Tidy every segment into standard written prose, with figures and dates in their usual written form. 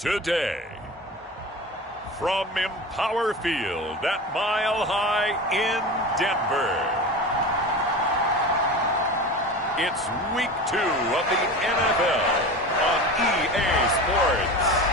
Today, from Empower Field at Mile High in Denver, it's Week 2 of the NFL on EA Sports.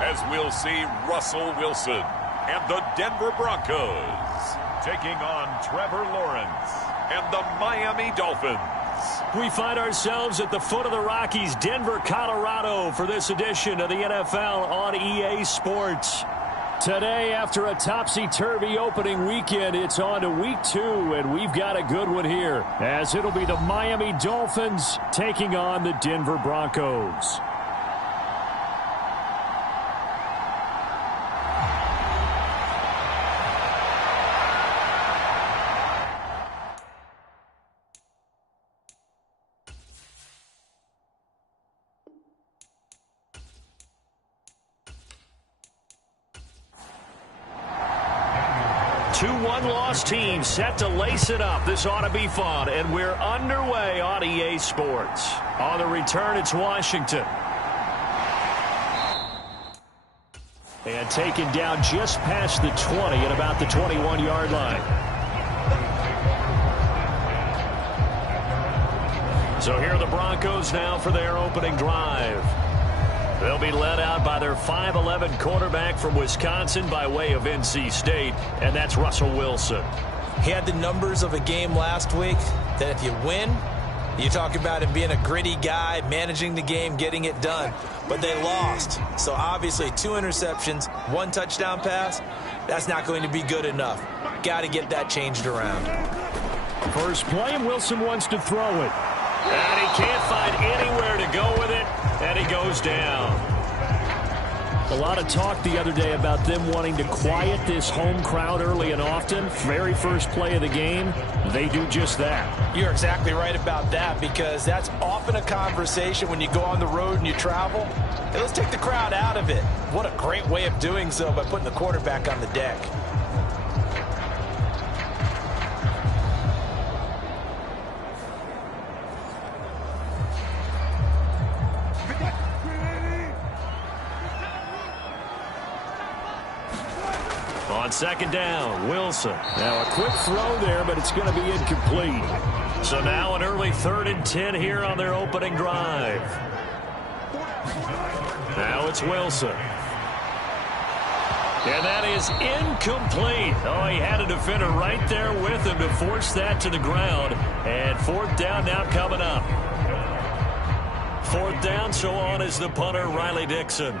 As we'll see Russell Wilson and the Denver Broncos taking on Trevor Lawrence and the Miami Dolphins. We find ourselves at the foot of the Rockies, Denver, Colorado, for this edition of the NFL on EA Sports. Today, after a topsy-turvy opening weekend, it's on to Week 2, and we've got a good one here, as it'll be the Miami Dolphins taking on the Denver Broncos. Two one-loss teams set to lace it up. This ought to be fun, and we're underway on EA Sports. On the return, it's Washington. And taken down just past the 20 at about the 21-yard line. So here are the Broncos now for their opening drive. They'll be led out by their 5'11 quarterback from Wisconsin by way of NC State, and that's Russell Wilson. He had the numbers of a game last week that if you win, you talk about him being a gritty guy, managing the game, getting it done. But they lost. So obviously 2 interceptions, 1 touchdown pass, that's not going to be good enough. Got to get that changed around. First play, Wilson wants to throw it. And he can't find anywhere to go with it, and he goes down. A lot of talk the other day about them wanting to quiet this home crowd early and often. Very first play of the game, they do just that. You're exactly right about that, because that's often a conversation when you go on the road and you travel. Hey, let's take the crowd out of it. What a great way of doing so by putting the quarterback on the deck. On second down, Wilson. Now a quick throw there, but it's going to be incomplete. So now an early 3rd and 10 here on their opening drive. Now it's Wilson. And that is incomplete. Oh, he had a defender right there with him to force that to the ground. And 4th down now coming up. 4th down, so on is the punter, Riley Dixon.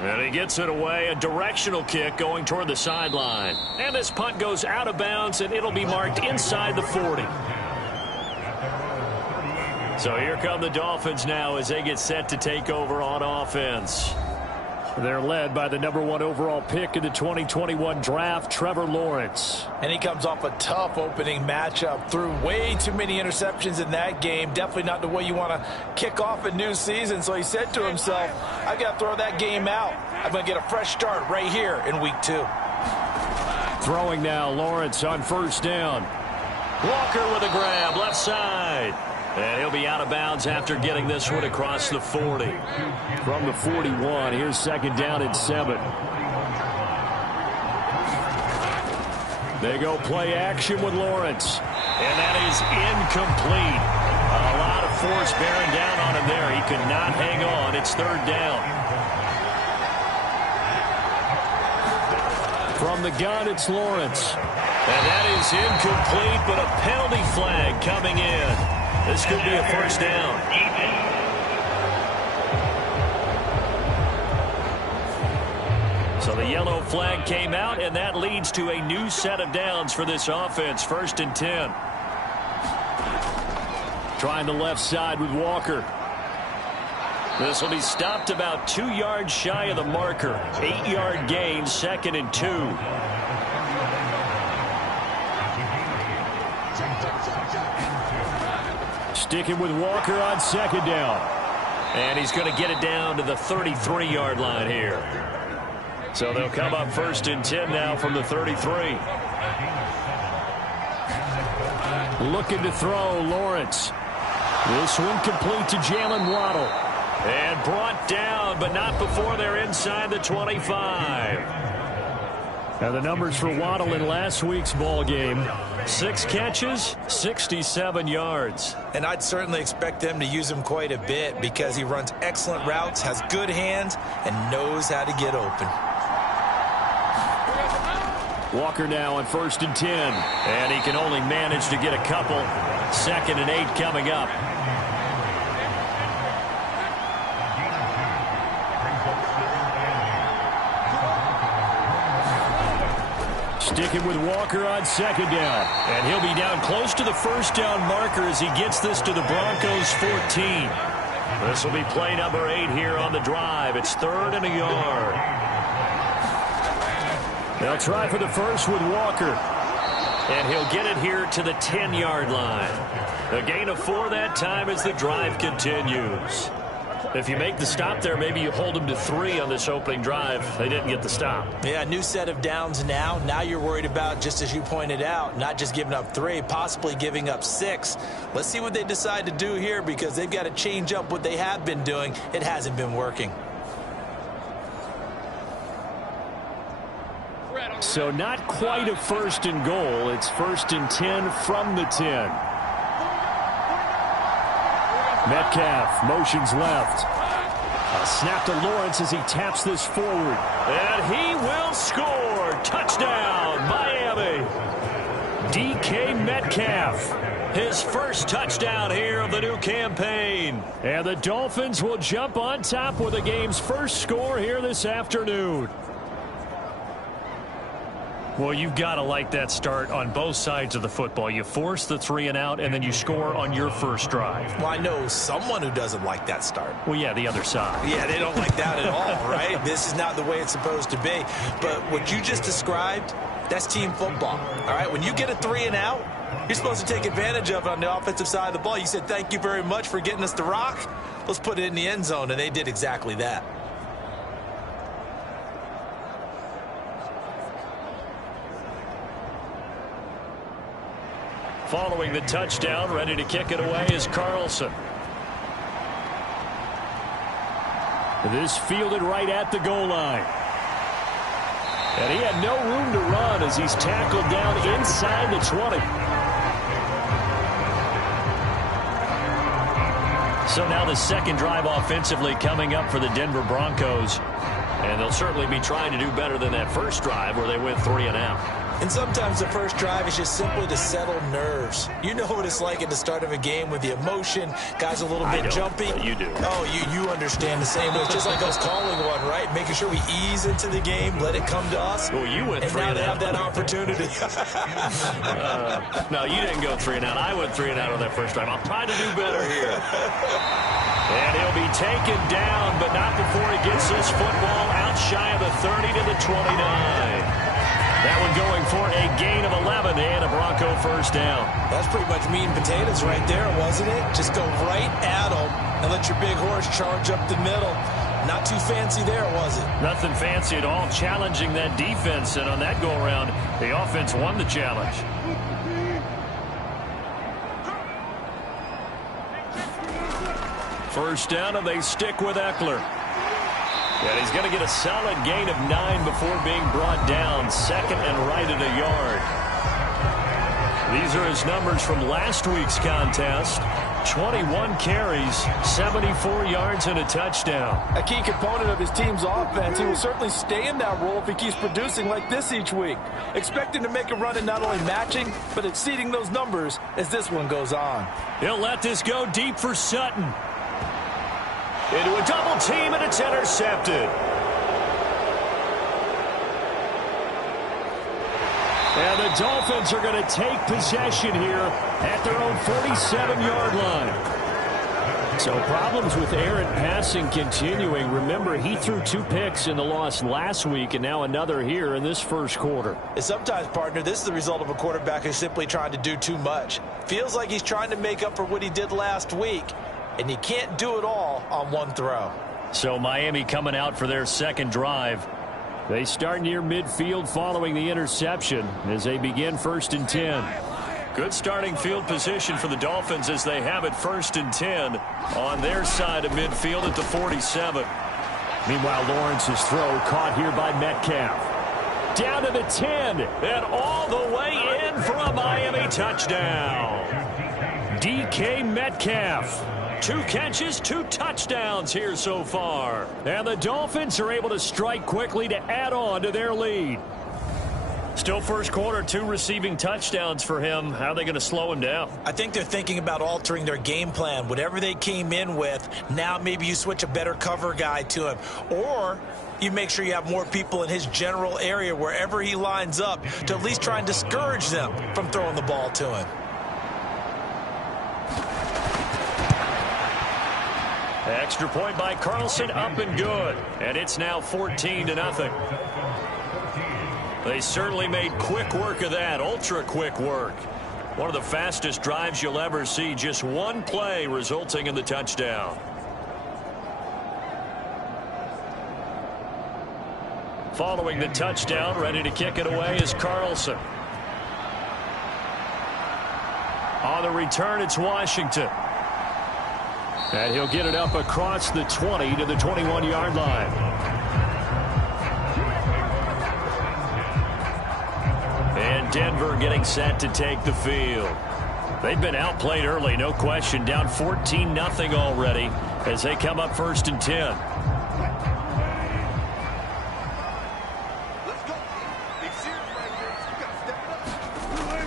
And he gets it away, a directional kick going toward the sideline. And this punt goes out of bounds, and it'll be marked inside the 40. So here come the Dolphins now as they get set to take over on offense. They're led by the #1 overall pick in the 2021 draft, Trevor Lawrence. And he comes off a tough opening matchup. Threw way too many interceptions in that game. Definitely not the way you want to kick off a new season. So he said to himself, I got to throw that game out. I'm going to get a fresh start right here in Week 2. Throwing now, Lawrence on 1st down. Walker with a grab, left side. And he'll be out of bounds after getting this one across the 40. From the 41, here's 2nd down and 7. They go play action with Lawrence. And that is incomplete. A lot of force bearing down on him there. He could not hang on. It's 3rd down. From the gun, it's Lawrence. And that is incomplete, but a penalty flag coming in. This could be a 1st down. So the yellow flag came out, and that leads to a new set of downs for this offense. 1st and 10. Trying the left side with Walker. This will be stopped about 2 yards shy of the marker. 8-yard gain, 2nd and 2. Sticking with Walker on second down. And he's going to get it down to the 33-yard line here. So they'll come up 1st and 10 now from the 33. Looking to throw, Lawrence. This one complete to Jalen Waddle. And brought down, but not before they're inside the 25. Now the numbers for Waddle in last week's ball game. 6 catches, 67 yards. And I'd certainly expect them to use him quite a bit because he runs excellent routes, has good hands, and knows how to get open. Walker now on 1st and 10. And he can only manage to get a couple. 2nd and 8 coming up. Sticking with Walker on 2nd down. And he'll be down close to the 1st down marker as he gets this to the Broncos 14. This will be play number 8 here on the drive. It's 3rd and a yard. They'll try for the first with Walker. And he'll get it here to the 10-yard line. A gain of 4 that time as the drive continues. If you make the stop there, maybe you hold them to 3 on this opening drive. They didn't get the stop. Yeah, new set of downs now. Now you're worried about, just as you pointed out, not just giving up 3, possibly giving up 6. Let's see what they decide to do here because they've got to change up what they have been doing. It hasn't been working. So not quite a 1st and goal. It's 1st and 10 from the 10. Metcalf motions left. A snap to Lawrence as he taps this forward. And he will score. Touchdown, Miami. DK Metcalf. His first touchdown here of the new campaign. And the Dolphins will jump on top with the game's first score here this afternoon. Well, you've got to like that start on both sides of the football. You force the 3 and out, and then you score on your first drive. Well, I know someone who doesn't like that start. Well, yeah, the other side. Yeah, they don't like that at all, right? This is not the way it's supposed to be. But what you just described, that's team football, all right? When you get a 3 and out, you're supposed to take advantage of it on the offensive side of the ball. You said, thank you very much for getting us the rock. Let's put it in the end zone, and they did exactly that. Following the touchdown, ready to kick it away is Carlson. This fielded right at the goal line. And he had no room to run as he's tackled down inside the 20. So now the second drive offensively coming up for the Denver Broncos. And they'll certainly be trying to do better than that first drive where they went 3 and out. And sometimes the first drive is just simply to settle nerves. You know what it's like at the start of a game with the emotion. Guys a little bit jumpy. You do. Oh, you understand the same way. It's just like us calling one, right? Making sure we ease into the game, let it come to us. Well, you went 3 and out. And now they have that opportunity. No, you didn't go 3 and out. I went 3 and out on that first drive. I'll try to do better here. And he'll be taken down, but not before he gets this football out shy of the 30 to the 29. That one going for a gain of 11 and a Bronco first down. That's pretty much meat and potatoes right there, wasn't it? Just go right at them and let your big horse charge up the middle. Not too fancy there, was it? Nothing fancy at all. Challenging that defense, and on that go-around, the offense won the challenge. First down, and they stick with Eckler. And he's going to get a solid gain of 9 before being brought down. 2nd and right at a yard. These are his numbers from last week's contest. 21 carries, 74 yards, and a touchdown. A key component of his team's offense. He will certainly stay in that role if he keeps producing like this each week. Expect him to make a run in not only matching, but exceeding those numbers as this one goes on. He'll let this go deep for Sutton. Into a double team, and it's intercepted. And the Dolphins are going to take possession here at their own 47-yard line. So problems with errant passing continuing. Remember, he threw 2 picks in the loss last week and now another here in this first quarter. And sometimes, partner, this is the result of a quarterback who's simply trying to do too much. Feels like he's trying to make up for what he did last week, and you can't do it all on one throw. So Miami coming out for their second drive. They start near midfield following the interception as they begin 1st and 10. Good starting field position for the Dolphins as they have it 1st and 10 on their side of midfield at the 47. Meanwhile, Lawrence's throw caught here by Metcalf. Down to the 10 and all the way in for a Miami touchdown. DK Metcalf. 2 catches, 2 touchdowns here so far. And the Dolphins are able to strike quickly to add on to their lead. Still first quarter, 2 receiving touchdowns for him. How are they going to slow him down? I think they're thinking about altering their game plan. Whatever they came in with, now maybe you switch a better cover guy to him. Or you make sure you have more people in his general area wherever he lines up to at least try and discourage them from throwing the ball to him. Extra point by Carlson, up and good. And it's now 14-0. They certainly made quick work of that, ultra-quick work. One of the fastest drives you'll ever see, just 1 play resulting in the touchdown. Following the touchdown, ready to kick it away is Carlson. On the return, it's Washington. And he'll get it up across the 20 to the 21-yard line. And Denver getting set to take the field. They've been outplayed early, no question. Down 14-0 already as they come up 1st and 10.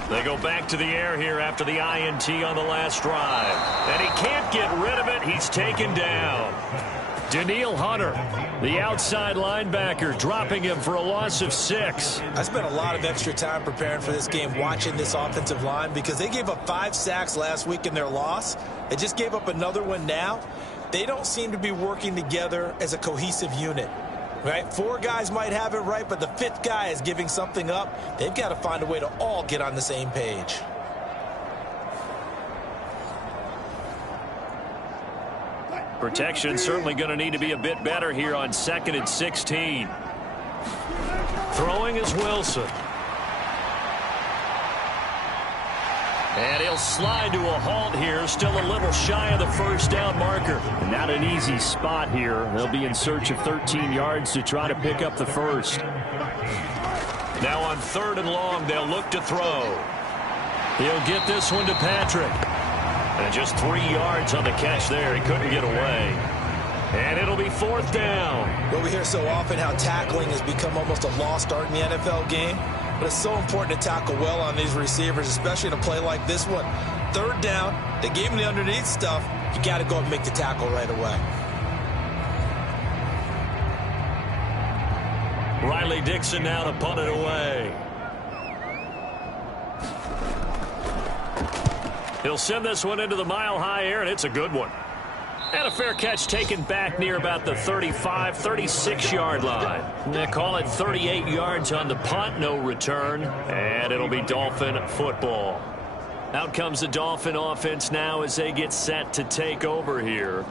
They go back to the air here after the INT on the last drive. And he can't get rid of it. He's taken down. Daniil Hunter, the outside linebacker, dropping him for a loss of 6. I spent a lot of extra time preparing for this game watching this offensive line because they gave up 5 sacks last week in their loss. They just gave up another one now. They don't seem to be working together as a cohesive unit. Right? 4 guys might have it right, but the 5th guy is giving something up. They've got to find a way to all get on the same page. Protection certainly going to need to be a bit better here on 2nd and 16. Throwing is Wilson. And he'll slide to a halt here, still a little shy of the first down marker. And not an easy spot here. They'll be in search of 13 yards to try to pick up the first. Now on 3rd and long, they'll look to throw. He'll get this one to Patrick. And just 3 yards on the catch there. He couldn't get away. And it'll be 4th down. Well, we hear so often how tackling has become almost a lost art in the NFL game. But it's so important to tackle well on these receivers, especially in a play like this one. 3rd down, they gave him the underneath stuff. You got to go and make the tackle right away. Riley Dixon now to punt it away. He'll send this one into the mile-high air, and it's a good one. And a fair catch taken back near about the 35, 36-yard line. They call it 38 yards on the punt, no return, and it'll be Dolphin football. Out comes the Dolphin offense now as they get set to take over here.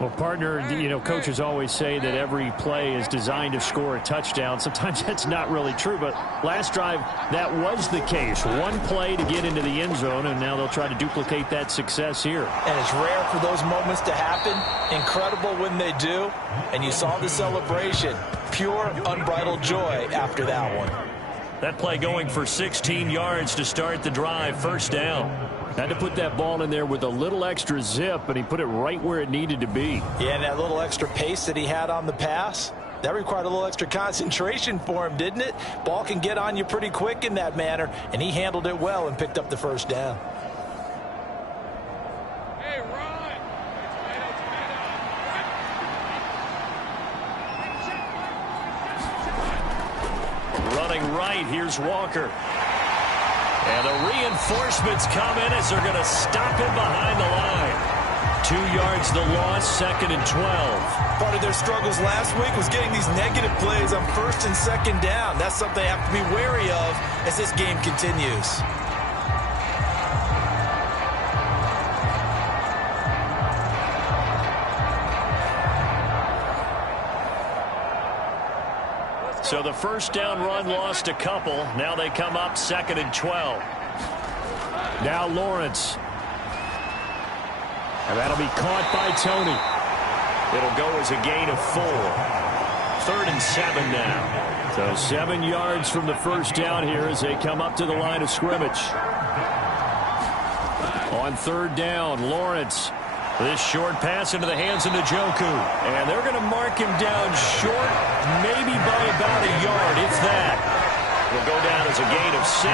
Well, partner, you know, coaches always say that every play is designed to score a touchdown. Sometimes that's not really true, but last drive, that was the case. 1 play to get into the end zone, and now they'll try to duplicate that success here. And it's rare for those moments to happen. Incredible when they do. And you saw the celebration. Pure, unbridled joy after that one. That play going for 16 yards to start the drive, 1st down. Had to put that ball in there with a little extra zip, and he put it right where it needed to be. Yeah, and that little extra pace that he had on the pass, that required a little extra concentration for him, didn't it? Ball can get on you pretty quick in that manner, and he handled it well and picked up the 1st down. Hey, Ron! Running right, here's Walker. And the reinforcements come in as they're going to stop him behind the line. 2 yards the loss, 2nd and 12. Part of their struggles last week was getting these negative plays on 1st and 2nd down. That's something they have to be wary of as this game continues. So the first down run lost a couple. Now they come up 2nd and 12. Now Lawrence. And that'll be caught by Tony. It'll go as a gain of 4. 3rd and 7 now. So 7 yards from the first down here as they come up to the line of scrimmage. On 3rd down, Lawrence. This short pass into the hands of Njoku. And they're going to mark him down short, maybe by about a yard, if that. Will go down as a gain of 6.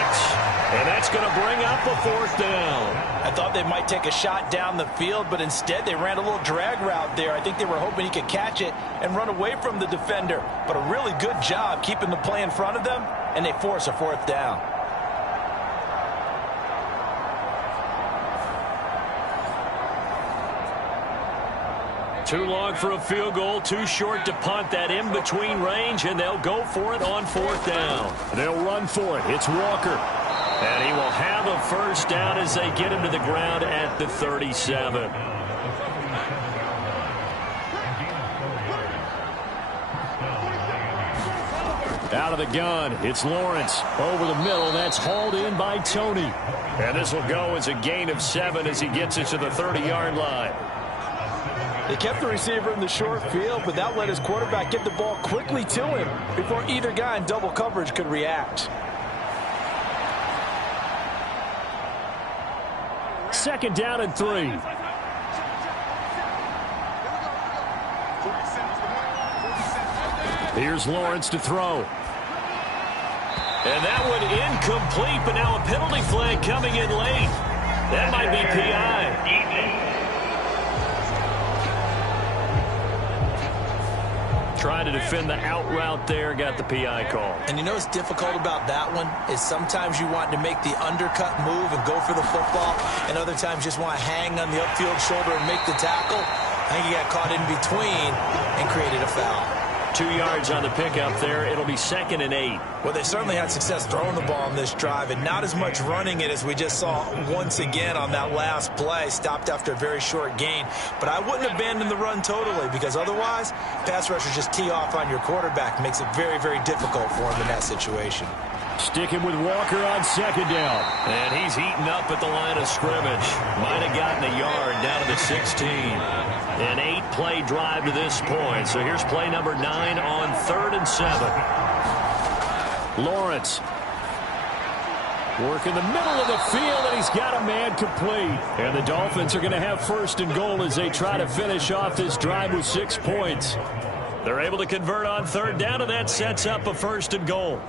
And that's going to bring up a 4th down. I thought they might take a shot down the field, but instead they ran a little drag route there. I think they were hoping he could catch it and run away from the defender. But a really good job keeping the play in front of them, and they force a 4th down. Too long for a field goal, too short to punt. That in-between range, and they'll go for it on 4th down. They'll run for it. It's Walker. And he will have a first down as they get him to the ground at the 37. Out of the gun, it's Lawrence. Over the middle, that's hauled in by Tony. And this will go as a gain of 7 as he gets it to the 30-yard line. They kept the receiver in the short field, but that let his quarterback get the ball quickly to him before either guy in double coverage could react. 2nd down and 3. Here's Lawrence to throw. And that one incomplete, but now a penalty flag coming in late. That might be PI. Trying to defend the out route there, got the PI call. And you know what's difficult about that one is sometimes you want to make the undercut move and go for the football, and other times just want to hang on the upfield shoulder and make the tackle. I think he got caught in between and created a foul. 2 yards on the pickup there. It'll be 2nd and 8. Well, they certainly had success throwing the ball on this drive and not as much running it as we just saw once again on that last play. Stopped after a very short gain. But I wouldn't abandon the run totally because otherwise, pass rushers just tee off on your quarterback. Makes it very, very difficult for him in that situation. Sticking with Walker on 2nd down. And he's heating up at the line of scrimmage. Might have gotten a yard down to the 16. An 8-play drive to this point. So here's play number 9 on 3rd and 7. Lawrence. Work in the middle of the field, and he's got a man complete. And the Dolphins are going to have 1st and goal as they try to finish off this drive with 6 points. They're able to convert on 3rd down, and that sets up a 1st and goal.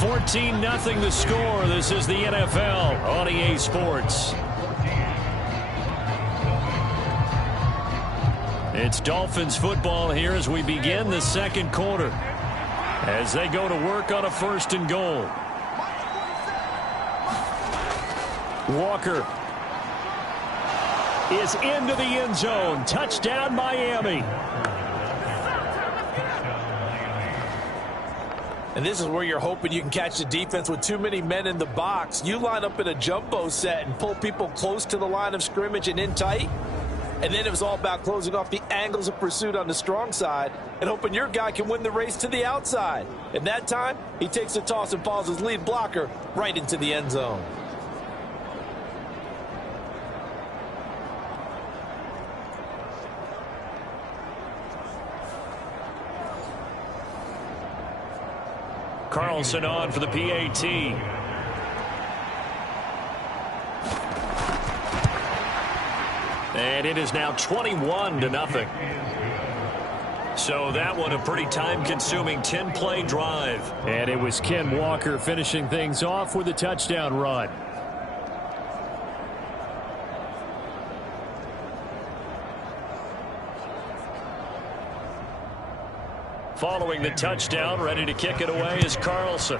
14-0 the score. This is the NFL on EA Sports. It's Dolphins football here as we begin the 2nd quarter. As they go to work on a 1st and goal. Walker is into the end zone. Touchdown, Miami. And this is where you're hoping you can catch the defense with too many men in the box. You line up in a jumbo set and pull people close to the line of scrimmage and in tight. And then it was all about closing off the angles of pursuit on the strong side and hoping your guy can win the race to the outside. And that time, he takes the toss and follows his lead blocker right into the end zone. Carlson on for the PAT. And it is now 21-0. So that one a pretty time-consuming 10-play drive. And it was Ken Walker finishing things off with a touchdown run. Following the touchdown, ready to kick it away is Carlson.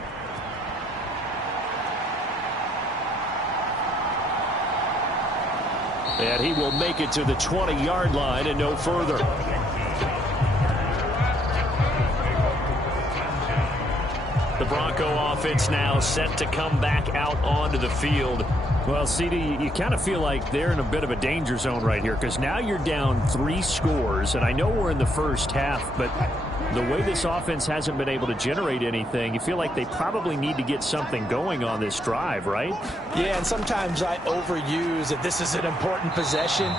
And he will make it to the 20-yard line and no further. The Bronco offense now set to come back out onto the field. Well, CD, you kind of feel like they're in a bit of a danger zone right here because now you're down 3 scores, and I know we're in the first half, but the way this offense hasn't been able to generate anything, you feel like they probably need to get something going on this drive, right? Yeah, and sometimes I overuse that this is an important possession,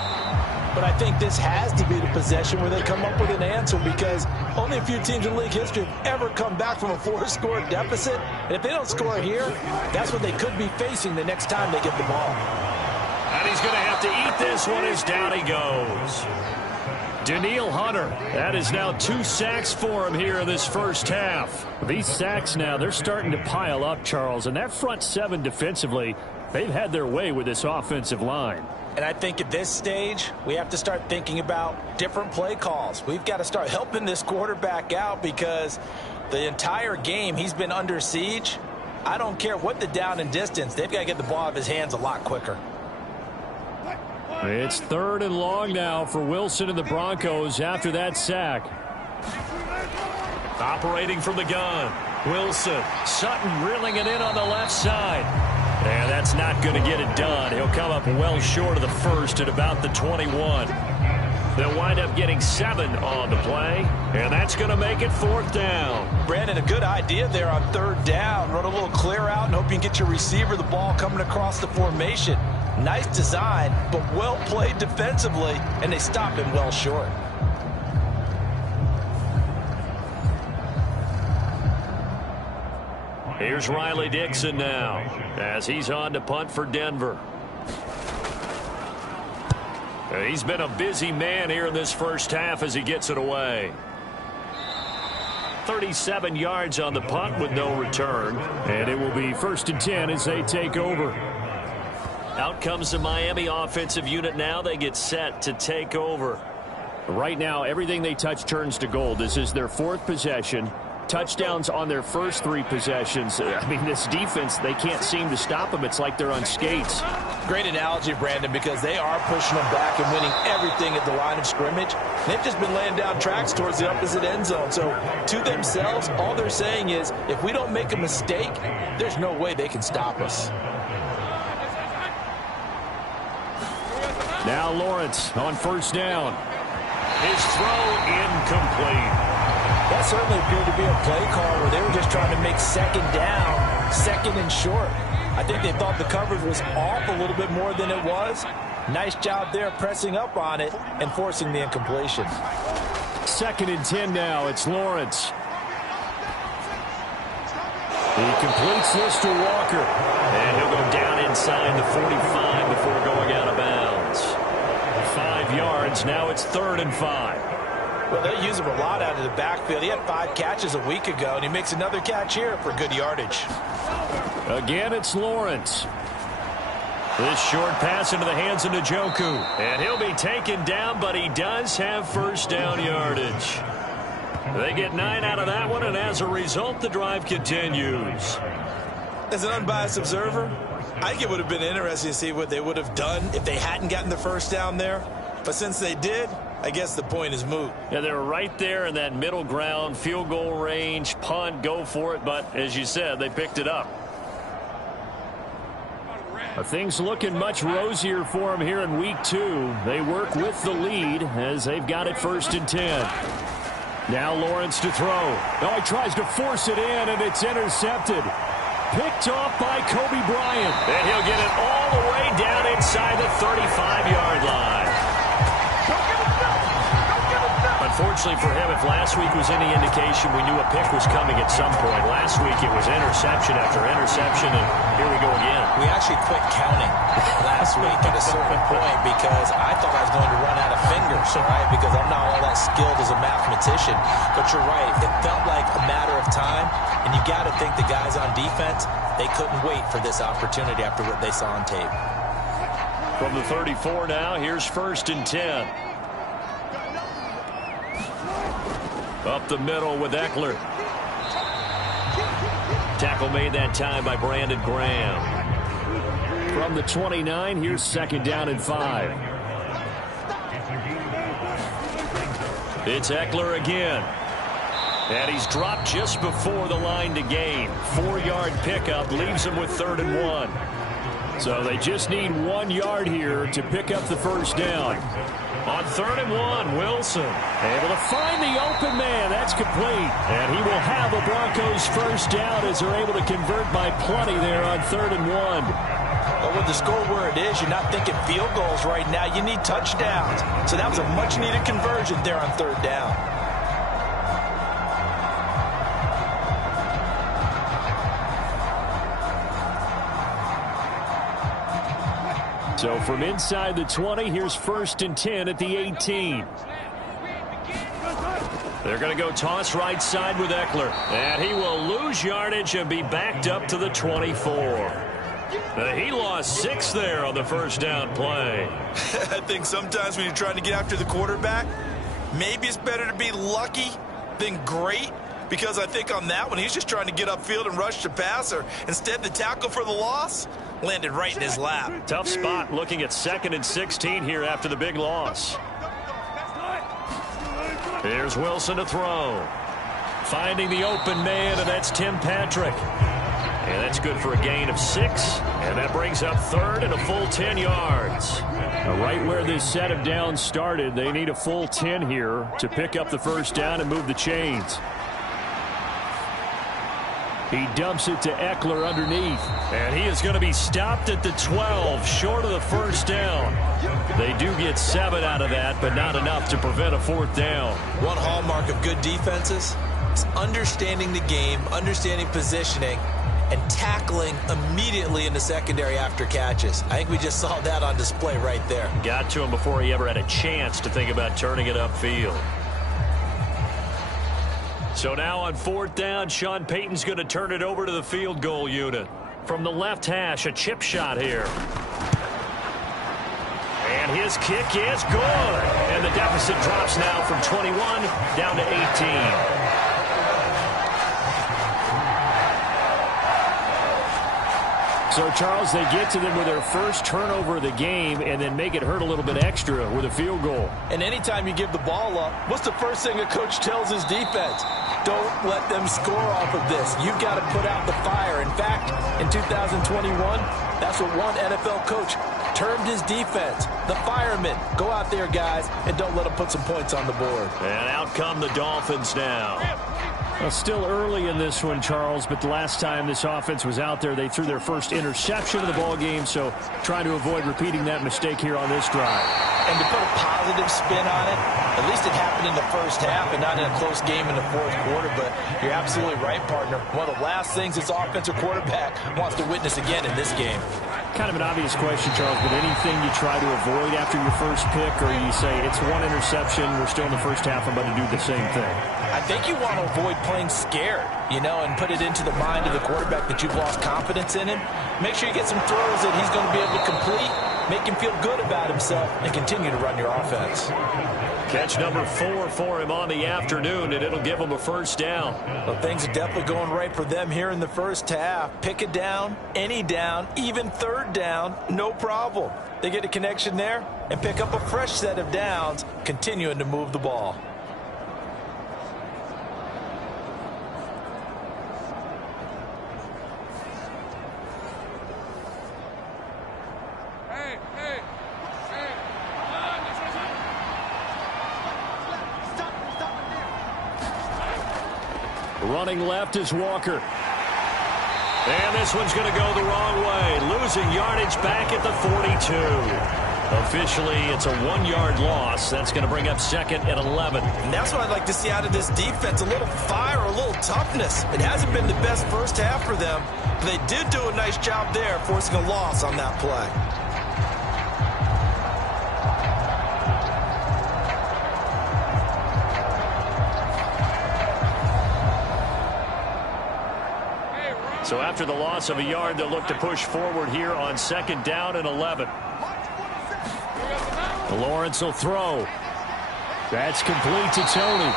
but I think this has to be the possession where they come up with an answer because only a few teams in league history have ever come back from a 4-score deficit. And if they don't score here, that's what they could be facing the next time they get the ball. And he's going to have to eat this one as down he goes. Danielle Hunter, that is now 2 sacks for him here in this first half. These sacks now, they're starting to pile up, Charles, and that front 7 defensively, they've had their way with this offensive line. And I think at this stage, we have to start thinking about different play calls. We've got to start helping this quarterback out because the entire game he's been under siege. I don't care what the down and distance. They've got to get the ball out of his hands a lot quicker. It's 3rd and long now for Wilson and the Broncos after that sack. Operating from the gun. Wilson. Sutton reeling it in on the left side. And that's not going to get it done. He'll come up well short of the first at about the 21. They'll wind up getting 7 on the play, and that's going to make it 4th down. Brandon, a good idea there on 3rd down. Run a little clear out and hope you can get your receiver the ball coming across the formation. Nice design, but well played defensively, and they stop him well short. Here's Riley Dixon now as he's on to punt for Denver. He's been a busy man here in this first half as he gets it away. 37 yards on the punt with no return. And it will be 1st and 10 as they take over. Out comes the Miami offensive unit now. They get set to take over. Right now, everything they touch turns to gold. This is their 4th possession. Touchdowns on their first 3 possessions. I mean, this defense, they can't seem to stop them. It's like they're on skates. Great analogy, Brandon, because they are pushing them back and winning everything at the line of scrimmage. They've just been laying down tracks towards the opposite end zone. So to themselves, all they're saying is, if we don't make a mistake, there's no way they can stop us. Now Lawrence on 1st down. His throw incomplete. That certainly appeared to be a play call where they were just trying to make 2nd down, 2nd and short. I think they thought the coverage was off a little bit more than it was. Nice job there pressing up on it and forcing the incompletion. 2nd and 10 now. It's Lawrence. He completes this to Walker. And he'll go down inside the 45 before going out of bounds. 5 yards. Now it's 3rd and 5. Well, they use him a lot out of the backfield. He had 5 catches a week ago, and he makes another catch here for good yardage. Again, it's Lawrence. This short pass into the hands of Njoku. And he'll be taken down, but he does have 1st down yardage. They get 9 out of that one, and as a result, the drive continues. As an unbiased observer, I think it would have been interesting to see what they would have done if they hadn't gotten the 1st down there. But since they did, I guess the point is moot. Yeah, they were right there in that middle ground, field goal range, punt, go for it. But as you said, they picked it up. Things looking much rosier for them here in week 2. They work with the lead as they've got it 1st and 10. Now Lawrence to throw. Oh, he tries to force it in, and it's intercepted. Picked off by Kobe Bryant. And he'll get it all the way down inside the 35-yard line. Unfortunately for him, if last week was any indication, we knew a pick was coming at some point. Last week it was interception after interception, and here we go again. We actually quit counting last week at a certain point because I thought I was going to run out of fingers, right? Because I'm not all that skilled as a mathematician. But you're right. It felt like a matter of time, and you got to think the guys on defense, they couldn't wait for this opportunity after what they saw on tape. From the 34 now, here's 1st and 10. Up the middle with Eckler. Tackle made that time by Brandon Graham. From the 29, here's 2nd down and 5. It's Eckler again. And he's dropped just before the line to gain. 4-yard pickup leaves him with 3rd and 1. So they just need 1 yard here to pick up the first down. On 3rd and 1, Wilson able to find the open man. That's complete. And he will have the Broncos first down as they're able to convert by plenty there on 3rd and 1. But with the score where it is, you're not thinking field goals right now. You need touchdowns. So that was a much-needed conversion there on 3rd down. So from inside the 20, here's 1st and 10 at the 18. They're going to go toss right side with Eckler. And he will lose yardage and be backed up to the 24. He lost 6 there on the first down play. I think sometimes when you're trying to get after the quarterback, maybe it's better to be lucky than great. Because I think on that one, he's just trying to get upfield and rush the passer. Instead, the tackle for the loss landed right in his lap. Tough spot looking at 2nd and 16 here after the big loss. Here's Wilson to throw. Finding the open man, and that's Tim Patrick. And that's good for a gain of 6. And that brings up 3rd and a full 10 yards. Now, right where this set of downs started, they need a full 10 here to pick up the first down and move the chains. He dumps it to Eckler underneath. And he is going to be stopped at the 12, short of the first down. They do get 7 out of that, but not enough to prevent a 4th down. One hallmark of good defenses is understanding the game, understanding positioning, and tackling immediately in the secondary after catches. I think we just saw that on display right there. Got to him before he ever had a chance to think about turning it upfield. So now on 4th down, Sean Payton's going to turn it over to the field goal unit. From the left hash, a chip shot here. And his kick is good. And the deficit drops now from 21 down to 18. So, Charles, they get to them with their first turnover of the game and then make it hurt a little bit extra with a field goal. And anytime you give the ball up, what's the first thing a coach tells his defense? Don't let them score off of this. You've got to put out the fire. In fact, in 2021, that's what one NFL coach termed his defense, the firemen. Go out there, guys, and don't let them put some points on the board. And out come the Dolphins now. Well, still early in this one, Charles, but the last time this offense was out there, they threw their first interception of the ball game, so trying to avoid repeating that mistake here on this drive. And to put a positive spin on it, at least it happened in the first half and not in a close game in the 4th quarter, but you're absolutely right, partner. One of the last things this offensive quarterback wants to witness again in this game. Kind of an obvious question, Charles, but anything you try to avoid after your first pick, or you say it's 1 interception, we're still in the first half, I'm about to do the same thing? I think you want to avoid playing scared, and put it into the mind of the quarterback that you've lost confidence in him. Make sure you get some throws that he's going to be able to complete, make him feel good about himself, and continue to run your offense. Catch number 4 for him on the afternoon, and it'll give him a first down. Well, things are definitely going right for them here in the first half. Pick a down, any down, even 3rd down, no problem. They get a connection there and pick up a fresh set of downs, continuing to move the ball. Running left is Walker. And this one's going to go the wrong way. Losing yardage back at the 42. Officially, it's a 1-yard loss. That's going to bring up 2nd and 11. And that's what I'd like to see out of this defense. A little fire, a little toughness. It hasn't been the best first half for them, but they did do a nice job there, forcing a loss on that play. So after the loss of a yard, they'll look to push forward here on 2nd down and 11. Lawrence will throw. That's complete to Tony.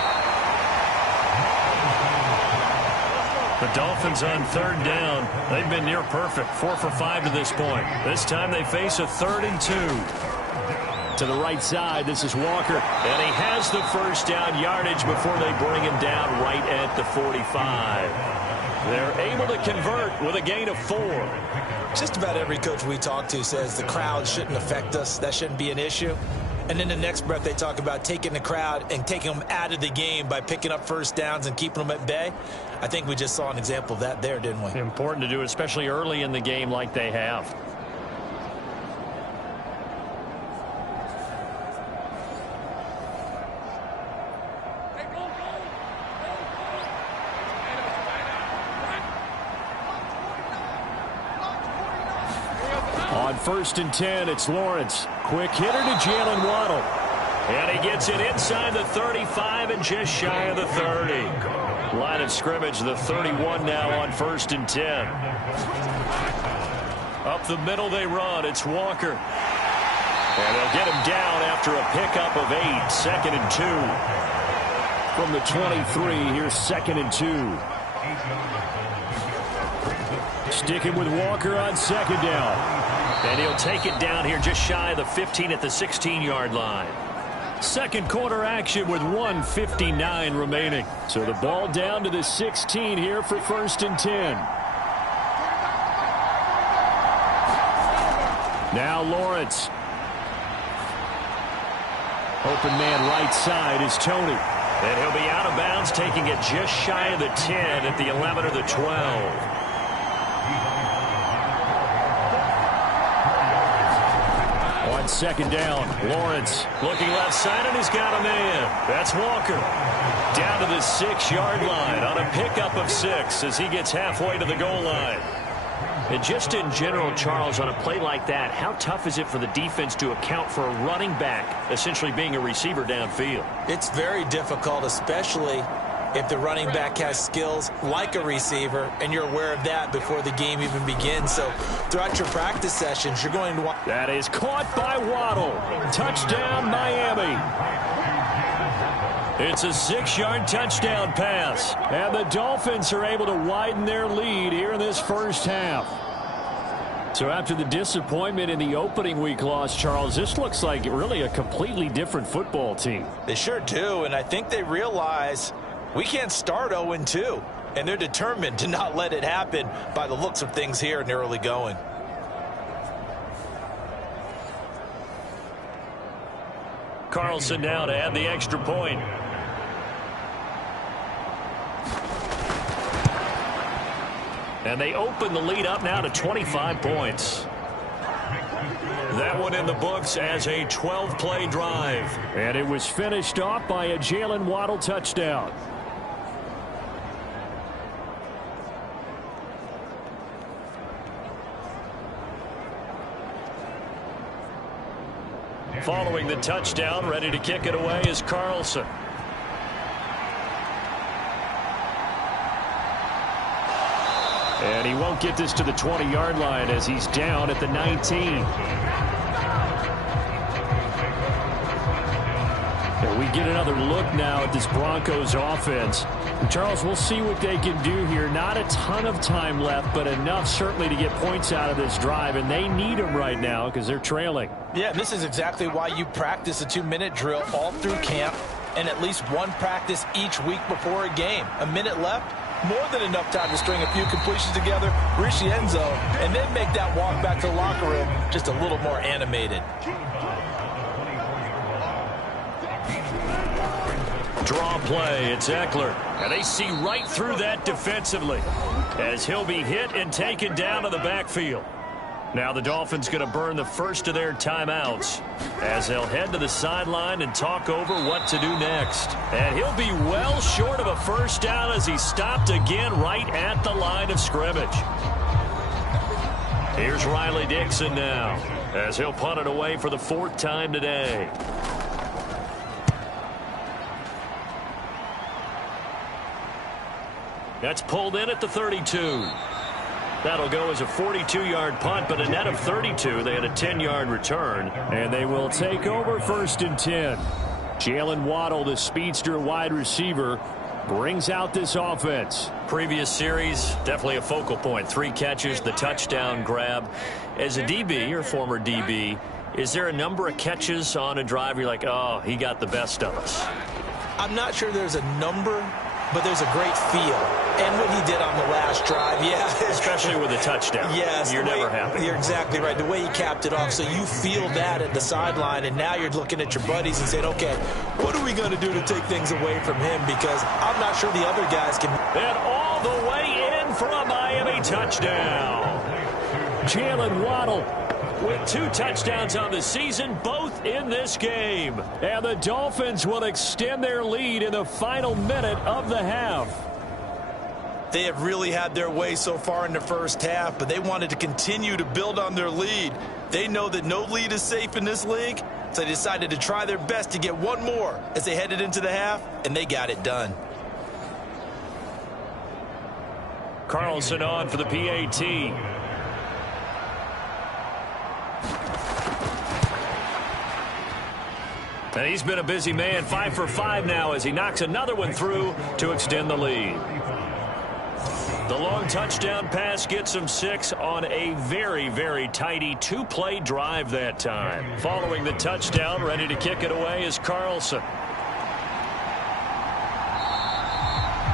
The Dolphins on 3rd down. They've been near perfect, 4 for 5 to this point. This time they face a 3rd and 2. To the right side, this is Walker. And he has the first down yardage before they bring him down right at the 45. They're able to convert with a gain of 4. Just about every coach we talk to says the crowd shouldn't affect us. That shouldn't be an issue. And in the next breath, they talk about taking the crowd and taking them out of the game by picking up first downs and keeping them at bay. I think we just saw an example of that there, didn't we? Important to do, especially early in the game like they have. On 1st and 10, it's Lawrence. Quick hitter to Jalen Waddle. And he gets it inside the 35 and just shy of the 30. Line of scrimmage, the 31 now on 1st and 10. Up the middle they run. It's Walker. And they'll get him down after a pickup of 8. 2nd and 2. From the 23, here's 2nd and 2. Sticking with Walker on 2nd down. And he'll take it down here just shy of the 15 at the 16-yard line. Second quarter action with 1:59 remaining. So the ball down to the 16 here for 1st and 10. Now Lawrence. Open man right side is Tony. And he'll be out of bounds, taking it just shy of the 10 at the 11 or the 12. On 2nd down, Lawrence looking left side, and he's got a man. That's Walker. Down to the 6-yard line on a pickup of 6 as he gets halfway to the goal line. And just in general, Charles, on a play like that, how tough is it for the defense to account for a running back essentially being a receiver downfield? It's very difficult, especially if the running back has skills like a receiver, and you're aware of that before the game even begins. So throughout your practice sessions, you're going to want... That is caught by Waddle. Touchdown, Miami. It's a 6-yard touchdown pass. And the Dolphins are able to widen their lead here in this first half. So after the disappointment in the opening week loss, Charles, this looks like really a completely different football team. They sure do, and I think they realize we can't start 0-2, and they're determined to not let it happen by the looks of things here in the early going. Carlson now to add the extra point. And they open the lead up now to 25 points. That one in the books as a 12-play drive. And it was finished off by a Jalen Waddle touchdown. Following the touchdown, ready to kick it away is Carlson. And he won't get this to the 20-yard line as he's down at the 19. And we get another look now at this Broncos offense. And Charles, we'll see what they can do here. Not a ton of time left, but enough certainly to get points out of this drive. And they need them right now because they're trailing. Yeah, this is exactly why you practice a 2-minute drill all through camp and at least one practice each week before a game. A minute left, more than enough time to string a few completions together, reach the end zone, and then make that walk back to the locker room just a little more animated. Draw play, it's Eckler. And they see right through that defensively as he'll be hit and taken down to the backfield. Now the Dolphins going to burn the first of their timeouts as they'll head to the sideline and talk over what to do next. And he'll be well short of a first down as he stopped again right at the line of scrimmage. Here's Riley Dixon now as he'll punt it away for the 4th time today. That's pulled in at the 32. That'll go as a 42-yard punt, but a net of 32. They had a 10-yard return. And they will take over 1st and 10. Jalen Waddle, the speedster wide receiver, brings out this offense. Previous series, definitely a focal point. 3 catches, the touchdown grab. As a DB, or former DB, Is there a number of catches on a drive you're like, oh, he got the best of us? I'm not sure there's a number, but there's a great feel. And what he did on the last drive, yeah. Especially with a touchdown. Yes. You're never happy. You're exactly right. The way he capped it off, so you feel that at the sideline, and now you're looking at your buddies and saying, okay, what are we going to do to take things away from him? Because I'm not sure the other guys can. And all the way in for a Miami touchdown. Jalen Waddle with 2 touchdowns on the season, both in this game. And the Dolphins will extend their lead in the final minute of the half. They have really had their way so far in the first half, but they wanted to continue to build on their lead. They know that no lead is safe in this league, so they decided to try their best to get one more as they headed into the half, and they got it done. Carlson on for the PAT. And he's been a busy man, 5 for 5 now as he knocks another one through to extend the lead. The long touchdown pass gets him 6 on a very, very tidy 2-play drive that time. Following the touchdown, ready to kick it away is Carlson.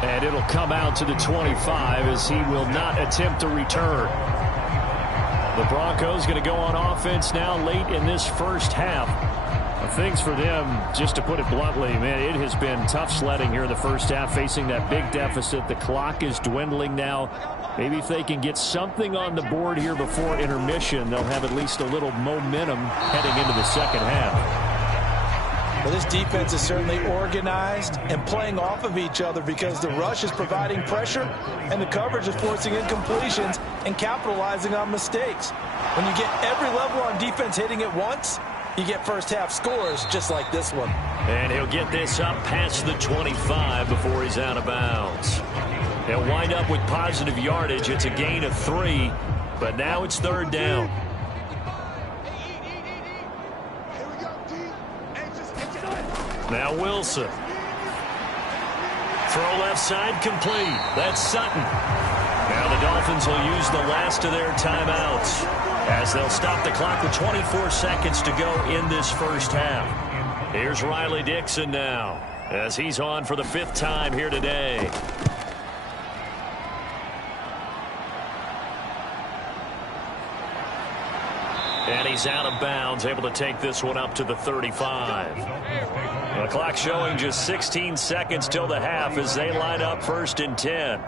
And it'll come out to the 25 as he will not attempt to return. The Broncos going to go on offense now late in this first half. Things for them, just to put it bluntly, man, it has been tough sledding here in the first half, facing that big deficit. The clock is dwindling now. Maybe if they can get something on the board here before intermission, they'll have at least a little momentum heading into the second half. Well, this defense is certainly organized and playing off of each other because the rush is providing pressure and the coverage is forcing incompletions and capitalizing on mistakes. When you get every level on defense hitting at once, you get first half scores just like this one. And he'll get this up past the 25 before he's out of bounds. He'll wind up with positive yardage. It's a gain of 3, but now it's 3rd down. Now Wilson. Throw left side complete. That's Sutton. Now the Dolphins will use the last of their timeouts as they'll stop the clock with 24 seconds to go in this first half. Here's Riley Dixon now as he's on for the 5th time here today. And he's out of bounds, able to take this one up to the 35. The clock showing just 16 seconds till the half as they line up 1st and 10.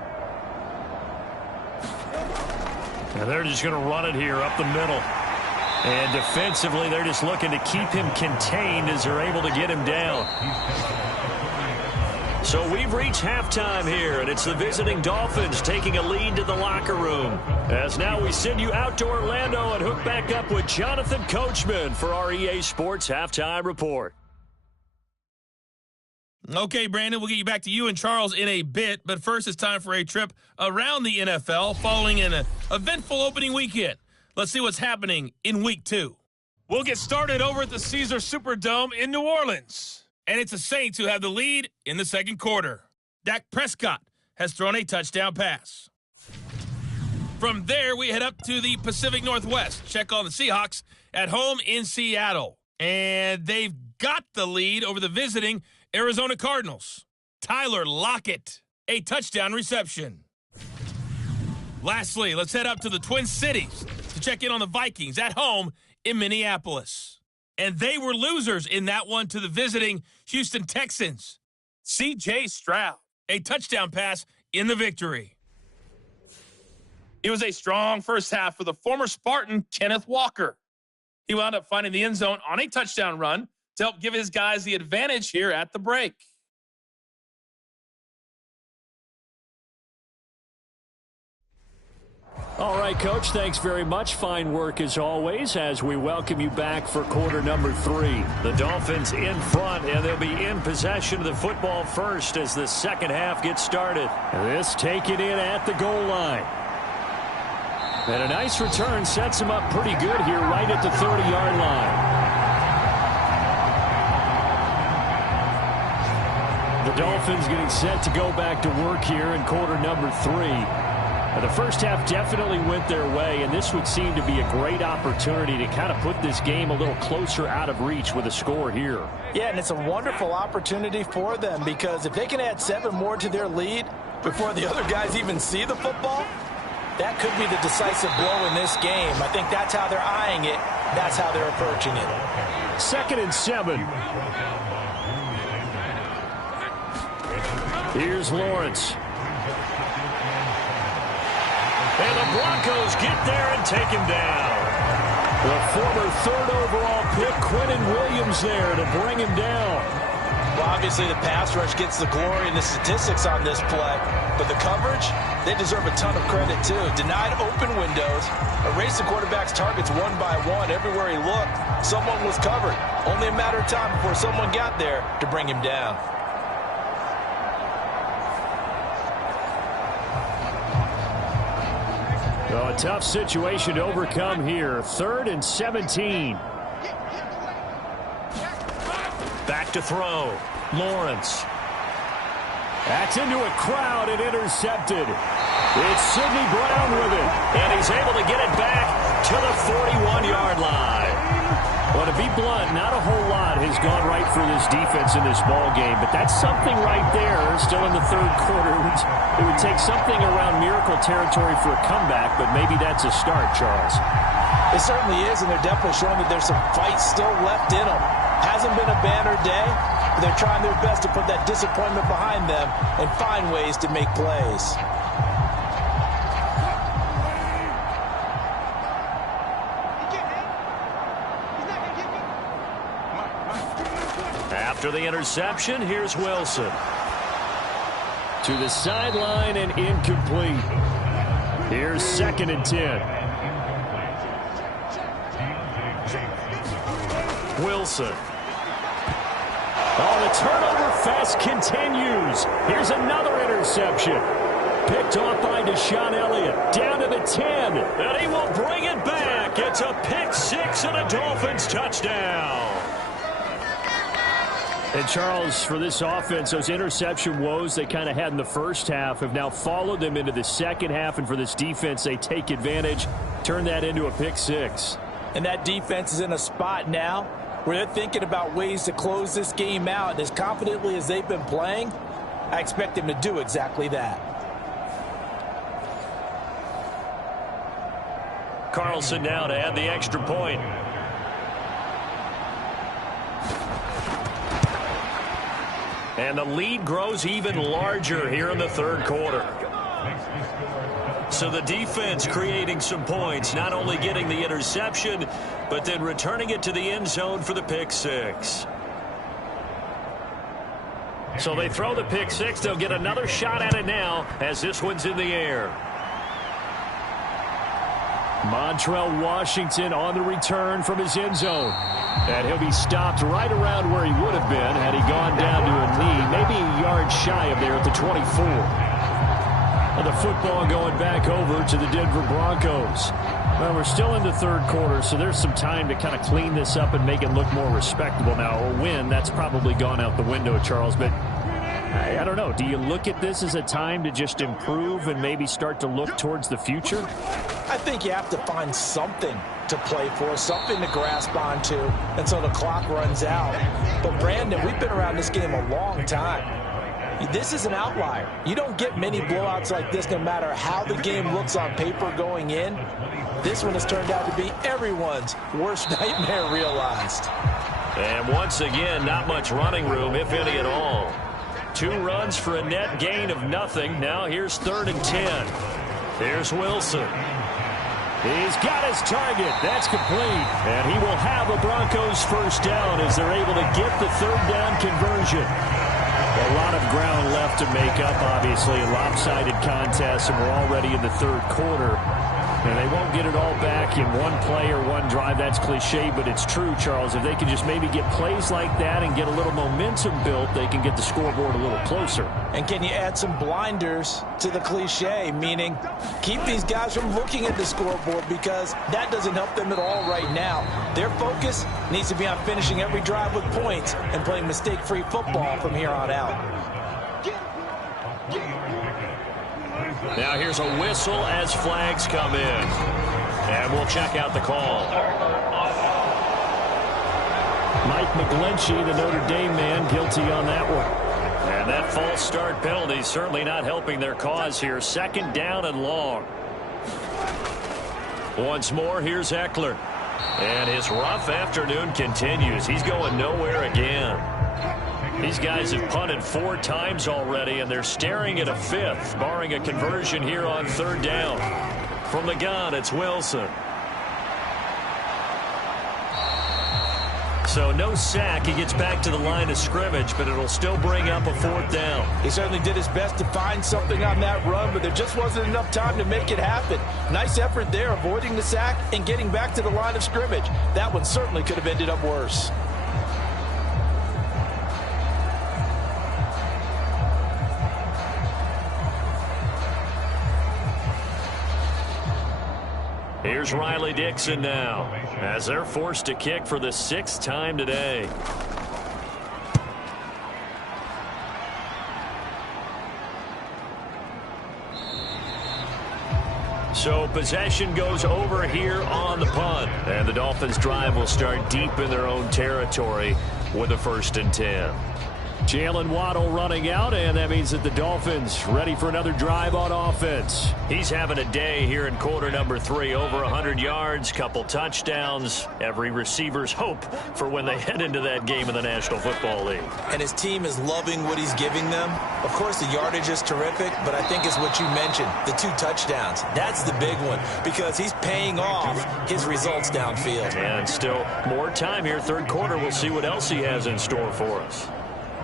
And they're just going to run it here up the middle. And defensively, they're just looking to keep him contained as they're able to get him down. So we've reached halftime here, and it's the visiting Dolphins taking a lead to the locker room. As now we send you out to Orlando and hook back up with Jonathan Coachman for our EA Sports Halftime Report. Okay, Brandon, we'll get you back to you and Charles in a bit, but first it's time for a trip around the NFL following an eventful opening weekend. Let's see what's happening in Week 2. We'll get started over at the Caesars Superdome in New Orleans, and it's the Saints who have the lead in the second quarter. Dak Prescott has thrown a touchdown pass. From there, we head up to the Pacific Northwest. Check on the Seahawks at home in Seattle, and they've got the lead over the visiting Arizona Cardinals. Tyler Lockett, a touchdown reception. Lastly, let's head up to the Twin Cities to check in on the Vikings at home in Minneapolis. And they were losers in that one to the visiting Houston Texans. C.J. Stroud, a touchdown pass in the victory. It was a strong first half for the former Spartan, Kenneth Walker. He wound up finding the end zone on a touchdown run to help give his guys the advantage here at the break. All right, Coach, thanks very much. Fine work as always as we welcome you back for quarter number 3. The Dolphins in front, and they'll be in possession of the football first as the second half gets started. This taken in at the goal line. And a nice return sets him up pretty good here right at the 30-yard line. The Dolphins getting set to go back to work here in quarter number 3. The first half definitely went their way, and this would seem to be a great opportunity to kind of put this game a little closer out of reach with a score here. Yeah, and it's a wonderful opportunity for them because if they can add 7 more to their lead before the other guys even see the football, that could be the decisive blow in this game. I think that's how they're eyeing it. That's how they're approaching it. 2nd and 7. Here's Lawrence. And the Broncos get there and take him down. The former 3rd overall pick, Quinnen Williams, there to bring him down. Well, obviously the pass rush gets the glory and the statistics on this play, but the coverage, they deserve a ton of credit too. Denied open windows, erased the quarterback's targets one by one. Everywhere he looked, someone was covered. Only a matter of time before someone got there to bring him down. Oh, a tough situation to overcome here. 3rd and 17. Back to throw. Lawrence. That's into a crowd and intercepted. It's Sidney Brown with it. And he's able to get it back to the 41-yard line. Well, to be blunt, not a whole lot has gone right for this defense in this ball game, but that's something right there. Still in the 3rd quarter. It would take something around miracle territory for a comeback, but maybe that's a start, Charles. It certainly is, and they're definitely showing that there's some fight still left in them. Hasn't been a banner day, but they're trying their best to put that disappointment behind them and find ways to make plays. After the interception, here's Wilson. To the sideline and incomplete. Here's 2nd and 10. Wilson. Oh, the turnover fest continues. Here's another interception. Picked off by Deshaun Elliott. Down to the 10. And he will bring it back. It's a pick 6 and a Dolphins touchdown. And, Charles, for this offense, those interception woes they kind of had in the first half have now followed them into the second half. And for this defense, they take advantage, turn that into a pick 6. And that defense is in a spot now where they're thinking about ways to close this game out. And as confidently as they've been playing, I expect them to do exactly that. Carlson now to add the extra point. And the lead grows even larger here in the 3rd quarter. So the defense creating some points, not only getting the interception, but then returning it to the end zone for the pick 6. So they throw the pick 6. They'll get another shot at it now as this one's in the air. Montrell Washington on the return from his end zone. And he'll be stopped right around where he would have been had he gone down to a knee, maybe a yard shy of there at the 24. And the football going back over to the Denver Broncos. Well, we're still in the 3rd quarter, so there's some time to kind of clean this up and make it look more respectable now. A win, that's probably gone out the window, Charles, but I don't know. Do you look at this as a time to just improve and maybe start to look towards the future? I think you have to find something to play for, something to grasp onto until the clock runs out. But, Brandon, we've been around this game a long time. This is an outlier. You don't get many blowouts like this no matter how the game looks on paper going in. This one has turned out to be everyone's worst nightmare realized. And once again, not much running room, if any at all. 2 runs for a net gain of nothing. Now here's 3rd and 10. Here's Wilson. He's got his target. That's complete. And he will have a Broncos first down as they're able to get the 3rd down conversion. A lot of ground left to make up, obviously. A lopsided contest, and we're already in the 3rd quarter. And they won't get it all back in one play or one drive. That's cliche, but it's true, Charles. If they can just maybe get plays like that and get a little momentum built, they can get the scoreboard a little closer. And can you add some blinders to the cliche, meaning keep these guys from looking at the scoreboard because that doesn't help them at all right now. Their focus needs to be on finishing every drive with points and playing mistake-free football from here on out. Now here's a whistle as flags come in. And we'll check out the call. Mike McGlinchey, the Notre Dame man, guilty on that one. And that false start penalty certainly not helping their cause here. 2nd down and long. Once more, here's Eckler. And his rough afternoon continues. He's going nowhere again. These guys have punted 4 times already, and they're staring at a 5th, barring a conversion here on 3rd down. From the gun, it's Wilson. So no sack. He gets back to the line of scrimmage, but it'll still bring up a 4th down. He certainly did his best to find something on that run, but there just wasn't enough time to make it happen. Nice effort there, avoiding the sack and getting back to the line of scrimmage. That one certainly could have ended up worse. Here's Riley Dixon now, as they're forced to kick for the 6th time today. So possession goes over here on the punt. And the Dolphins' drive will start deep in their own territory with a 1st and 10. Jalen Waddle running out, and that means that the Dolphins ready for another drive on offense. He's having a day here in quarter number 3. Over 100 yards, couple touchdowns. Every receiver's hope for when they head into that game in the National Football League. And his team is loving what he's giving them. Of course, the yardage is terrific, but I think it's what you mentioned, the 2 touchdowns. That's the big one, because he's paying off his results downfield. And still more time here, 3rd quarter. We'll see what else he has in store for us.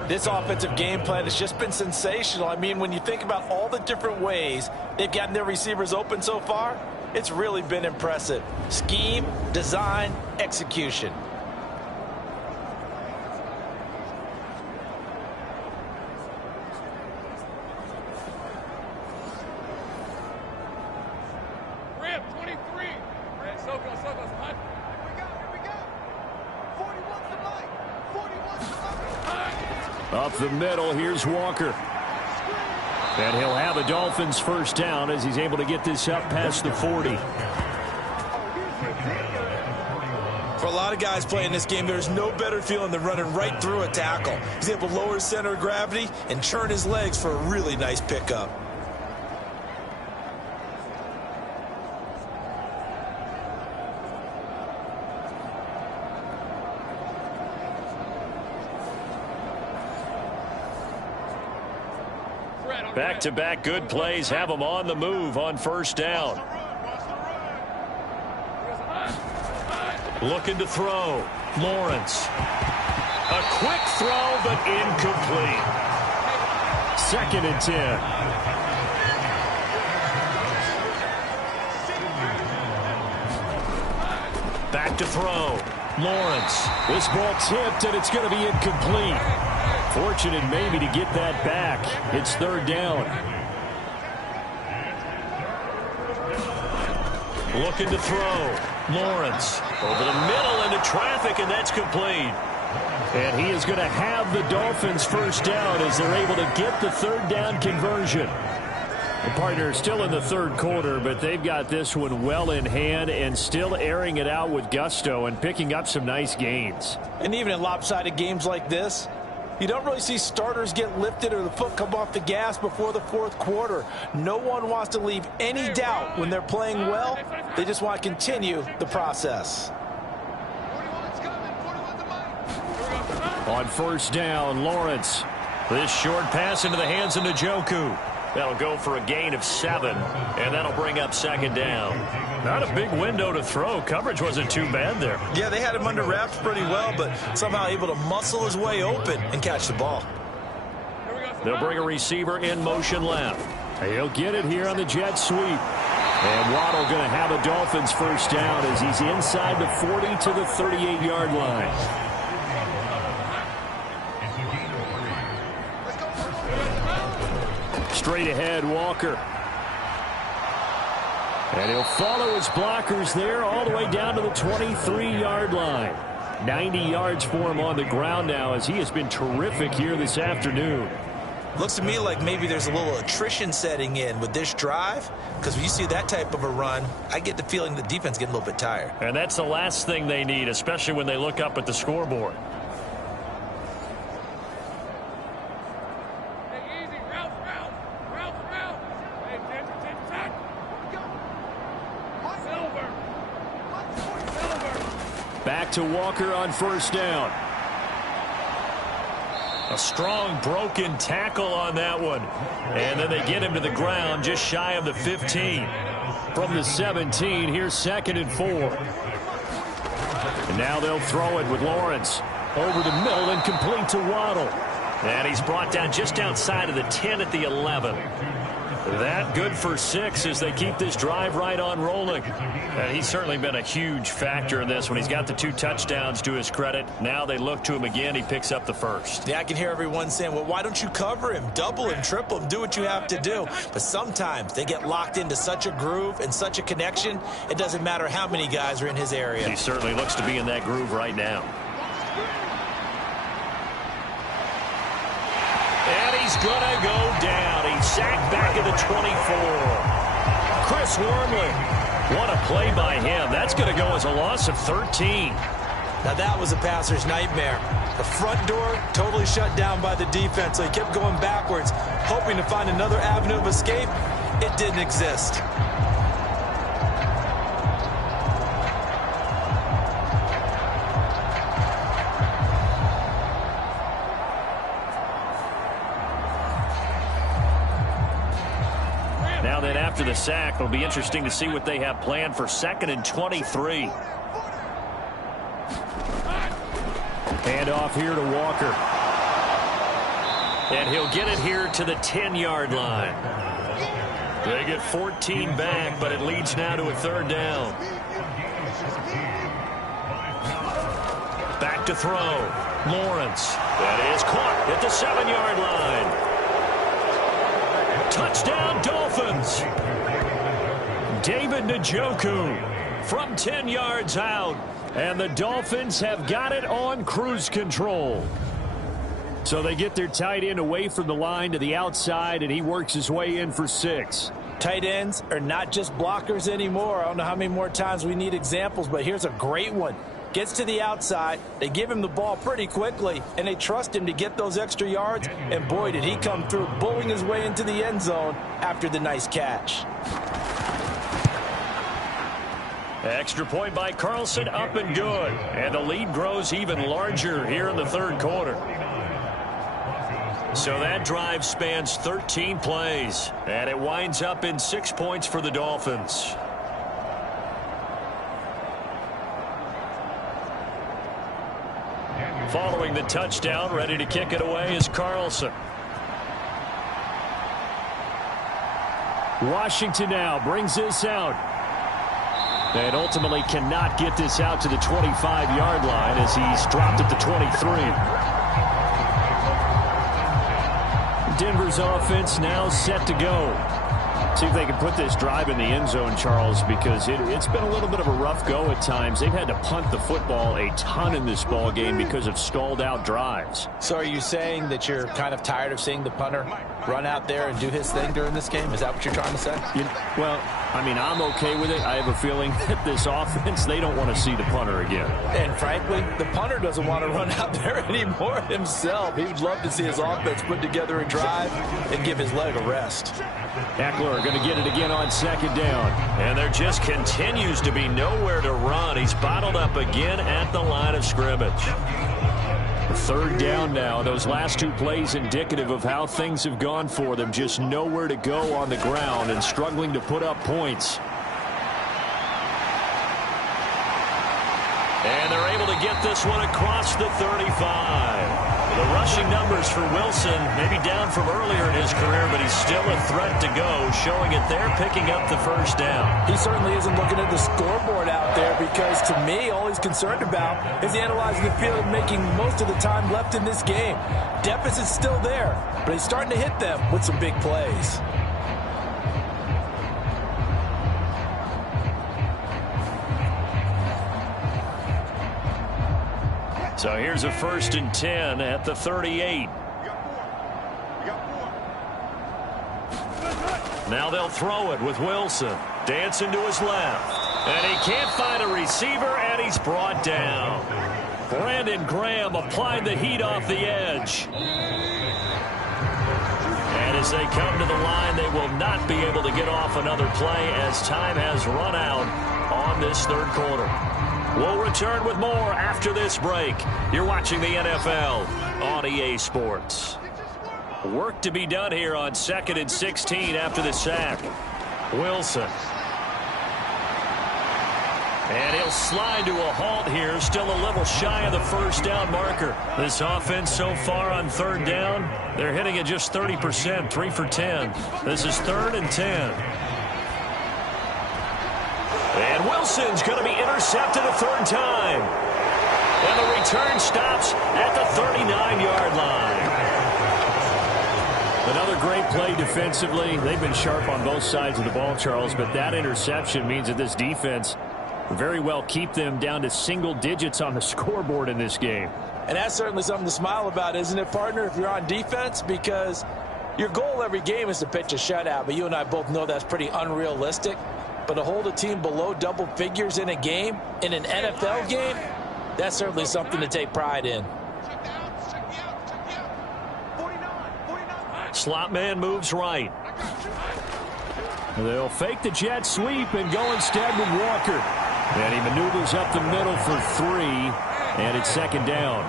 This offensive game plan has just been sensational. I mean, when you think about all the different ways they've gotten their receivers open so far, it's really been impressive. Scheme, design, execution. Rip, 23. Red, Soko, hot. Here we go. 41's the mic. 41's the mic. Up the middle, here's Walker. And he'll have a Dolphins 1st down as he's able to get this up past the 40. For a lot of guys playing this game, there's no better feeling than running right through a tackle. He's able to lower his center of gravity and churn his legs for a really nice pickup. Back-to-back good plays have them on the move on 1st down. Looking to throw. Lawrence. A quick throw, but incomplete. 2nd and 10. Back to throw. Lawrence. This ball tipped, and it's going to be incomplete. Fortunate maybe to get that back. It's 3rd down. Looking to throw. Lawrence over the middle into traffic, and that's complete. And he is going to have the Dolphins 1st down as they're able to get the 3rd down conversion. The partner still in the 3rd quarter, but they've got this one well in hand and still airing it out with gusto and picking up some nice gains. And even in lopsided games like this, you don't really see starters get lifted or the foot come off the gas before the 4th quarter. No one wants to leave any doubt when they're playing well. They just want to continue the process. 41's coming. 41's the mic. On 1st down, Lawrence. This short pass into the hands of Njoku. That'll go for a gain of 7, and that'll bring up 2nd down. Not a big window to throw. Coverage wasn't too bad there. Yeah, they had him under wraps pretty well, but somehow able to muscle his way open and catch the ball. They'll bring a receiver in motion left. He'll get it here on the jet sweep. And Waddle going to have a Dolphins 1st down as he's inside the 40 to the 38-yard line. Straight ahead, Walker. And he'll follow his blockers there all the way down to the 23-yard line. 90 yards for him on the ground now as he has been terrific here this afternoon. Looks to me like maybe there's a little attrition setting in with this drive, because when you see that type of a run, I get the feeling the defense getting a little bit tired. And that's the last thing they need, especially when they look up at the scoreboard. Hey, easy. Route. Hey, Denver, attack. Silver. Back to Walker on first down. A strong broken tackle on that one. And then they get him to the ground just shy of the 15. From the 17, here's 2nd and 4. And now they'll throw it with Lawrence. Over the middle and complete to Waddle. And he's brought down just outside of the 10 at the 11. That good for 6 as they keep this drive right on rolling. And he's certainly been a huge factor in this when he's got the 2 touchdowns to his credit. Now they look to him again. He picks up the first. Yeah, I can hear everyone saying, well, why don't you cover him? Double him, triple him, do what you have to do. But sometimes they get locked into such a groove and such a connection, it doesn't matter how many guys are in his area. He certainly looks to be in that groove right now. And he's going to go down. He's sacked back at the 24. Chris Wormley. What a play by him. That's going to go as a loss of 13. Now that was a passer's nightmare. The front door totally shut down by the defense, so he kept going backwards, hoping to find another avenue of escape. It didn't exist. Now then, after the sack, it'll be interesting to see what they have planned for 2nd and 23. Hand off here to Walker. And he'll get it here to the 10-yard line. They get 14 back, but it leads now to a 3rd down. Back to throw. Lawrence. That is caught at the 7-yard line. Touchdown, Dolphins. David Njoku from 10 yards out. And the Dolphins have got it on cruise control. So they get their tight end away from the line to the outside, and he works his way in for 6. Tight ends are not just blockers anymore. I don't know how many more times we need examples, but here's a great one. Gets to the outside, they give him the ball pretty quickly, and they trust him to get those extra yards, and boy, did he come through, bowling his way into the end zone after the nice catch. Extra point by Carlson, up and good. And the lead grows even larger here in the 3rd quarter. So that drive spans 13 plays, and it winds up in 6 points for the Dolphins. Following the touchdown, ready to kick it away is Carlson. Washington now brings this out. And ultimately cannot get this out to the 25-yard line as he's dropped at the 23. Denver's offense now set to go. See if they can put this drive in the end zone, Charles, because it's been a little bit of a rough go at times. They've had to punt the football a ton in this ball game because of stalled-out drives. So are you saying that you're kind of tired of seeing the punter run out there and do his thing during this game? Is that what you're trying to say? Well, I mean, I'm okay with it. I have a feeling that this offense, they don't want to see the punter again. And frankly, the punter doesn't want to run out there anymore himself. He would love to see his offense put together a drive and give his leg a rest. Eckler going to get it again on 2nd down. And there just continues to be nowhere to run. He's bottled up again at the line of scrimmage. 3rd down now. Those last 2 plays indicative of how things have gone for them. Just nowhere to go on the ground and struggling to put up points. And they're able to get this one across the 35. The rushing numbers for Wilson, maybe down from earlier in his career, but he's still a threat to go, showing it there, picking up the 1st down. He certainly isn't looking at the scoreboard out there because, to me, all he's concerned about is analyzing the field and making most of the time left in this game. Deficit's still there, but he's starting to hit them with some big plays. So here's a 1st and 10 at the 38. We got 4. Now they'll throw it with Wilson. Dancing to his left. And he can't find a receiver, and he's brought down. Brandon Graham applied the heat off the edge. And as they come to the line, they will not be able to get off another play as time has run out on this third quarter. We'll return with more after this break. You're watching the NFL on EA Sports. Work to be done here on 2nd and 16 after the sack. Wilson. And he'll slide to a halt here, still a little shy of the first down marker. This offense so far on 3rd down, they're hitting at just 30%, 3 for 10. This is 3rd and 10. And Wilson's going to be intercepted a 3rd time. And the return stops at the 39-yard line. Another great play defensively. They've been sharp on both sides of the ball, Charles, but that interception means that this defense very well keep them down to single digits on the scoreboard in this game. And that's certainly something to smile about, isn't it, partner, if you're on defense? Because your goal every game is to pitch a shutout, but you and I both know that's pretty unrealistic. But to hold a team below double figures in a game, in an NFL game, that's certainly something to take pride in. Slot man moves right. They'll fake the jet sweep and go instead with Walker. And he maneuvers up the middle for 3, and it's 2nd down.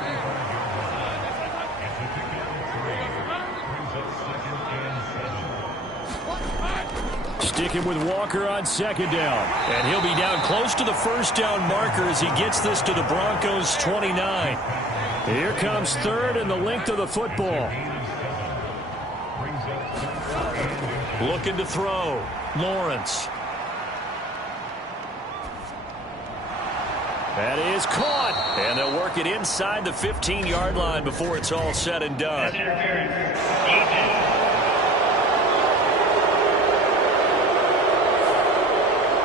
Sticking with Walker on 2nd down. And he'll be down close to the first down marker as he gets this to the Broncos' 29. Here comes 3rd and the length of the football. Looking to throw. Lawrence. That is caught. And they'll work it inside the 15-yard line before it's all said and done.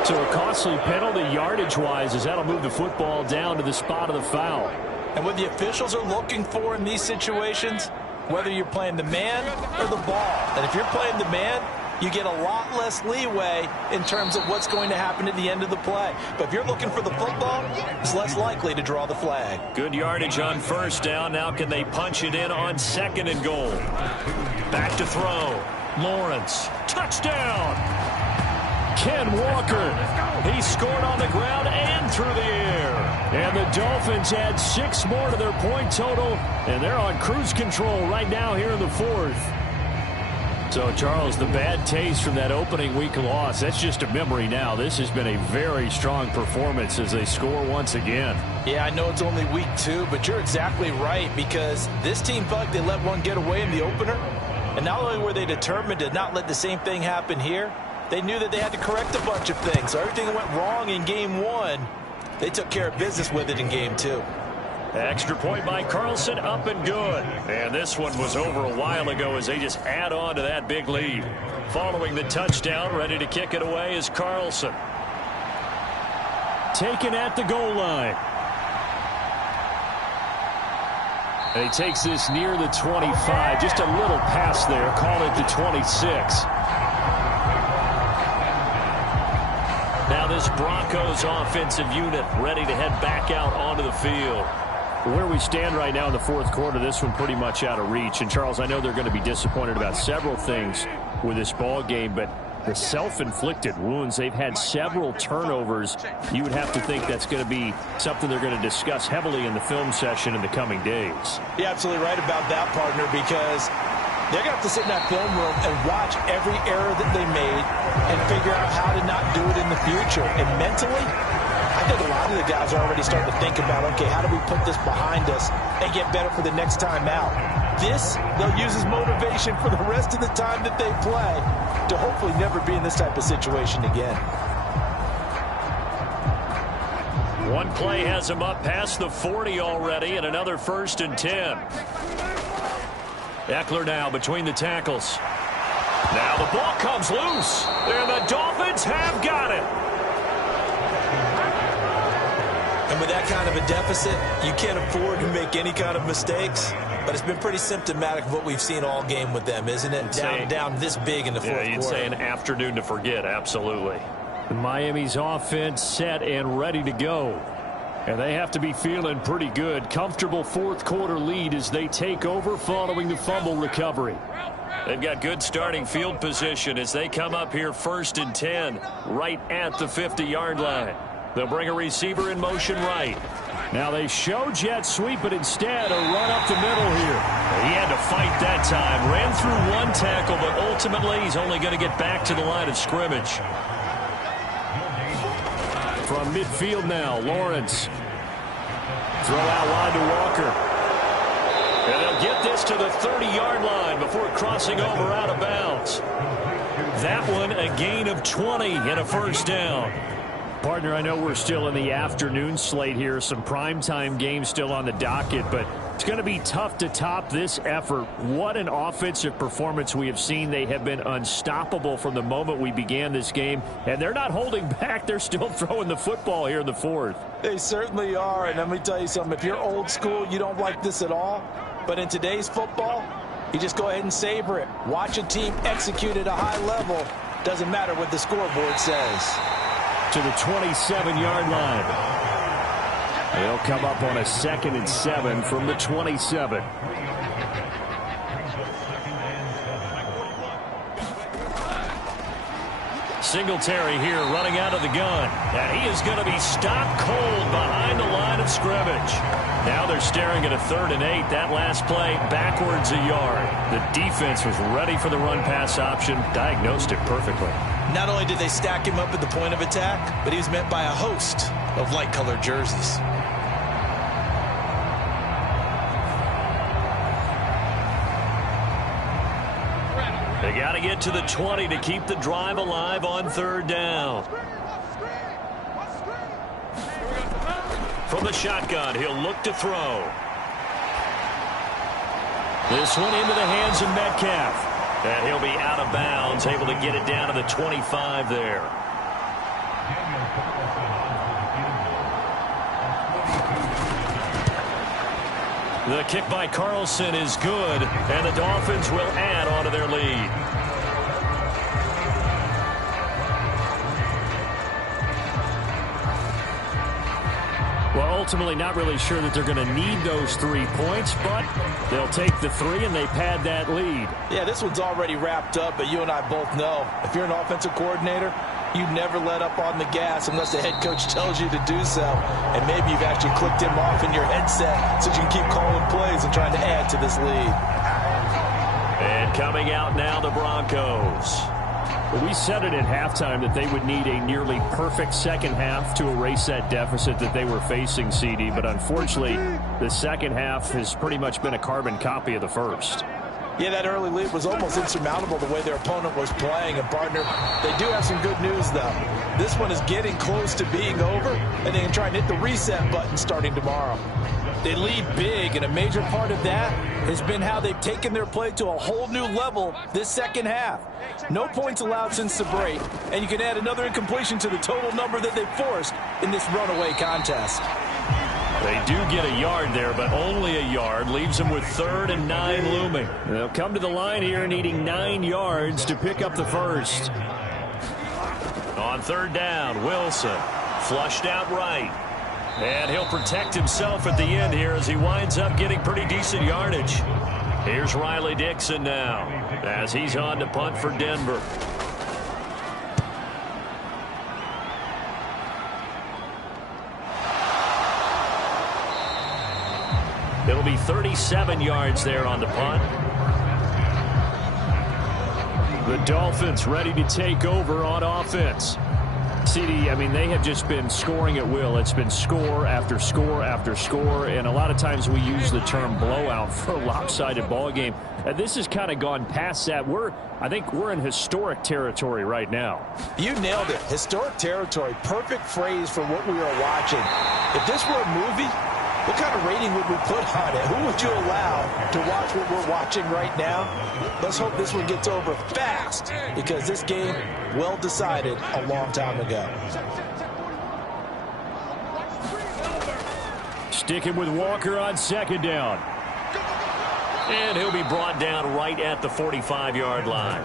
So a costly penalty yardage-wise as that'll move the football down to the spot of the foul. And what the officials are looking for in these situations, whether you're playing the man or the ball. And if you're playing the man, you get a lot less leeway in terms of what's going to happen at the end of the play. But if you're looking for the football, it's less likely to draw the flag. Good yardage on 1st down. Now can they punch it in on 2nd and goal? Back to throw. Lawrence. Touchdown! Ken Walker. He scored on the ground and through the air. And the Dolphins add 6 more to their point total, and they're on cruise control right now here in the 4th. So, Charles, the bad taste from that opening week loss, that's just a memory now. This has been a very strong performance as they score once again. Yeah, I know it's only week 2, but you're exactly right, because this team felt like they let one get away in the opener. And not only were they determined to not let the same thing happen here, they knew that they had to correct a bunch of things. So everything that went wrong in game 1, they took care of business with it in game 2. Extra point by Carlson, up and good. And this one was over a while ago as they just add on to that big lead. Following the touchdown, ready to kick it away is Carlson. Taken at the goal line. And he takes this near the 25. Just a little pass there. Call it the 26. Now this Broncos offensive unit ready to head back out onto the field. Where we stand right now in the 4th quarter, this one pretty much out of reach. And, Charles, I know they're going to be disappointed about several things with this ball game, but the self-inflicted wounds, they've had several turnovers. You would have to think that's going to be something they're going to discuss heavily in the film session in the coming days. You're absolutely right about that, partner, because they're going to have to sit in that film room and watch every error that they made and figure out how to not do it in the future. And mentally, I think a lot of the guys are already starting to think about, okay, how do we put this behind us and get better for the next time out? This, they'll use as motivation for the rest of the time that they play to hopefully never be in this type of situation again. One play has them up past the 40 already, and another 1st and 10. Eckler now between the tackles. Now the ball comes loose, and the Dolphins have got it. And with that kind of a deficit, you can't afford to make any kind of mistakes. but it's been pretty symptomatic of what we've seen all game with them, isn't it? Down this big in the fourth quarter. You'd say an afternoon to forget, absolutely. Miami's offense set and ready to go. And they have to be feeling pretty good. Comfortable fourth quarter lead as they take over following the fumble recovery. They've got good starting field position as they come up here 1st and 10 right at the 50-yard line. They'll bring a receiver in motion right. Now they show jet sweep, but instead a run up the middle here. He had to fight that time. Ran through one tackle, but ultimately he's only going to get back to the line of scrimmage. From midfield now, Lawrence. Throw out wide to Walker. And they'll get this to the 30-yard line before crossing over out of bounds. That one a gain of 20 and a first down. Partner, I know we're still in the afternoon slate here. Some primetime games still on the docket, but it's going to be tough to top this effort. What an offensive performance we have seen. They have been unstoppable from the moment we began this game, and they're not holding back. They're still throwing the football here in the fourth. They certainly are, and let me tell you something. If you're old school, you don't like this at all. But in today's football, you just go ahead and savor it. Watch a team execute at a high level. Doesn't matter what the scoreboard says. To the 27-yard line. They'll come up on a 2nd and 7 from the 27. Singletary here running out of the gun. And he is going to be stopped cold behind the line of scrimmage. Now they're staring at a 3rd and 8. That last play backwards a yard. The defense was ready for the run-pass option. Diagnosed it perfectly. Not only did they stack him up at the point of attack, but he was met by a host of light-colored jerseys. They got to get to the 20 to keep the drive alive on 3rd down. From the shotgun, he'll look to throw. This one into the hands of Metcalf. And he'll be out of bounds, able to get it down to the 25 there. The kick by Carlson is good, and the Dolphins will add on to their lead. Well, ultimately not really sure that they're going to need those 3 points, but they'll take the 3 and they pad that lead. Yeah, this one's already wrapped up, but you and I both know if you're an offensive coordinator, you never let up on the gas unless the head coach tells you to do so. And maybe you've actually clicked him off in your headset so you can keep calling plays and trying to add to this lead. And coming out now, the Broncos. We said it at halftime that they would need a nearly perfect second half to erase that deficit that they were facing, CD. But unfortunately, the second half has pretty much been a carbon copy of the first. Yeah, that early lead was almost insurmountable the way their opponent was playing. And, partner, they do have some good news, though. This one is getting close to being over, and they can try and hit the reset button starting tomorrow. They lead big, and a major part of that has been how they've taken their play to a whole new level this second half. No points allowed since the break, and you can add another incompletion to the total number that they've forced in this runaway contest. They do get a yard there, but only a yard. Leaves them with 3rd and 9 looming. They'll come to the line here needing 9 yards to pick up the first. On 3rd down, Wilson flushed out right. And he'll protect himself at the end here as he winds up getting pretty decent yardage. Here's Riley Dixon now as he's on to punt for Denver. It'll be 37 yards there on the punt. The Dolphins ready to take over on offense. CD, I mean, they have just been scoring at will. It's been score after score after score, and a lot of times we use the term blowout for a lopsided ball game. This has kind of gone past that. I think we're in historic territory right now. You nailed it. Historic territory. Perfect phrase for what we are watching. If this were a movie, what kind of rating would we put on it? Who would you allow to watch what we're watching right now? Let's hope this one gets over fast, because this game, well decided a long time ago. Sticking with Walker on 2nd down. And he'll be brought down right at the 45-yard line.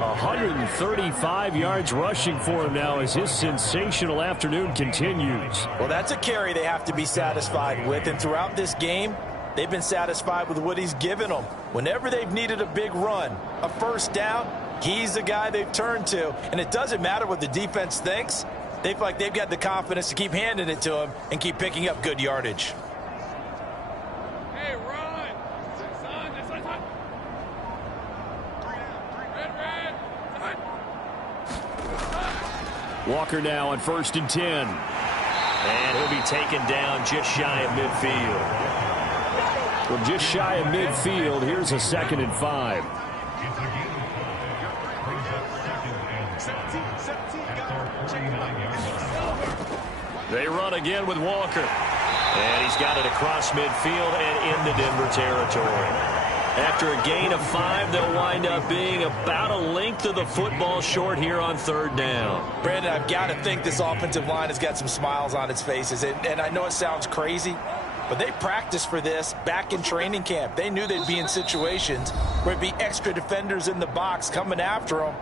135 yards rushing for him now as his sensational afternoon continues. Well, that's a carry they have to be satisfied with. And throughout this game, they've been satisfied with what he's given them. Whenever they've needed a big run, a first down, he's the guy they've turned to. And it doesn't matter what the defense thinks. They feel like they've got the confidence to keep handing it to him and keep picking up good yardage. Hey, run! Son, this is hot. Red. Walker now on 1st and 10. And he'll be taken down just shy of midfield. From just shy of midfield, here's a 2nd and 5. They run again with Walker. And he's got it across midfield and into Denver territory. After a gain of 5, they'll wind up being about a length of the football short here on 3rd down. Brandon, I've got to think this offensive line has got some smiles on its faces. And I know it sounds crazy, but they practiced for this back in training camp. They knew they'd be in situations where it'd be extra defenders in the box coming after them,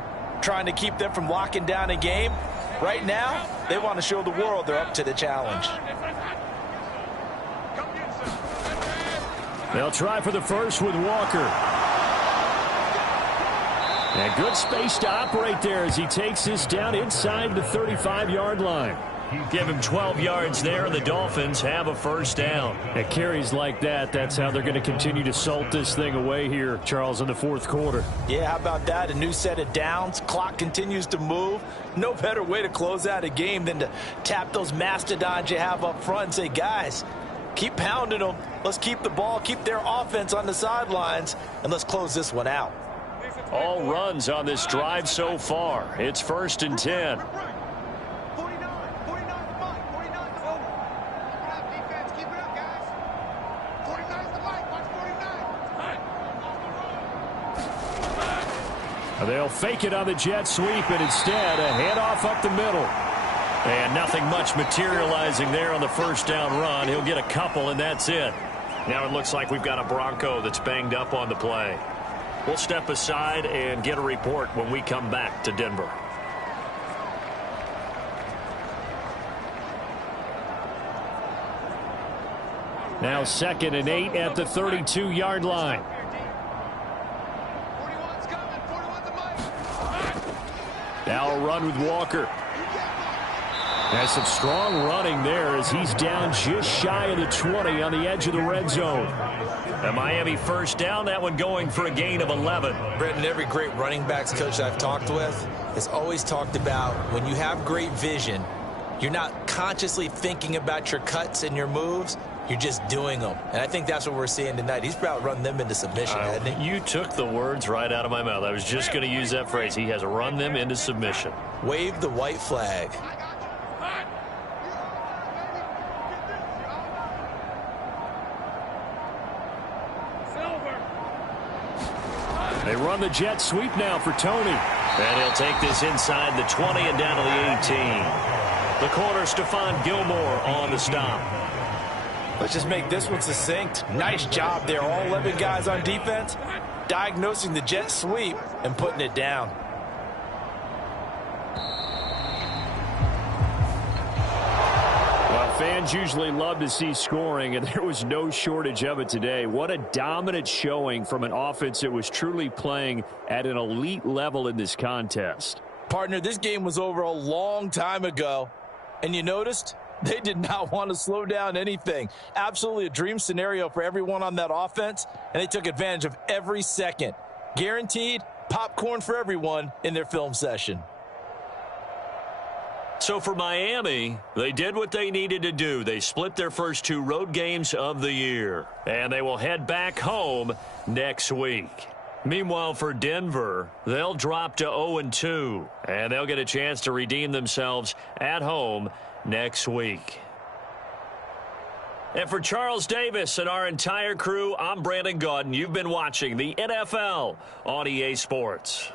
trying to keep them from locking down a game. Right now, they want to show the world they're up to the challenge. They'll try for the first with Walker. And good space to operate there as he takes this down inside the 35-yard line. Give him 12 yards there, and the Dolphins have a first down. At carries like that, that's how they're going to continue to salt this thing away here, Charles, in the 4th quarter. Yeah, how about that? A new set of downs. Clock continues to move. No better way to close out a game than to tap those mastodons you have up front and say, guys, keep pounding them. Let's keep the ball, keep their offense on the sidelines, and let's close this one out. All runs on this drive so far. It's 1st and 10. They'll fake it on the jet sweep, and instead a handoff up the middle. And nothing much materializing there on the first down run. He'll get a couple, and that's it. Now it looks like we've got a Bronco that's banged up on the play. We'll step aside and get a report when we come back to Denver. Now 2nd and 8 at the 32-yard line. Now a run with Walker. Has some strong running there as he's down just shy of the 20 on the edge of the red zone. A Miami first down, that one going for a gain of 11. Brendan, every great running backs coach I've talked with has always talked about when you have great vision, you're not consciously thinking about your cuts and your moves. You're just doing them. And I think that's what we're seeing tonight. He's about run them into submission, hasn't he? You took the words right out of my mouth. I was just going to use that phrase. He has run them into submission. Wave the white flag. They run the jet sweep now for Tony. And he'll take this inside the 20 and down to the 18. The corner, Stephon Gilmore, on the stop. Let's just make this one succinct. Nice job there. All 11 guys on defense diagnosing the jet sweep and putting it down. Well, fans usually love to see scoring, and there was no shortage of it today. What a dominant showing from an offense that was truly playing at an elite level in this contest. Partner, this game was over a long time ago, and you noticed they did not want to slow down anything. Absolutely a dream scenario for everyone on that offense, and they took advantage of every second. Guaranteed popcorn for everyone in their film session. So for Miami, they did what they needed to do. They split their first 2 road games of the year, and they will head back home next week. Meanwhile, for Denver, they'll drop to 0-2, and they'll get a chance to redeem themselves at home next week. And for Charles Davis and our entire crew, I'm Brandon Gaudin. You've been watching the NFL on EA Sports.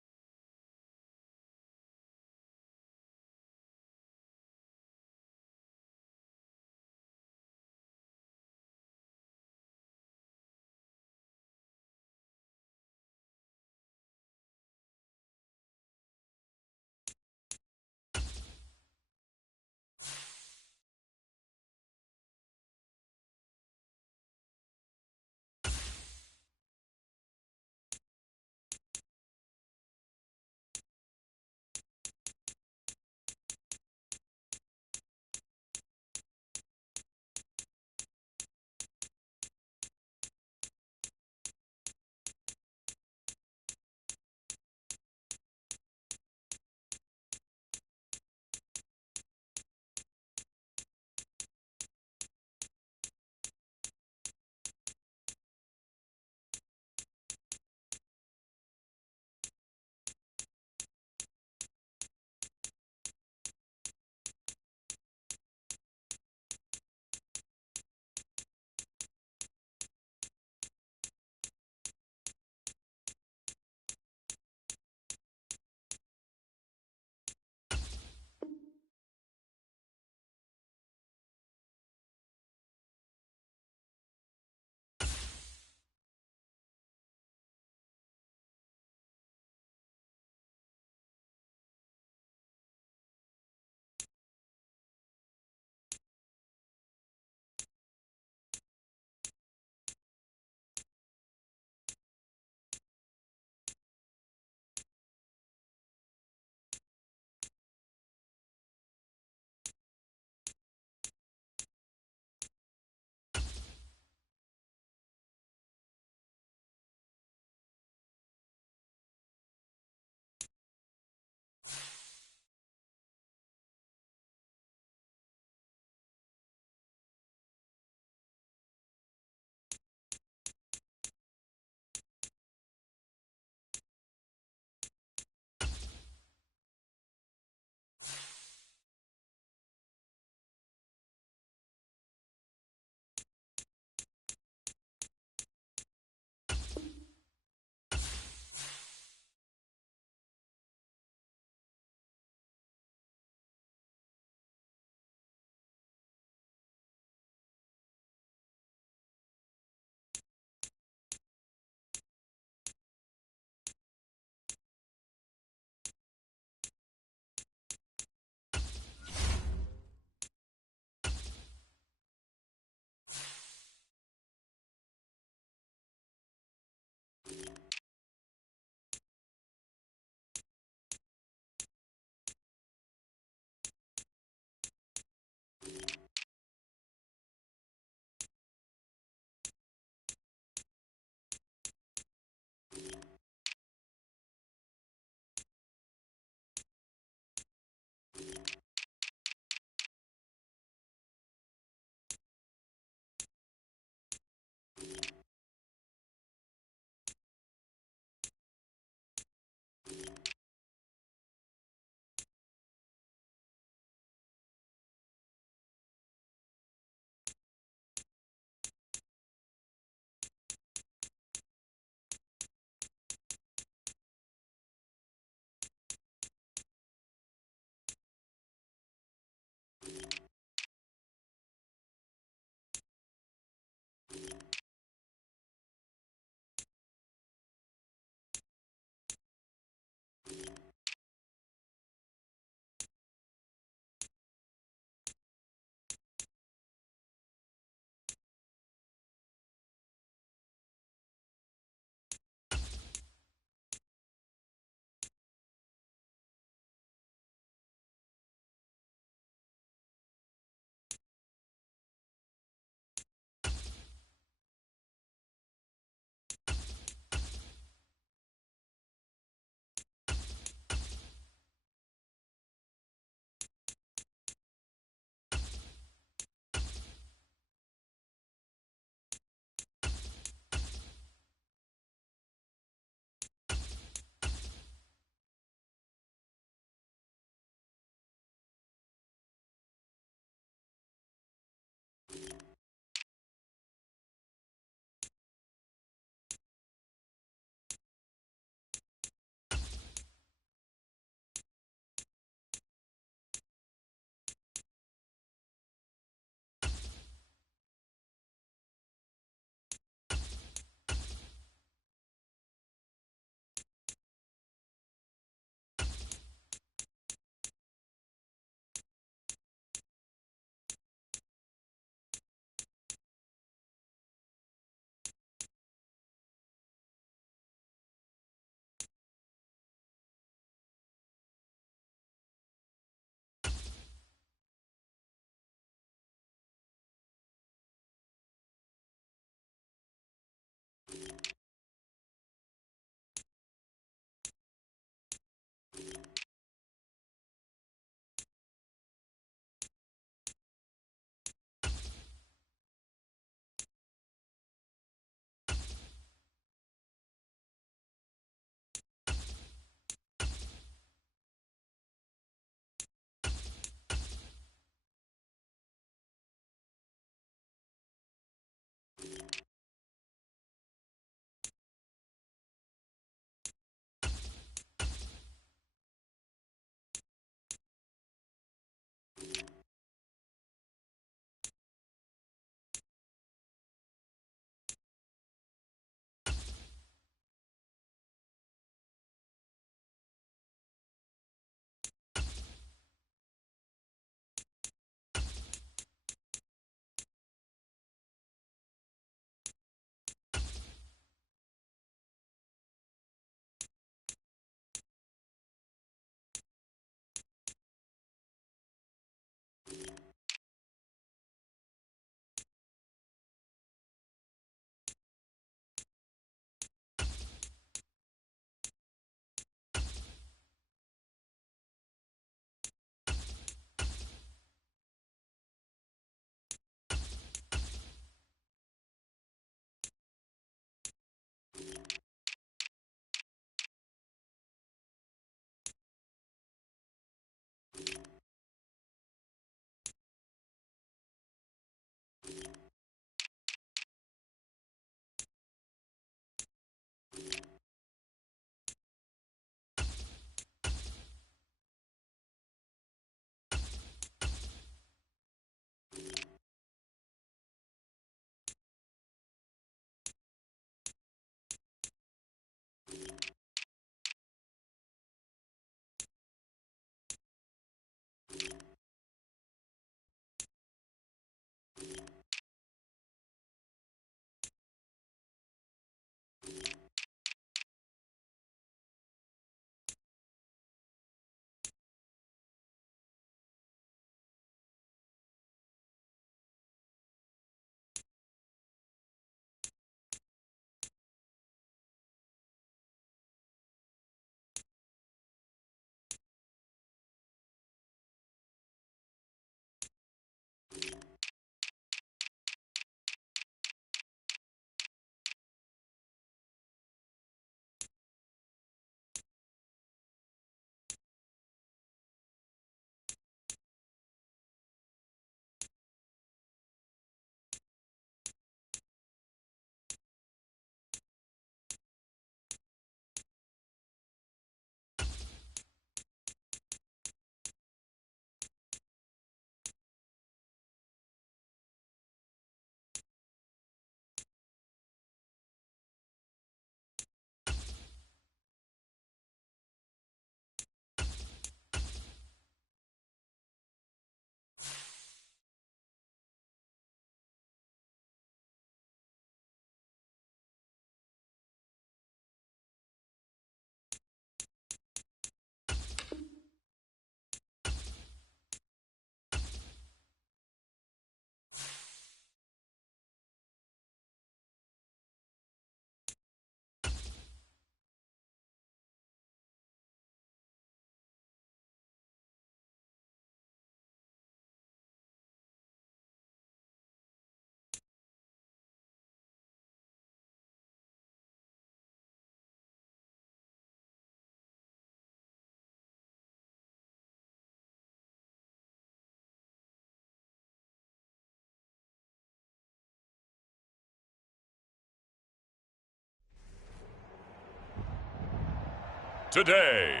today.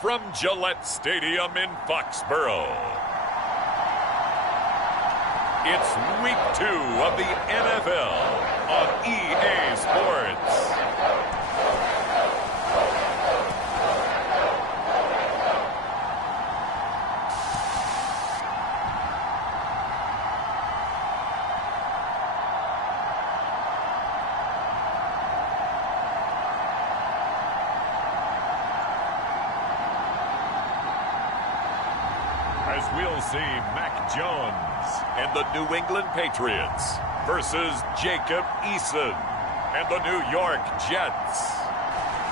From Gillette Stadium in Foxborough, it's Week 2 of the NFL on EA Sports. As we'll see Mac Jones and the New England Patriots versus Jacob Eason and the New York Jets.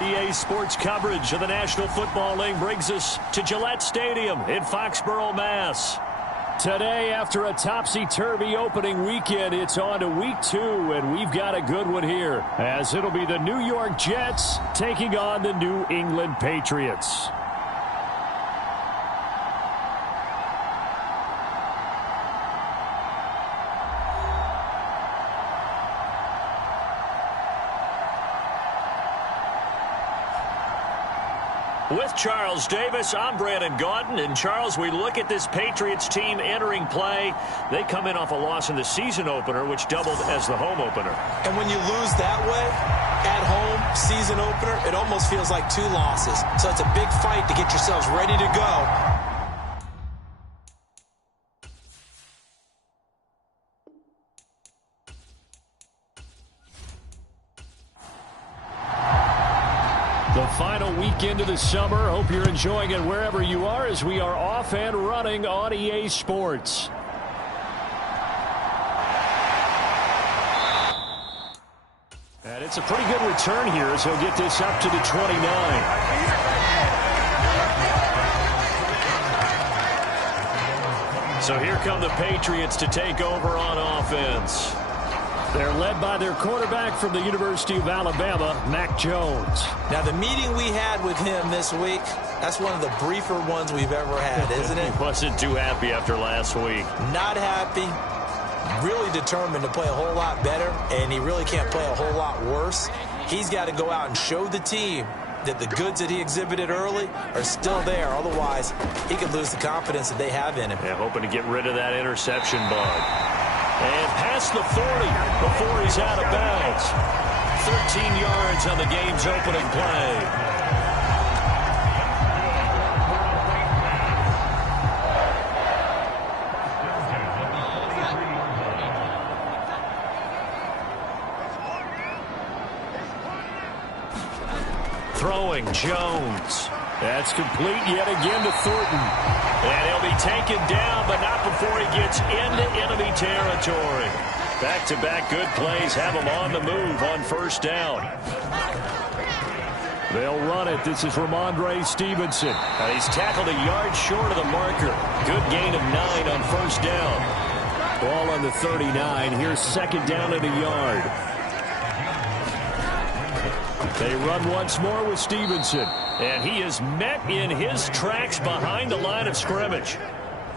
EA Sports coverage of the National Football League brings us to Gillette Stadium in Foxborough, Mass. Today, after a topsy-turvy opening weekend, it's on to Week 2, and we've got a good one here, as it'll be the New York Jets taking on the New England Patriots. With Charles Davis, I'm Brandon Gaudin. And, Charles, we look at this Patriots team entering play. They come in off a loss in the season opener, which doubled as the home opener. And when you lose that way, at home, season opener, it almost feels like 2 losses. So it's a big fight to get yourselves ready to go. The final weekend of the summer. Hope you're enjoying it wherever you are as we are off and running on EA Sports. And it's a pretty good return here as he'll get this up to the 29. So here come the Patriots to take over on offense. They're led by their quarterback from the University of Alabama, Mac Jones. Now, the meeting we had with him this week, that's one of the briefer ones we've ever had, isn't it? He wasn't too happy after last week. Not happy. Really determined to play a whole lot better, and he really can't play a whole lot worse. He's got to go out and show the team that the goods that he exhibited early are still there. Otherwise, he could lose the confidence that they have in him. Yeah, hoping to get rid of that interception bug. And past the 40 before he's out of bounds. 13 yards on the game's opening play. Throwing Jones. That's complete yet again to Thornton. And he'll be taken down, but not before he gets into enemy territory. Back-to-back good plays have him on the move on first down. They'll run it. This is Ramondre Stevenson. And he's tackled a yard short of the marker. Good gain of 9 on first down. Ball on the 39. Here's second down and a yard. They run once more with Stevenson. And he is met in his tracks behind the line of scrimmage.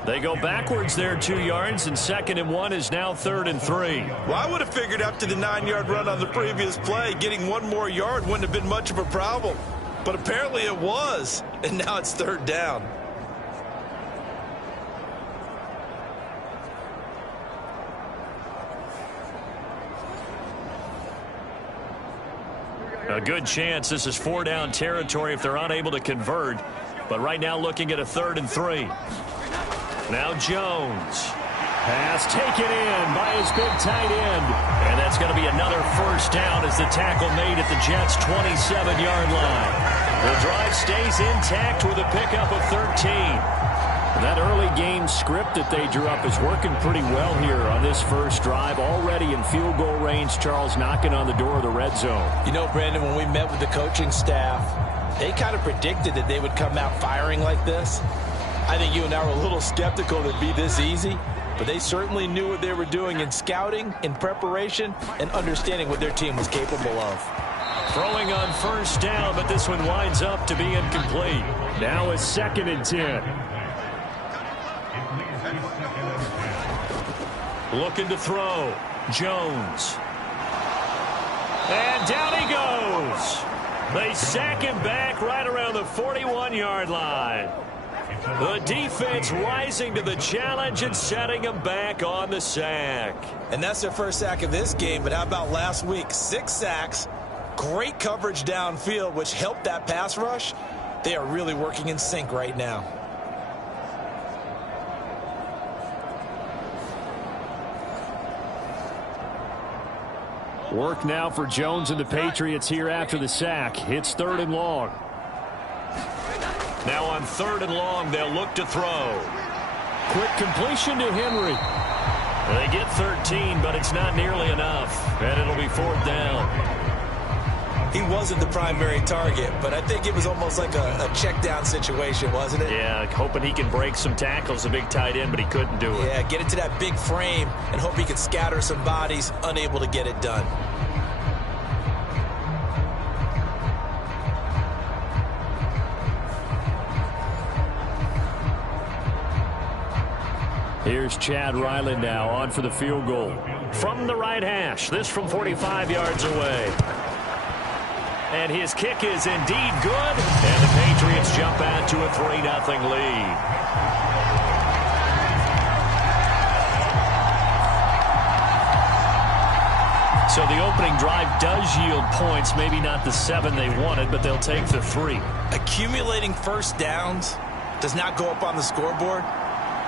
They go backwards there 2 yards, and 2nd and 1 is now 3rd and 3. Well, I would have figured after the 9-yard run on the previous play, getting 1 more yard wouldn't have been much of a problem. But apparently it was, and now it's 3rd down. A good chance this is 4-down territory if they're unable to convert. But right now looking at a 3rd and 3. Now Jones. Pass taken in by his big tight end. And that's going to be another first down as the tackle made at the Jets' 27-yard line. The drive stays intact with a pickup of 13. That early game script that they drew up is working pretty well here on this first drive. Already in field goal range, Charles knocking on the door of the red zone. You know, Brandon, when we met with the coaching staff, they kind of predicted that they would come out firing like this. I think you and I were a little skeptical that it'd be this easy, but they certainly knew what they were doing in scouting, in preparation, and understanding what their team was capable of. Throwing on first down, but this one winds up to be incomplete. Now it's 2nd and 10. Looking to throw. Jones. And down he goes. They sack him back right around the 41-yard line. The defense rising to the challenge and setting him back on the sack. And that's their first sack of this game, but how about last week? 6 sacks, great coverage downfield, which helped that pass rush. They are really working in sync right now. Work now for Jones and the Patriots here after the sack. It's 3rd and long. Now on 3rd and long, they'll look to throw. Quick completion to Henry. They get 13, but it's not nearly enough, and it'll be 4th down. He wasn't the primary target, but I think it was almost like a check down situation, wasn't it? Yeah, hoping he can break some tackles, a big tight end, but he couldn't do it. Yeah, get into that big frame and hope he can scatter some bodies, unable to get it done. Here's Chad Ryland now on for the field goal. From the right hash, this from 45 yards away. And his kick is indeed good. And the Patriots jump out to a 3-0 lead. So the opening drive does yield points. Maybe not the 7 they wanted, but they'll take the 3. Accumulating first downs does not go up on the scoreboard,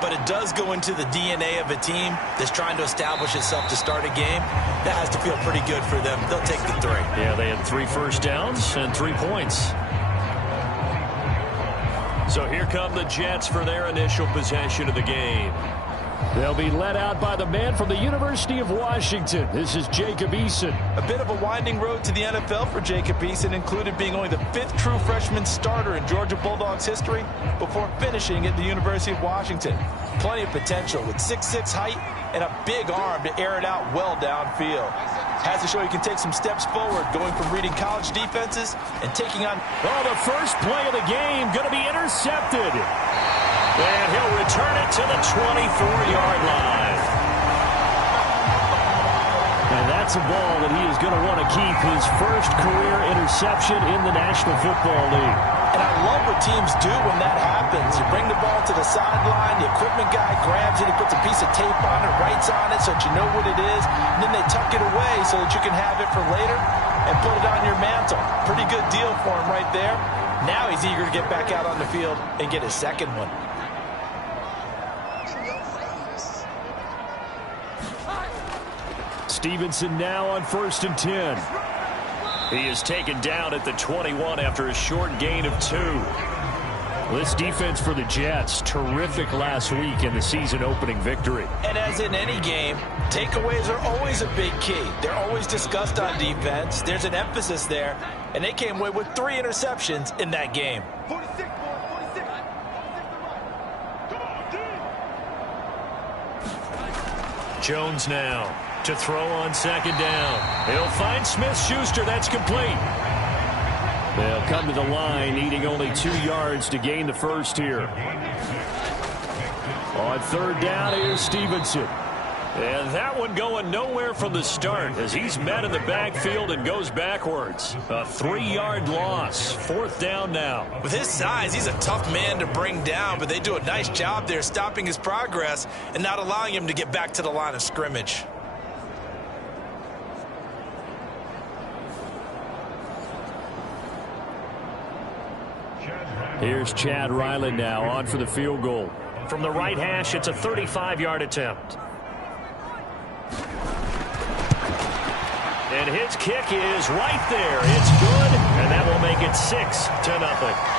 but it does go into the DNA of a team that's trying to establish itself to start a game. That has to feel pretty good for them. They'll take the 3. Yeah, they had 3 first downs and 3 points. So here come the Jets for their initial possession of the game. They'll be led out by the man from the University of Washington. This is Jacob Eason. A bit of a winding road to the NFL for Jacob Eason, included being only the 5th true freshman starter in Georgia Bulldogs history before finishing at the University of Washington. Plenty of potential with 6'6" height and a big arm to air it out well downfield. Has to show he can take some steps forward, going from reading college defenses and taking on... Oh, the first play of the game going to be intercepted. And he'll return it to the 24-yard line. And that's a ball that he is going to want to keep, his first career interception in the National Football League. And I love what teams do when that happens. You bring the ball to the sideline, the equipment guy grabs it, he puts a piece of tape on it, writes on it so that you know what it is, and then they tuck it away so that you can have it for later and put it on your mantle. Pretty good deal for him right there. Now he's eager to get back out on the field and get his second one. Stevenson now on 1st and 10. He is taken down at the 21 after a short gain of 2. This defense for the Jets, terrific last week in the season-opening victory. And as in any game, takeaways are always a big key. They're always discussed on defense. There's an emphasis there, and they came away with 3 interceptions in that game. 46, boy, 46. Come on, dude. Jones now to throw on 2nd down. He'll find Smith-Schuster. That's complete. They'll come to the line, needing only 2 yards to gain the first here. On 3rd down, here's Stevenson. And that one going nowhere from the start as he's met in the backfield and goes backwards. A 3-yard loss. 4th down now. With his size, he's a tough man to bring down, but they do a nice job there stopping his progress and not allowing him to get back to the line of scrimmage. Here's Chad Ryland now on for the field goal. From the right hash, it's a 35-yard attempt. And his kick is right there. It's good, and that will make it 6-0.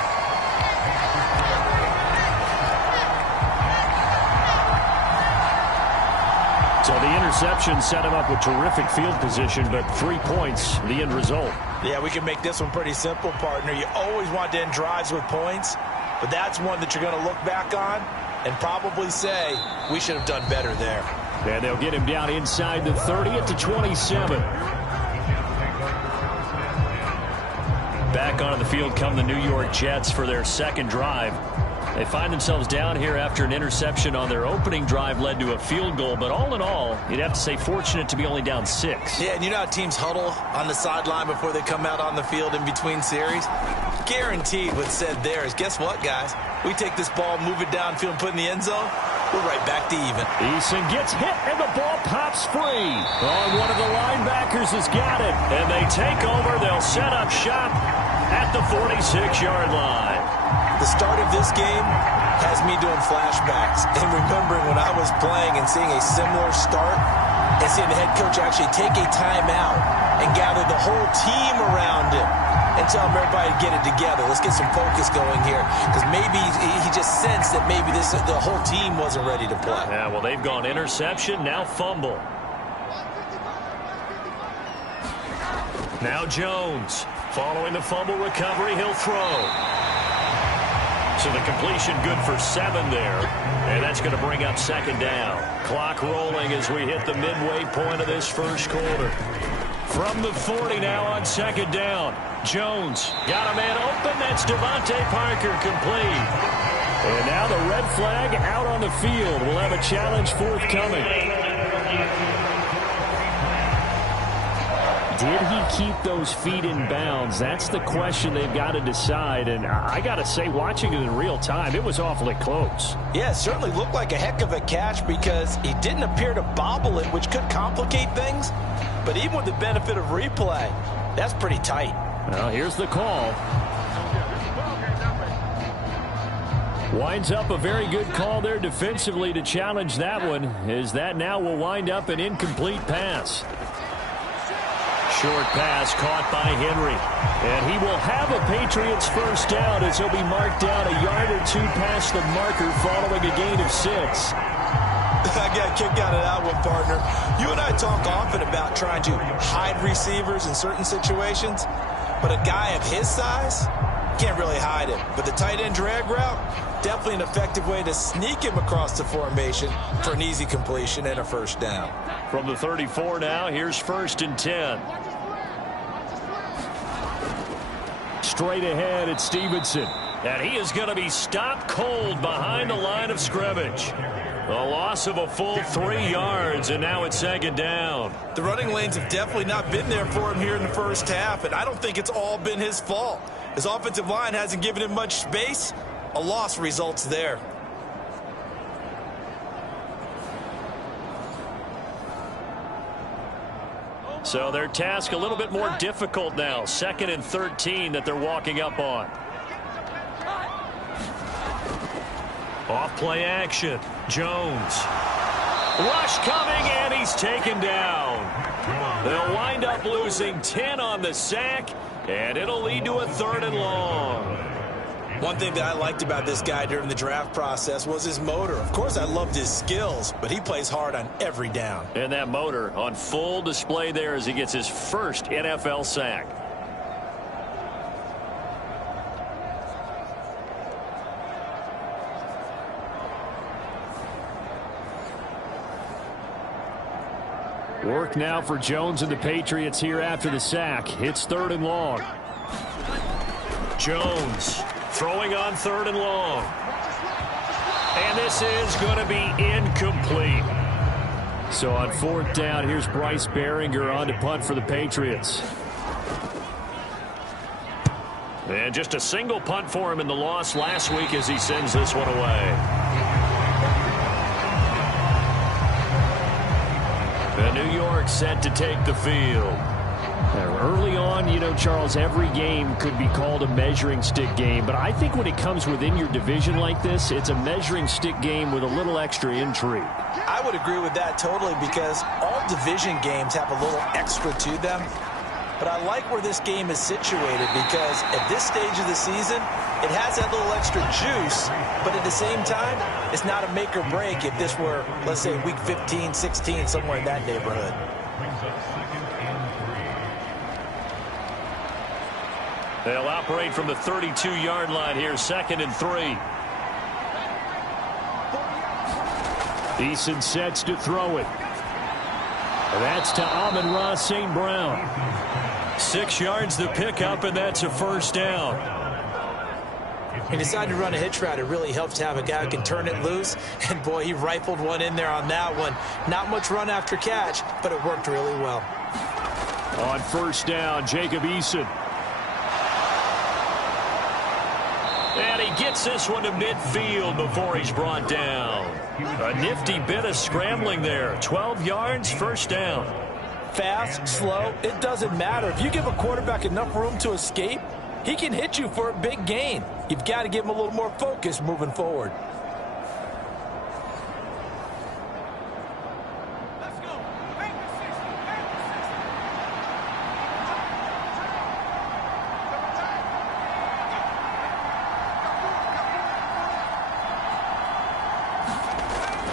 So the interception set him up with terrific field position, but 3 points, the end result. Yeah, we can make this one pretty simple, partner. You always want to end drives with points, but that's one that you're going to look back on and probably say, we should have done better there. And they'll get him down inside the 30 at the 27. Back onto the field come the New York Jets for their second drive. They find themselves down here after an interception on their opening drive led to a field goal. But all in all, you'd have to say fortunate to be only down 6. Yeah, and you know how teams huddle on the sideline before they come out on the field in between series? Guaranteed what's said there is, guess what, guys? We take this ball, move it downfield, and put it in the end zone, we're right back to even. Eason gets hit, and the ball pops free. Oh, one of the linebackers has got it. And they take over. They'll set up shop at the 46-yard line. The start of this game has me doing flashbacks and remembering when I was playing and seeing a similar start and seeing the head coach actually take a timeout and gather the whole team around him and tell him everybody to get it together. Let's get some focus going here, because maybe he just sensed that maybe the whole team wasn't ready to play. Yeah, well, they've gone interception, now fumble. Now Jones. Following the fumble recovery, he'll throw. So the completion good for 7 there. And that's going to bring up second down. Clock rolling as we hit the midway point of this first quarter. From the 40 now on second down. Jones got a man open. That's Devontae Parker complete. And now the red flag out on the field. We'll have a challenge forthcoming. Did he keep those feet in bounds? That's the question they've got to decide. And I got to say, watching it in real time, it was awfully close. Yeah, it certainly looked like a heck of a catch because he didn't appear to bobble it, which could complicate things. But even with the benefit of replay, that's pretty tight. Well, here's the call. Winds up a very good call there defensively to challenge that one, as that now will wind up an incomplete pass. Short pass caught by Henry. And he will have a Patriots first down as he'll be marked down a yard or 2 past the marker following a gain of 6. I got a kick out of that one, partner. You and I talk often about trying to hide receivers in certain situations, but a guy of his size can't really hide him. But the tight end drag route, definitely an effective way to sneak him across the formation for an easy completion and a first down. From the 34 now, here's 1st and 10. Straight ahead, it's Stevenson. And he is going to be stopped cold behind the line of scrimmage. A loss of a full 3 yards, and now it's second down. The running lanes have definitely not been there for him here in the first half, and I don't think it's all been his fault. His offensive line hasn't given him much space. A loss results there. So their task a little bit more difficult now. 2nd and 13 that they're walking up on. Off play action. Jones. Rush coming, and he's taken down. They'll wind up losing 10 on the sack, and it'll lead to a 3rd and long. One thing that I liked about this guy during the draft process was his motor. Of course, I loved his skills, but he plays hard on every down. And that motor on full display there as he gets his first NFL sack. Work now for Jones and the Patriots here after the sack. It's 3rd and long. Jones throwing on 3rd and long. And this is going to be incomplete. So on 4th down, here's Bryce Behringer on to punt for the Patriots. And just a single punt for him in the loss last week as he sends this one away. And New York set to take the field. Early on, you know, Charles, every game could be called a measuring stick game. But I think when it comes within your division like this, it's a measuring stick game with a little extra intrigue. I would agree with that totally, because all division games have a little extra to them. But I like where this game is situated, because at this stage of the season, it has that little extra juice. But at the same time, it's not a make or break if this were, let's say, week 15, 16, somewhere in that neighborhood. They'll operate from the 32-yard line here, 2nd and 3. Eason sets to throw it. And that's to Amon-Ra St. Brown. 6 yards the pickup, and that's a first down. He decided to run a hitch route. It really helps to have a guy who can turn it loose. And, boy, he rifled one in there on that one. Not much run after catch, but it worked really well. On first down, Jacob Eason. And he gets this one to midfield before he's brought down. A nifty bit of scrambling there. 12 yards, first down. Fast, slow, it doesn't matter. If you give a quarterback enough room to escape, he can hit you for a big gain. You've got to give him a little more focus moving forward.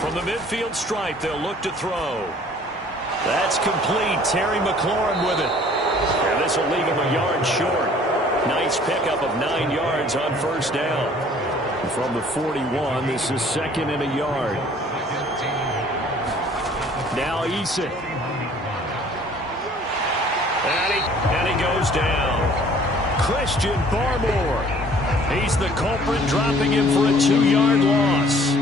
From the midfield stripe, they'll look to throw. That's complete. Terry McLaurin with it. And this will leave him a yard short. Nice pickup of 9 yards on first down. From the 41, this is second and a yard. Now Eason. And he goes down. Christian Barmore. He's the culprit, dropping him for a 2-yard loss.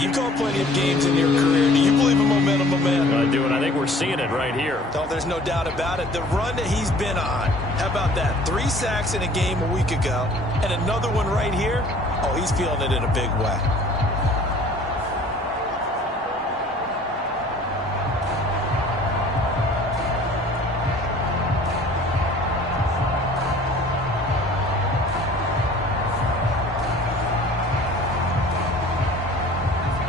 You've called plenty of games in your career. Do you believe in momentum, my man? I do, and I think we're seeing it right here. Oh, there's no doubt about it. The run that he's been on. How about that? 3 sacks in a game a week ago, and another one right here. Oh, he's feeling it in a big way.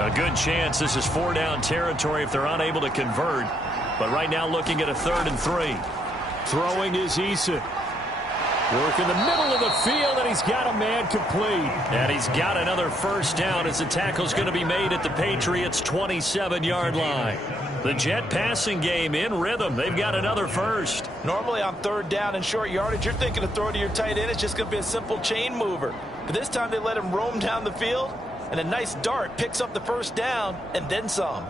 A good chance this is 4-down territory if they're unable to convert. But right now looking at a 3rd and 3. Throwing is Eason. Work in the middle of the field, and he's got a man complete. And he's got another first down as the tackle's going to be made at the Patriots' 27-yard line. The Jet passing game in rhythm. They've got another first. Normally on 3rd down and short yardage, you're thinking of throw to your tight end. It's just going to be a simple chain mover. But this time they let him roam down the field. And a nice dart picks up the first down and then some.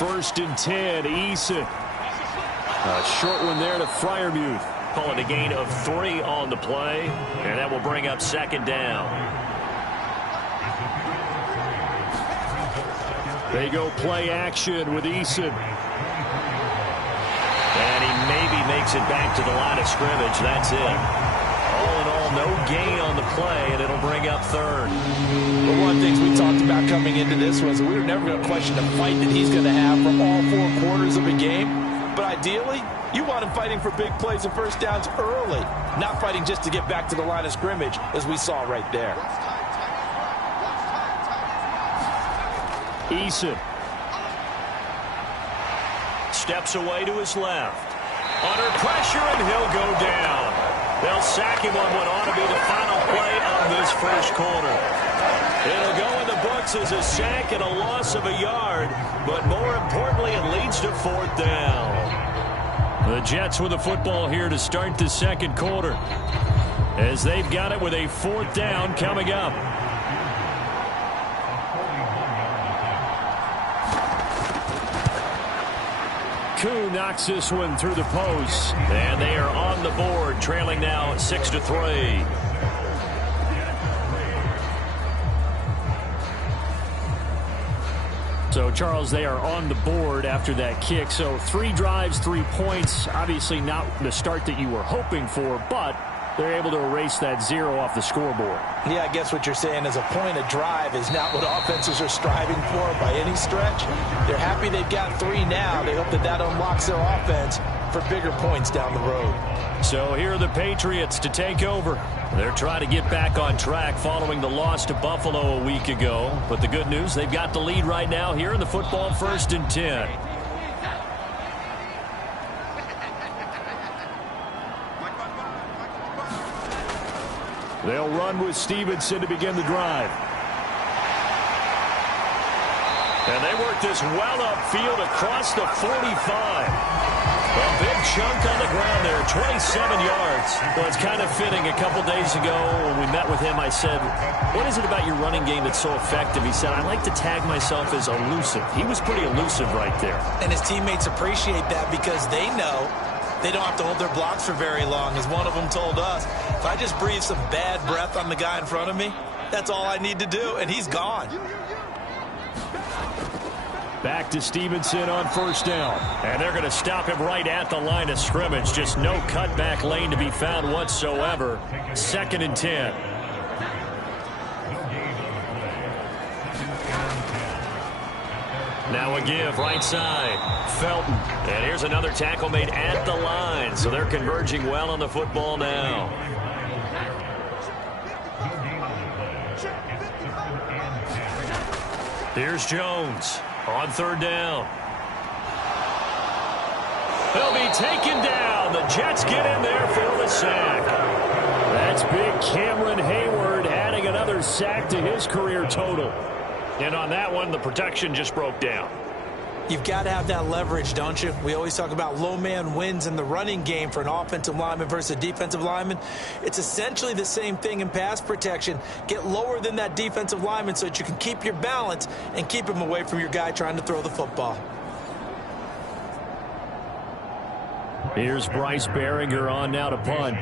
First and 10, Eason. A short one there to Freiermuth. Call it a gain of 3 on the play. And that will bring up second down. They go play action with Eason. And he maybe makes it back to the line of scrimmage. That's it. All in all, no gain on the play, and it'll bring up 3rd. But one of the things we talked about coming into this was we were never going to question the fight that he's going to have for all 4 quarters of a game. But ideally, you want him fighting for big plays and first downs early, not fighting just to get back to the line of scrimmage, as we saw right there. Eason steps away to his left. Under pressure, and he'll go down. They'll sack him on what ought to be the final play of this first quarter. It'll go in the books as a sack and a loss of a yard, but more importantly, it leads to 4th down. The Jets with the football here to start the second quarter, as they've got it with a 4th down coming up. Koo knocks this one through the post, and they are on the board, trailing now 6-3. So, Charles, they are on the board after that kick. So 3 drives, 3 points. Obviously not the start that you were hoping for, but they're able to erase that 0 off the scoreboard. Yeah, I guess what you're saying is a point a drive is not what offenses are striving for by any stretch. They're happy they've got 3 now. They hope that that unlocks their offense for bigger points down the road. So here are the Patriots to take over. They're trying to get back on track following the loss to Buffalo a week ago. But the good news, they've got the lead right now here in the football 1st and 10. They'll run with Stevenson to begin the drive. And they work this well upfield across the 45. A big chunk on the ground there, 27 yards. Well, it's kind of fitting. A couple days ago when we met with him, I said, what is it about your running game that's so effective? He said, I like to tag myself as elusive. He was pretty elusive right there. And his teammates appreciate that because they know they don't have to hold their blocks for very long. As one of them told us, if I just breathe some bad breath on the guy in front of me, that's all I need to do, and he's gone. Back to Stevenson on first down. And they're going to stop him right at the line of scrimmage. Just no cutback lane to be found whatsoever. 2nd and 10. Now a give, right side. Felton. And here's another tackle made at the line. So they're converging well on the football now. Here's Jones. On 3rd down. He'll be taken down. The Jets get in there for the sack. That's big Cameron Hayward adding another sack to his career total. And on that one, the protection just broke down. You've got to have that leverage, don't you? We always talk about low man wins in the running game for an offensive lineman versus a defensive lineman. It's essentially the same thing in pass protection. Get lower than that defensive lineman so that you can keep your balance and keep him away from your guy trying to throw the football. Here's Bryce Behringer on now to punt.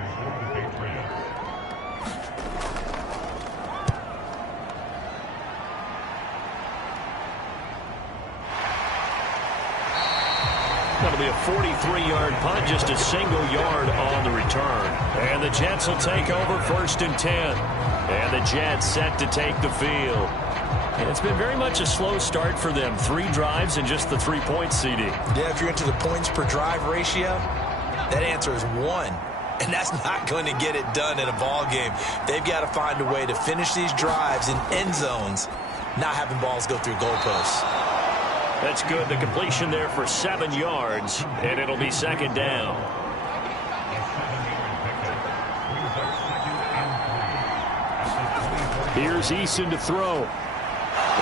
That'll be a 43-yard punt, just a single yard on the return. And the Jets will take over 1st and 10. And the Jets set to take the field. And it's been very much a slow start for them. 3 drives and just the 3 points, CD. Yeah, if you're into the points per drive ratio, that answer is 1. And that's not going to get it done in a ball game. They've got to find a way to finish these drives in end zones, not having balls go through goalposts. That's good. The completion there for 7 yards, and it'll be 2nd down. Here's Eason to throw.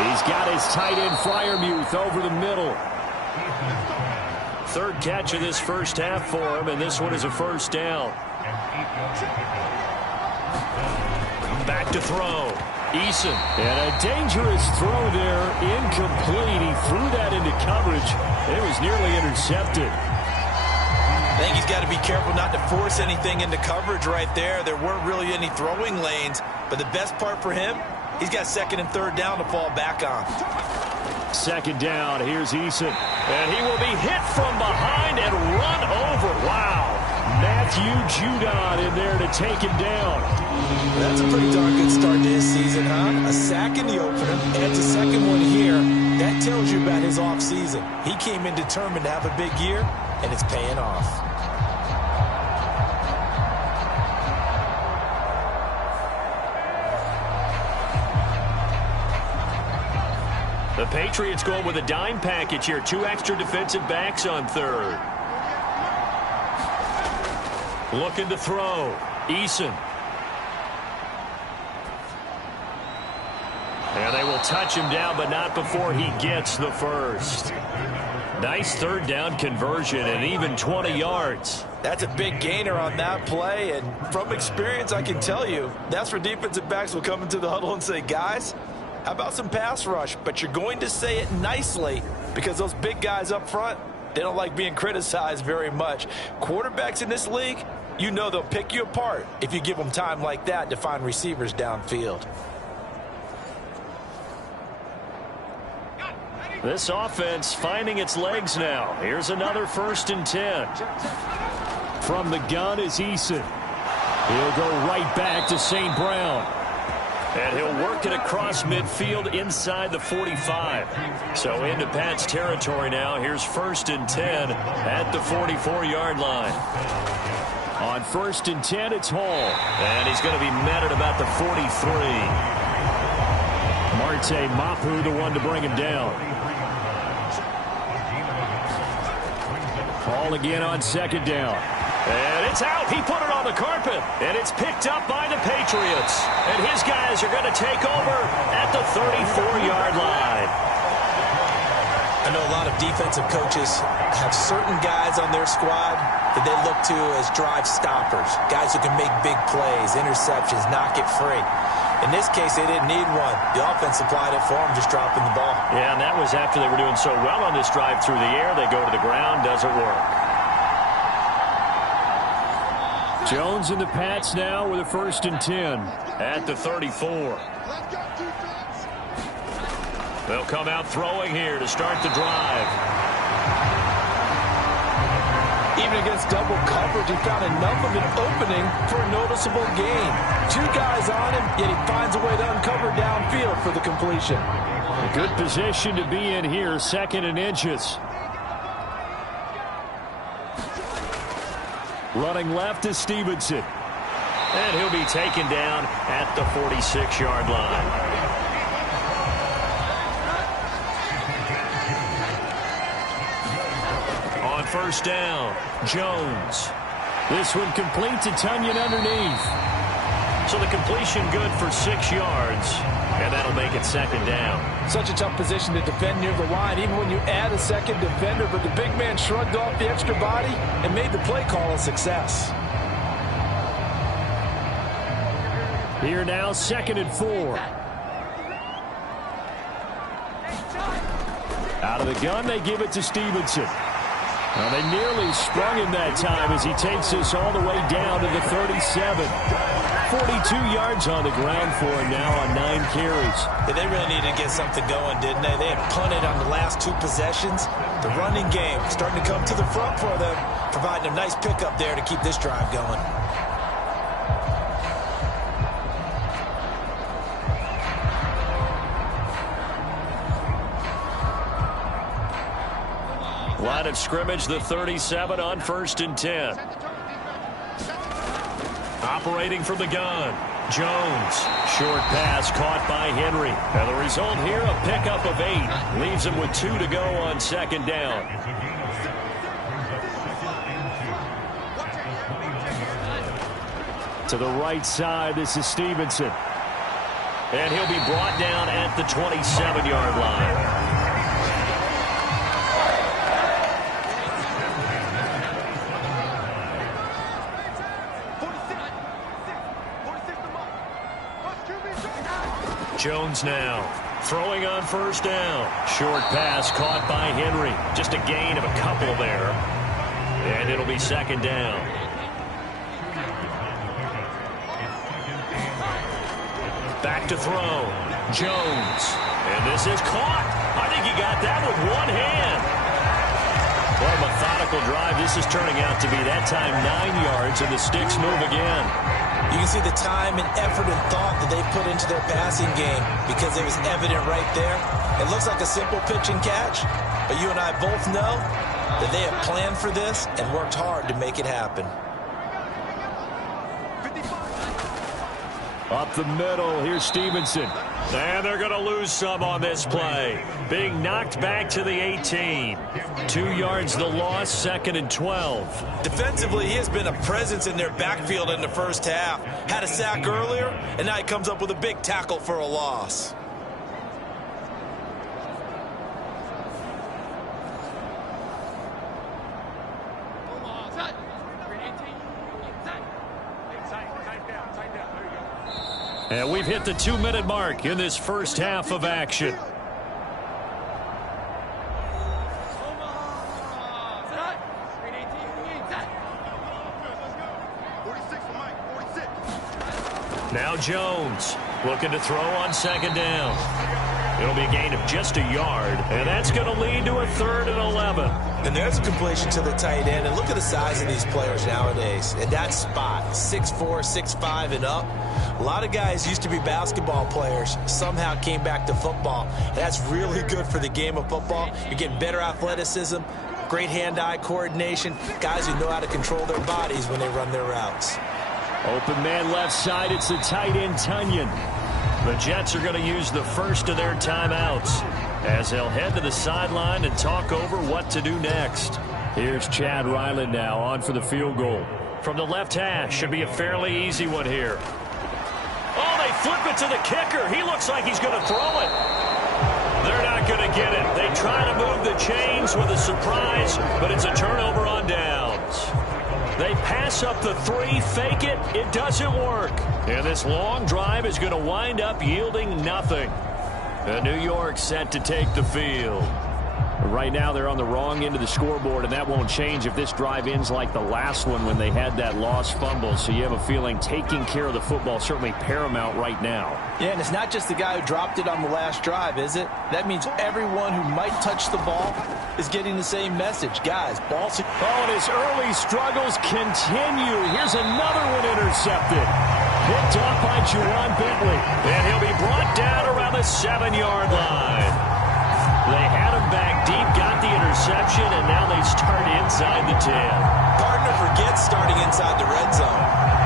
He's got his tight end Freiermuth over the middle. 3rd catch of this first half for him, and this one is a 1st down. Back to throw. Eason. And a dangerous throw there. Incomplete. He threw that into coverage. It was nearly intercepted. I think he's got to be careful not to force anything into coverage right there. There weren't really any throwing lanes. But the best part for him, he's got 2nd and 3rd down to fall back on. 2nd down. Here's Eason. And he will be hit from behind and run over. Wow. Matthew Judon in there to take him down. That's a pretty darn good start to his season, huh? A sack in the opener, adds a 2nd one here. That tells you about his offseason. He came in determined to have a big year, and it's paying off. The Patriots going with a dime package here. 2 extra defensive backs on 3rd. Looking to throw. Eason. And they will touch him down, but not before he gets the first. Nice 3rd down conversion and even 20 yards. That's a big gainer on that play, and from experience, I can tell you, that's where defensive backs will come into the huddle and say, guys, how about some pass rush? But you're going to say it nicely because those big guys up front, they don't like being criticized very much. Quarterbacks in this league, you know they'll pick you apart if you give them time like that to find receivers downfield. This offense finding its legs now. Here's another 1st and 10. From the gun is Eason. He'll go right back to St. Brown. And he'll work it across midfield inside the 45. So into Pat's territory now. Here's 1st and 10 at the 44-yard line. On 1st and 10, it's Hall. And he's going to be met at about the 43. Marte Mapu, the one to bring him down. Hall again on 2nd down. And it's out. He put it on the carpet. And it's picked up by the Patriots. And his guys are going to take over at the 34-yard line. know, a lot of defensive coaches have certain guys on their squad that they look to as drive stoppers, guys who can make big plays, interceptions, knock it free. In this case, they didn't need one. The offense supplied it for them, just dropping the ball. Yeah, and that was after they were doing so well on this drive through the air. They go to the ground, doesn't work. Jones and the Pats now with a 1st and 10 at the 34. They'll come out throwing here to start the drive. Even against double coverage, he found enough of an opening for a noticeable gain. 2 guys on him, yet he finds a way to uncover downfield for the completion. A good position to be in here, 2nd and inches. Running left is Stevenson. And he'll be taken down at the 46-yard line. On 1st down, Jones. This one complete to Tunyon underneath. So the completion good for 6 yards. And that'll make it 2nd down. Such a tough position to defend near the line, even when you add a second defender. But the big man shrugged off the extra body and made the play call a success. Here now, 2nd and 4. Out of the gun, they give it to Stevenson. Now, they nearly sprung him that time as he takes us all the way down to the 37. 42 yards on the ground for him now on 9 carries. Yeah, they really needed to get something going, didn't they? They had punted on the last 2 possessions. The running game starting to come to the front for them, providing a nice pickup there to keep this drive going. Line of scrimmage, the 37 on 1st and 10. Operating from the gun, Jones. Short pass caught by Henry. And the result here, a pickup of 8. Leaves him with 2 to go on 2nd down. To the right side, this is Stevenson. And he'll be brought down at the 27-yard line. Jones now throwing on 1st down. Short pass caught by Henry. Just a gain of a couple there. And it'll be 2nd down. Back to throw. Jones. And this is caught. I think he got that with one hand. What a methodical drive. This is turning out to be that time 9 yards, and the sticks move again. You can see the time and effort and thought that they put into their passing game because it was evident right there. It looks like a simple pitch and catch, but you and I both know that they have planned for this and worked hard to make it happen. Up the middle, here's Stevenson. And they're going to lose some on this play. Being knocked back to the 18. 2 yards the loss, 2nd and 12. Defensively, he has been a presence in their backfield in the first half. Had a sack earlier, and now he comes up with a big tackle for a loss. And we've hit the 2-minute mark in this first half of action. Now Jones looking to throw on 2nd down. It'll be a gain of just a yard, and that's going to lead to a 3rd and 11. And there's a completion to the tight end. And look at the size of these players nowadays. At that spot, 6'4", 6'5", and up. A lot of guys used to be basketball players, somehow came back to football. And that's really good for the game of football. You're getting better athleticism, great hand-eye coordination, guys who know how to control their bodies when they run their routes. Open man left side, it's the tight end Tunyon. The Jets are going to use the first of their timeouts as they'll head to the sideline and talk over what to do next. Here's Chad Ryland now on for the field goal. From the left hash, should be a fairly easy one here. Oh, they flip it to the kicker. He looks like he's going to throw it. They're not ain't going to get it. They try to move the chains with a surprise, but it's a turnover on downs. They pass up the 3, fake it. It doesn't work. And this long drive is going to wind up yielding nothing. And New York set to take the field. Right now they're on the wrong end of the scoreboard, and that won't change if this drive ends like the last one when they had that lost fumble. So you have a feeling taking care of the football certainly paramount right now. Yeah, and it's not just the guy who dropped it on the last drive, is it? That means everyone who might touch the ball is getting the same message. Guys, ball... Oh, and his early struggles continue. Here's another one intercepted. Picked off by Juwan Bentley. And he'll be brought down around the 7-yard line. They had him back deep, got the interception, and now they start inside the 10. Gardner forgets starting inside the red zone.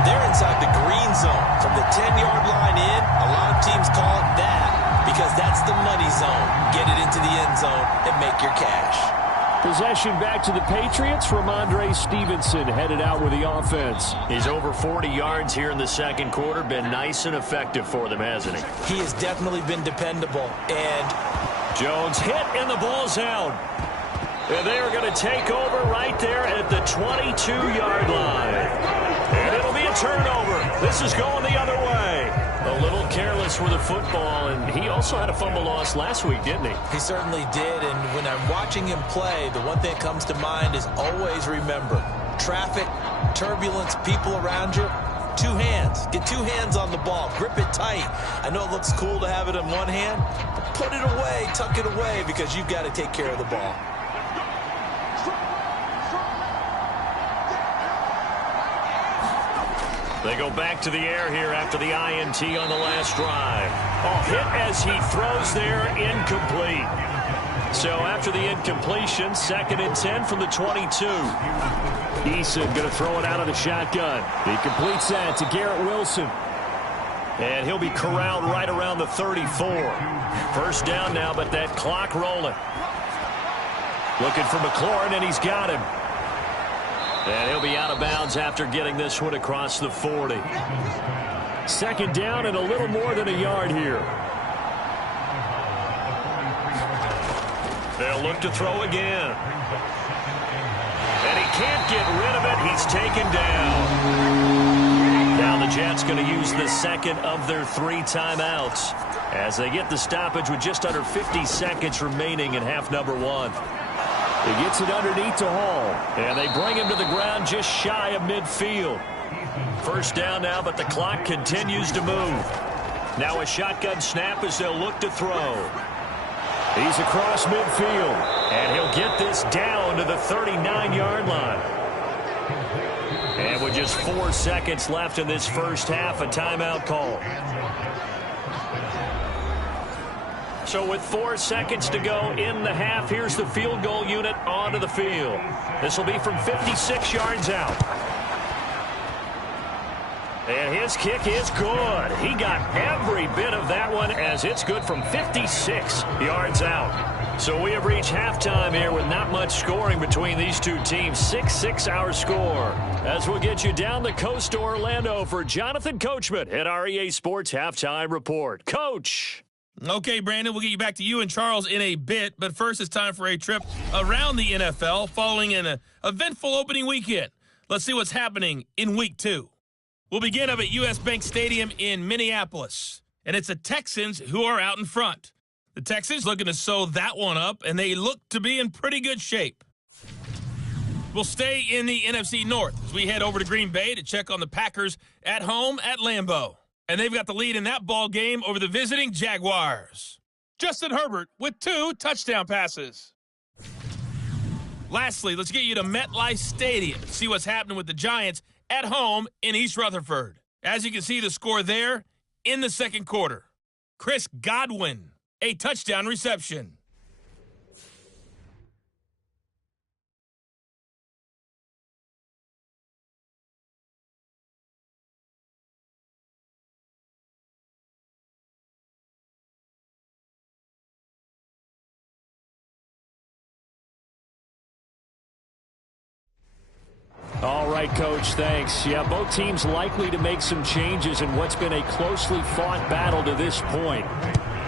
They're inside the green zone. From the 10-yard line in, a lot of teams call it that because that's the money zone. Get it into the end zone and make your cash. Possession back to the Patriots. Ramondre Stevenson headed out with the offense. He's over 40 yards here in the second quarter. Been nice and effective for them, hasn't he? He has definitely been dependable. And Jones hit and the ball's out. And they are going to take over right there at the 22-yard line. And it'll be a turnover. This is going the other way. A little careless with the football, and he also had a fumble loss last week, didn't he? He certainly did, and when I'm watching him play, the one thing that comes to mind is always remember, traffic, turbulence, people around you, 2 hands. Get 2 hands on the ball. Grip it tight. I know it looks cool to have it in one hand, but put it away, tuck it away, because you've got to take care of the ball. They go back to the air here after the INT on the last drive. Oh, hit as he throws there, incomplete. So after the incompletion, 2nd and 10 from the 22. Eason going to throw it out of the shotgun. He completes that to Garrett Wilson. And he'll be corralled right around the 34. First down now, but that clock rolling. Looking for McLaurin, and he's got him. And he'll be out of bounds after getting this one across the 40. 2nd down and a little more than a yard here. They'll look to throw again. And he can't get rid of it. He's taken down. Now the Jets going to use the 2nd of their 3 timeouts as they get the stoppage with just under 50 seconds remaining in half number 1. He gets it underneath to Hall, and they bring him to the ground just shy of midfield. First down now, but the clock continues to move. Now a shotgun snap as they'll look to throw. He's across midfield, and he'll get this down to the 39-yard line. And with just 4 seconds left in this first half, a timeout call. So with 4 seconds to go in the half, here's the field goal unit onto the field. This will be from 56 yards out. And his kick is good. He got every bit of that one as it's good from 56 yards out. So we have reached halftime here with not much scoring between these two teams. 6-6 our score. As we'll get you down the coast to Orlando for Jonathan Coachman at our EA Sports Halftime Report. Coach. Okay, Brandon, we'll get you back to you and Charles in a bit, but first it's time for a trip around the NFL following an eventful opening weekend. Let's see what's happening in Week 2. We'll begin up at U.S. Bank Stadium in Minneapolis, and it's the Texans who are out in front. The Texans looking to sew that one up, and they look to be in pretty good shape. We'll stay in the NFC North as we head over to Green Bay to check on the Packers at home at Lambeau. And they've got the lead in that ball game over the visiting Jaguars. Justin Herbert with 2 touchdown passes. Lastly, let's get you to MetLife Stadium to see what's happening with the Giants at home in East Rutherford. As you can see, the score there in the second quarter. Chris Godwin, a touchdown reception. All right, Coach, thanks. Yeah, both teams likely to make some changes in what's been a closely fought battle to this point.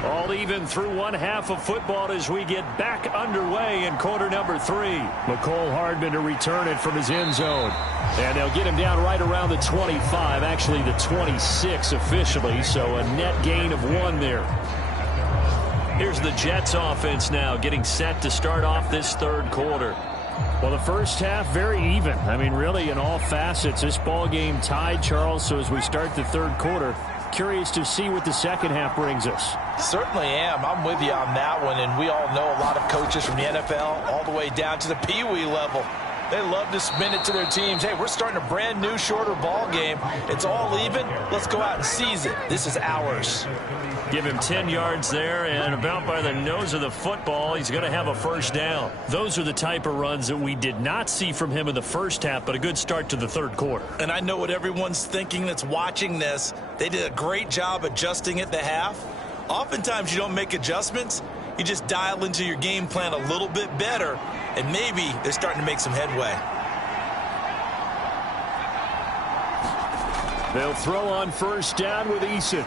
All even through one half of football as we get back underway in quarter number 3. McCole Hardman to return it from his end zone. And they'll get him down right around the 25, actually the 26 officially, so a net gain of 1 there. Here's the Jets offense now getting set to start off this third quarter. Well, the first half, very even. I mean, really, in all facets, this ball game tied, Charles. So as we start the third quarter, curious to see what the second half brings us. Certainly am. I'm with you on that one. And we all know a lot of coaches from the NFL all the way down to the Pee Wee level. They love to spin it to their teams. Hey, we're starting a brand new, shorter ball game. It's all even. Let's go out and seize it. This is ours. Give him 10 yards there, and about by the nose of the football, he's going to have a first down. Those are the type of runs that we did not see from him in the first half, but a good start to the third quarter. And I know what everyone's thinking that's watching this. They did a great job adjusting at the half. Oftentimes you don't make adjustments. You just dial into your game plan a little bit better, and maybe they're starting to make some headway. They'll throw on first down with Eason.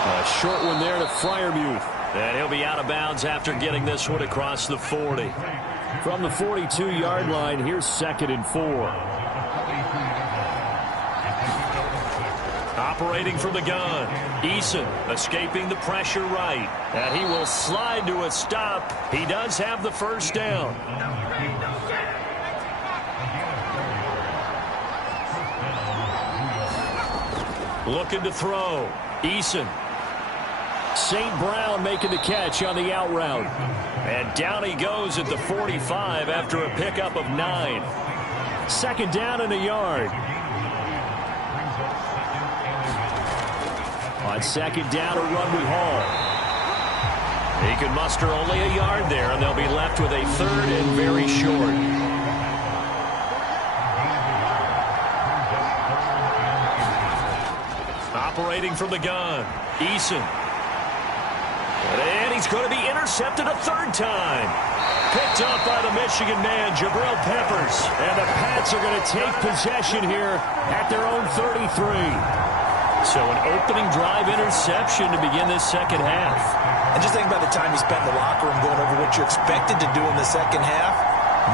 A short one there to Freiermuth. And he'll be out of bounds after getting this one across the 40. From the 42-yard line, here's 2nd and 4. Operating from the gun, Eason escaping the pressure right. And he will slide to a stop. He does have the first down. Looking to throw. Eason. St. Brown making the catch on the out route. And down he goes at the 45 after a pickup of 9. 2nd down and a yard. On 2nd down, a run with Hall. He can muster only a yard there, and they'll be left with a 3rd and very short. Operating from the gun, Eason. And he's going to be intercepted a 3rd time. Picked up by the Michigan man, Jabril Peppers. And the Pats are going to take possession here at their own 33. So an opening drive interception to begin this second half. And just think about the time you spent in the locker room going over what you expected to do in the second half.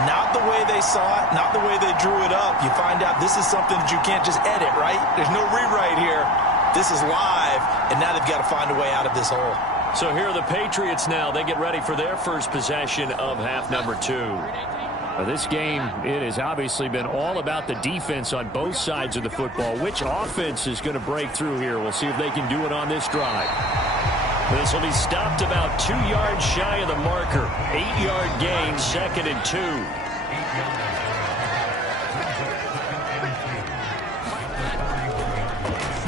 Not the way they saw it, not the way they drew it up. You find out this is something that you can't just edit, right? There's no rewrite here. This is live, and now they've got to find a way out of this hole. So here are the Patriots now. They get ready for their first possession of half number 2. This game, it has obviously been all about the defense on both sides of the football. Which offense is going to break through here? We'll see if they can do it on this drive. This will be stopped about 2 yards shy of the marker. 8-yard gain, 2nd and 2.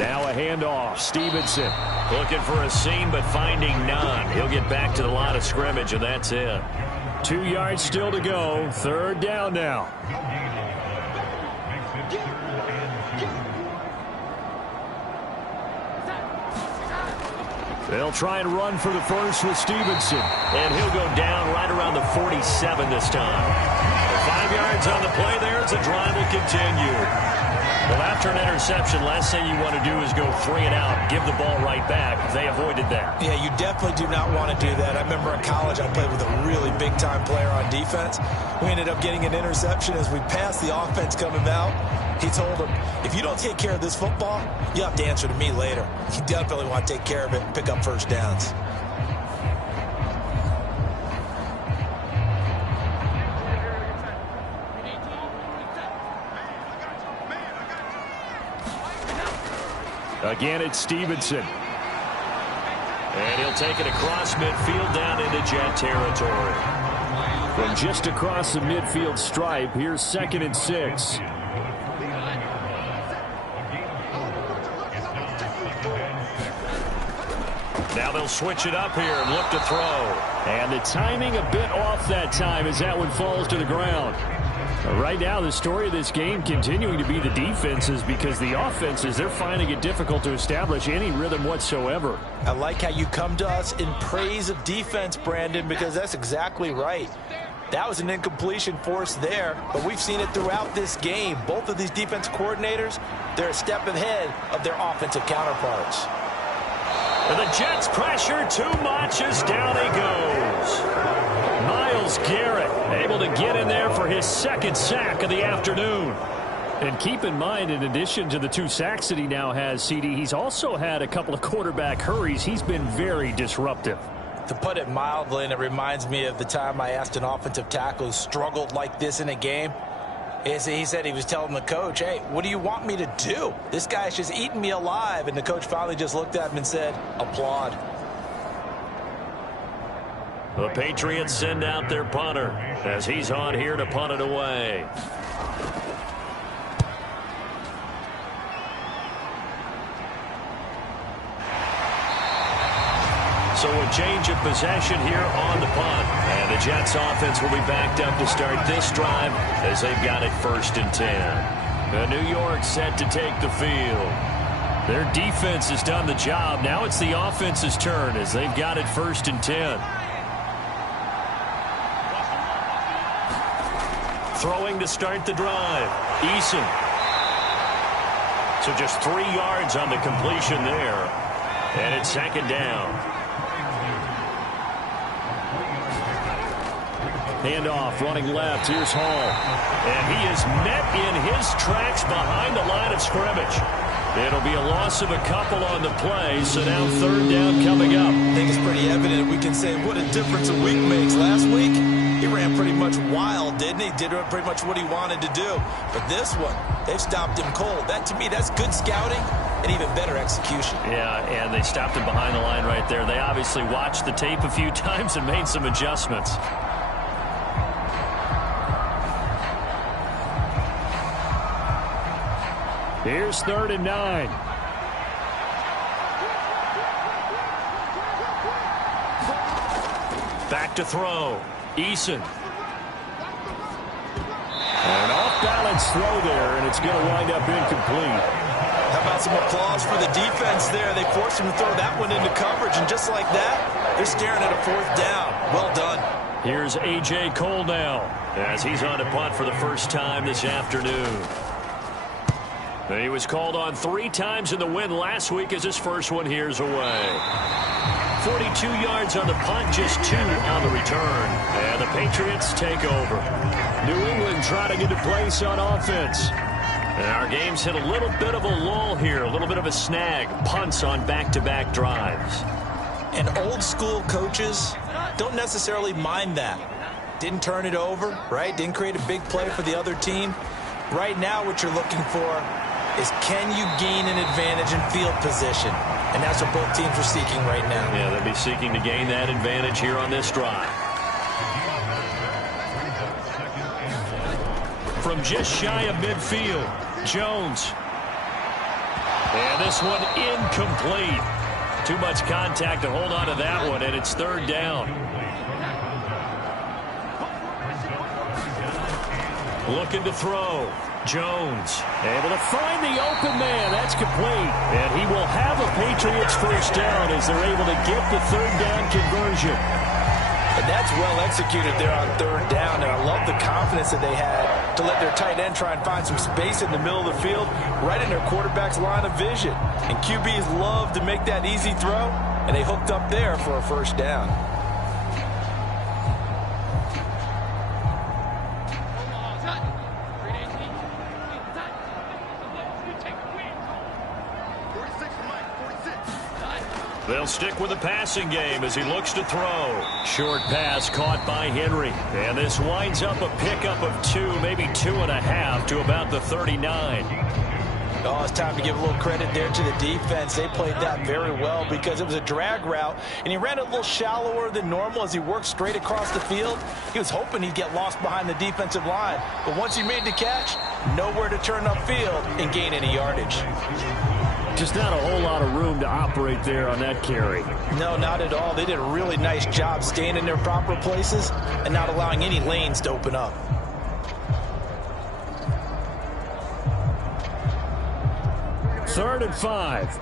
Now a handoff. Stevenson looking for a seam, but finding none. He'll get back to the line of scrimmage, and that's it. 2 yards still to go. 3rd down now. They'll try and run for the first with Stevenson. And he'll go down right around the 47 this time. 5 yards on the play there as the drive will continue. Well, after an interception, last thing you want to do is go 3 and out, give the ball right back. They avoided that. Yeah, you definitely do not want to do that. I remember in college I played with a really big-time player on defense. We ended up getting an interception as we passed the offense coming out. He told him, if you don't take care of this football, you have to answer to me later. You definitely want to take care of it and pick up first downs. Again, it's Stevenson. And he'll take it across midfield down into Jet territory. From just across the midfield stripe, here's 2nd and 6. Now they'll switch it up here and look to throw. And the timing a bit off that time as that one falls to the ground. Right now, the story of this game continuing to be the defenses, because the offenses, they're finding it difficult to establish any rhythm whatsoever. I like how you come to us in praise of defense, Brandon, because that's exactly right. That was an incompletion force there, but we've seen it throughout this game. Both of these defense coordinators, they're a step ahead of their offensive counterparts. The Jets pressure too much as down he goes. Myles Garrett able to get in there for his second sack of the afternoon. And keep in mind, in addition to the 2 sacks that he now has, CD, he's also had a couple of quarterback hurries. He's been very disruptive. To put it mildly, and it reminds me of the time I asked an offensive tackle who struggled like this in a game. He said he was telling the coach, hey, what do you want me to do? This guy's just eating me alive. And the coach finally just looked at him and said, applaud. The Patriots send out their punter as he's on here to punt it away. So a change of possession here on the punt. And the Jets offense will be backed up to start this drive as they've got it 1st and 10. New York set to take the field. Their defense has done the job. Now it's the offense's turn as they've got it 1st and 10. Throwing to start the drive. Eason. So just 3 yards on the completion there. And it's 2nd down. Handoff, running left. Here's Hall. And he is met in his tracks behind the line of scrimmage. It'll be a loss of a couple on the play, so now 3rd down coming up. I think it's pretty evident. We can say what a difference a week makes. Last week, he ran pretty much wild, didn't he? Did pretty much what he wanted to do. But this one, they've stopped him cold. That, to me, that's good scouting and even better execution. Yeah, and they stopped him behind the line right there. They obviously watched the tape a few times and made some adjustments. Here's 3rd and 9. Back to throw. Eason. An off-balance throw there, and it's going to wind up incomplete. How about some applause for the defense there? They forced him to throw that one into coverage, and just like that, they're staring at a 4th down. Well done. Here's A.J. Cole now as he's on a punt for the first time this afternoon. He was called on 3 times in the win last week as his first one here's away. 42 yards on the punt, just 2 on the return. And the Patriots take over. New England trying to get to place on offense. And our game's hit a little bit of a lull here, a little bit of a snag. Punts on back-to-back drives. And old school coaches don't necessarily mind that. Didn't turn it over, right? Didn't create a big play for the other team. Right now what you're looking for is can you gain an advantage in field position? And that's what both teams are seeking right now. Yeah, they'll be seeking to gain that advantage here on this drive. From just shy of midfield, Jones. And this one incomplete. Too much contact to hold on to that one, and it's 3rd down. Looking to throw. Jones able to find the open man. That's complete. And he will have a Patriots 1st down as they're able to get the 3rd down conversion. And that's well executed there on 3rd down. And I love the confidence that they had to let their tight end try and find some space in the middle of the field, right in their quarterback's line of vision. And QBs love to make that easy throw, and they hooked up there for a 1st down. They'll stick with the passing game as he looks to throw. Short pass caught by Henry. And this winds up a pickup of 2, maybe 2.5 to about the 39. Oh, it's time to give a little credit there to the defense. They played that very well because it was a drag route, and he ran it a little shallower than normal as he worked straight across the field. He was hoping he'd get lost behind the defensive line. But once he made the catch, nowhere to turn upfield and gain any yardage. Just not a whole lot of room to operate there on that carry. No, not at all. They did a really nice job staying in their proper places and not allowing any lanes to open up. Third and 5.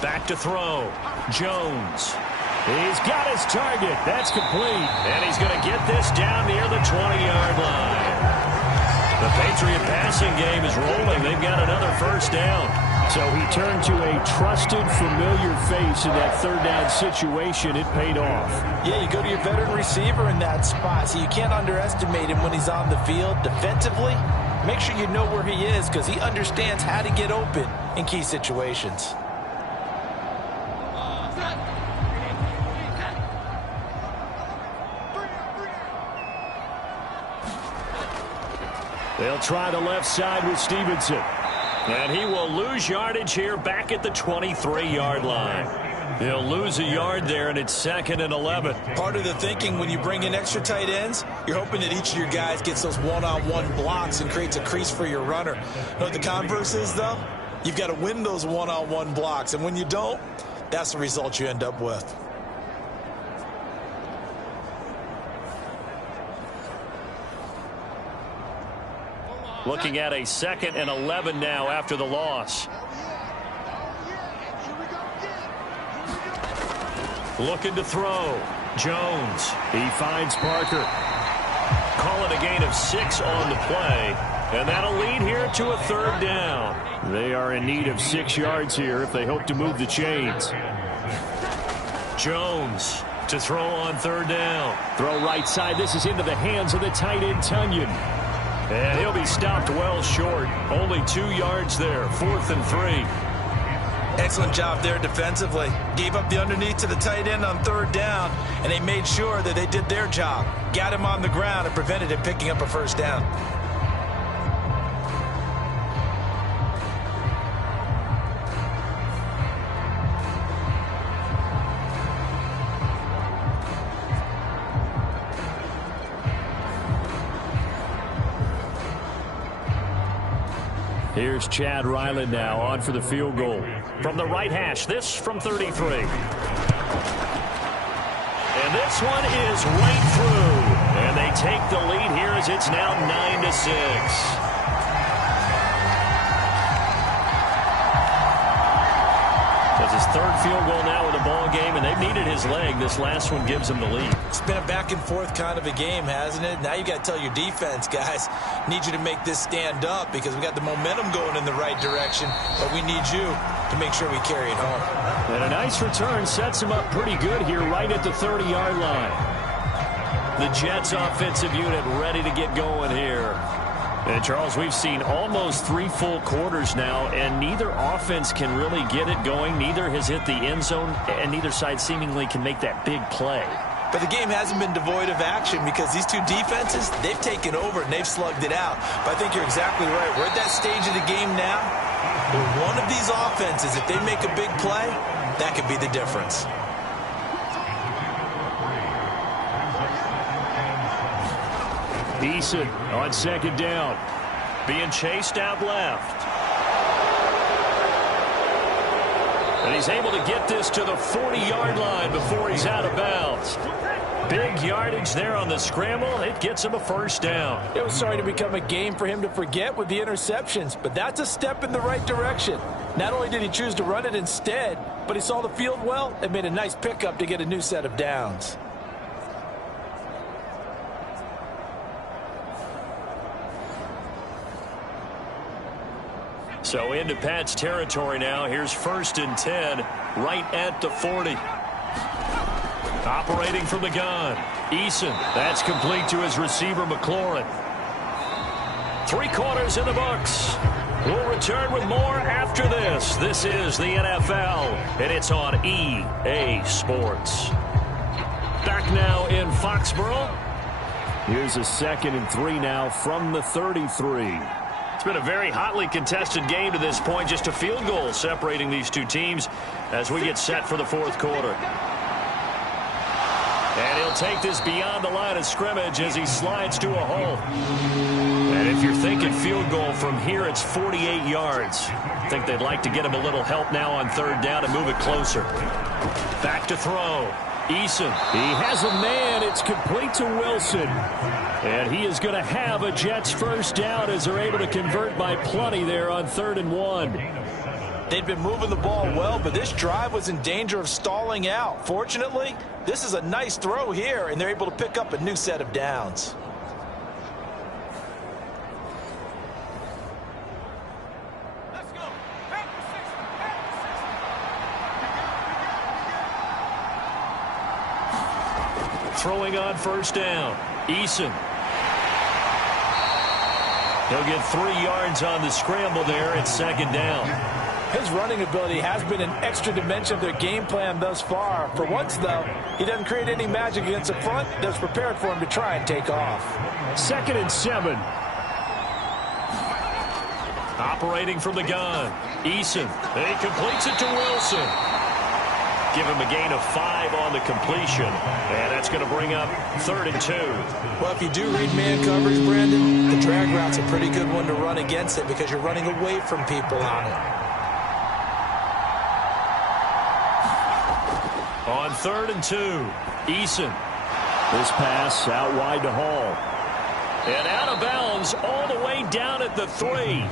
Back to throw. Jones. He's got his target. That's complete. And he's going to get this down near the 20-yard line. The Patriot passing game is rolling. They've got another first down. So he turned to a trusted, familiar face in that third down situation. It paid off. Yeah, you go to your veteran receiver in that spot, so you can't underestimate him when he's on the field. Defensively, make sure you know where he is because he understands how to get open in key situations. They'll try the left side with Stevenson. And he will lose yardage here back at the 23-yard line. He'll lose a yard there, and it's 2nd and 11. Part of the thinking when you bring in extra tight ends, you're hoping that each of your guys gets those one-on-one blocks and creates a crease for your runner. You know what the converse is, though? You've got to win those one-on-one blocks, and when you don't, that's the result you end up with. Looking at a 2nd and 11 now after the loss. Looking to throw. Jones. He finds Parker. Call it a gain of 6 on the play. And that'll lead here to a third down. They are in need of 6 yards here if they hope to move the chains. Jones to throw on third down. Throw right side. This is into the hands of the tight end, Tunyon. And he'll be stopped well short. Only 2 yards there. 4th and 3. Excellent job there defensively. Gave up the underneath to the tight end on third down, and they made sure that they did their job. Got him on the ground and prevented him picking up a first down. Here's Chad Ryland now on for the field goal. From the right hash, this from 33. And this one is right through. And they take the lead here as it's now 9-6. That's his third field goal now in the ball game, and they've needed his leg. This last one gives them the lead. It's been a back and forth kind of a game, hasn't it? Now you got to tell your defense, guys, need you to make this stand up because we got the momentum going in the right direction, but we need you to make sure we carry it home. And a nice return sets him up pretty good here right at the 30-yard line. The Jets offensive unit ready to get going here. And, Charles, we've seen almost 3 full quarters now, and neither offense can really get it going. Neither has hit the end zone, and neither side seemingly can make that big play. But the game hasn't been devoid of action because these two defenses, they've taken over and they've slugged it out. But I think you're exactly right. We're at that stage of the game now where one of these offenses, if they make a big play, that could be the difference. Eason on second down. Being chased out left. And he's able to get this to the 40-yard line before he's out of bounds. Big yardage there on the scramble. It gets him a first down. It was starting to become a game for him to forget with the interceptions, but that's a step in the right direction. Not only did he choose to run it instead, but he saw the field well and made a nice pickup to get a new set of downs. So into Pat's territory now. Here's 1st and 10 right at the 40. Operating from the gun. Eason. That's complete to his receiver, McLaurin. 3 quarters in the books. We'll return with more after this. This is the NFL, and it's on EA Sports. Back now in Foxborough. Here's a 2nd and 3 now from the 33. It's been a very hotly contested game to this point. Just a field goal separating these two teams as we get set for the 4th quarter. And he'll take this beyond the line of scrimmage as he slides to a hole. And if you're thinking field goal from here, it's 48 yards. I think they'd like to get him a little help now on third down and move it closer. Back to throw. Eason. He has a man. It's complete to Wilson. And he is going to have a Jets first down as they're able to convert by plenty there on 3rd and 1. They'd been moving the ball well, but this drive was in danger of stalling out. Fortunately, this is a nice throw here, and they're able to pick up a new set of downs. throwing on first down. Eason. He'll get 3 yards on the scramble there at second down. His running ability has been an extra dimension of their game plan thus far. For once, though, he doesn't create any magic against the front that's prepared for him to try and take off. 2nd and 7. Operating from the gun. Eason. He completes it to Wilson. Give him a gain of 5 on the completion. And that's going to bring up 3rd and 2. Well, if you do read man coverage, Brandon, the drag route's a pretty good one to run against it because you're running away from people on it. On 3rd and 2, Eason. This pass out wide to Hall. And out of bounds all the way down at the 3.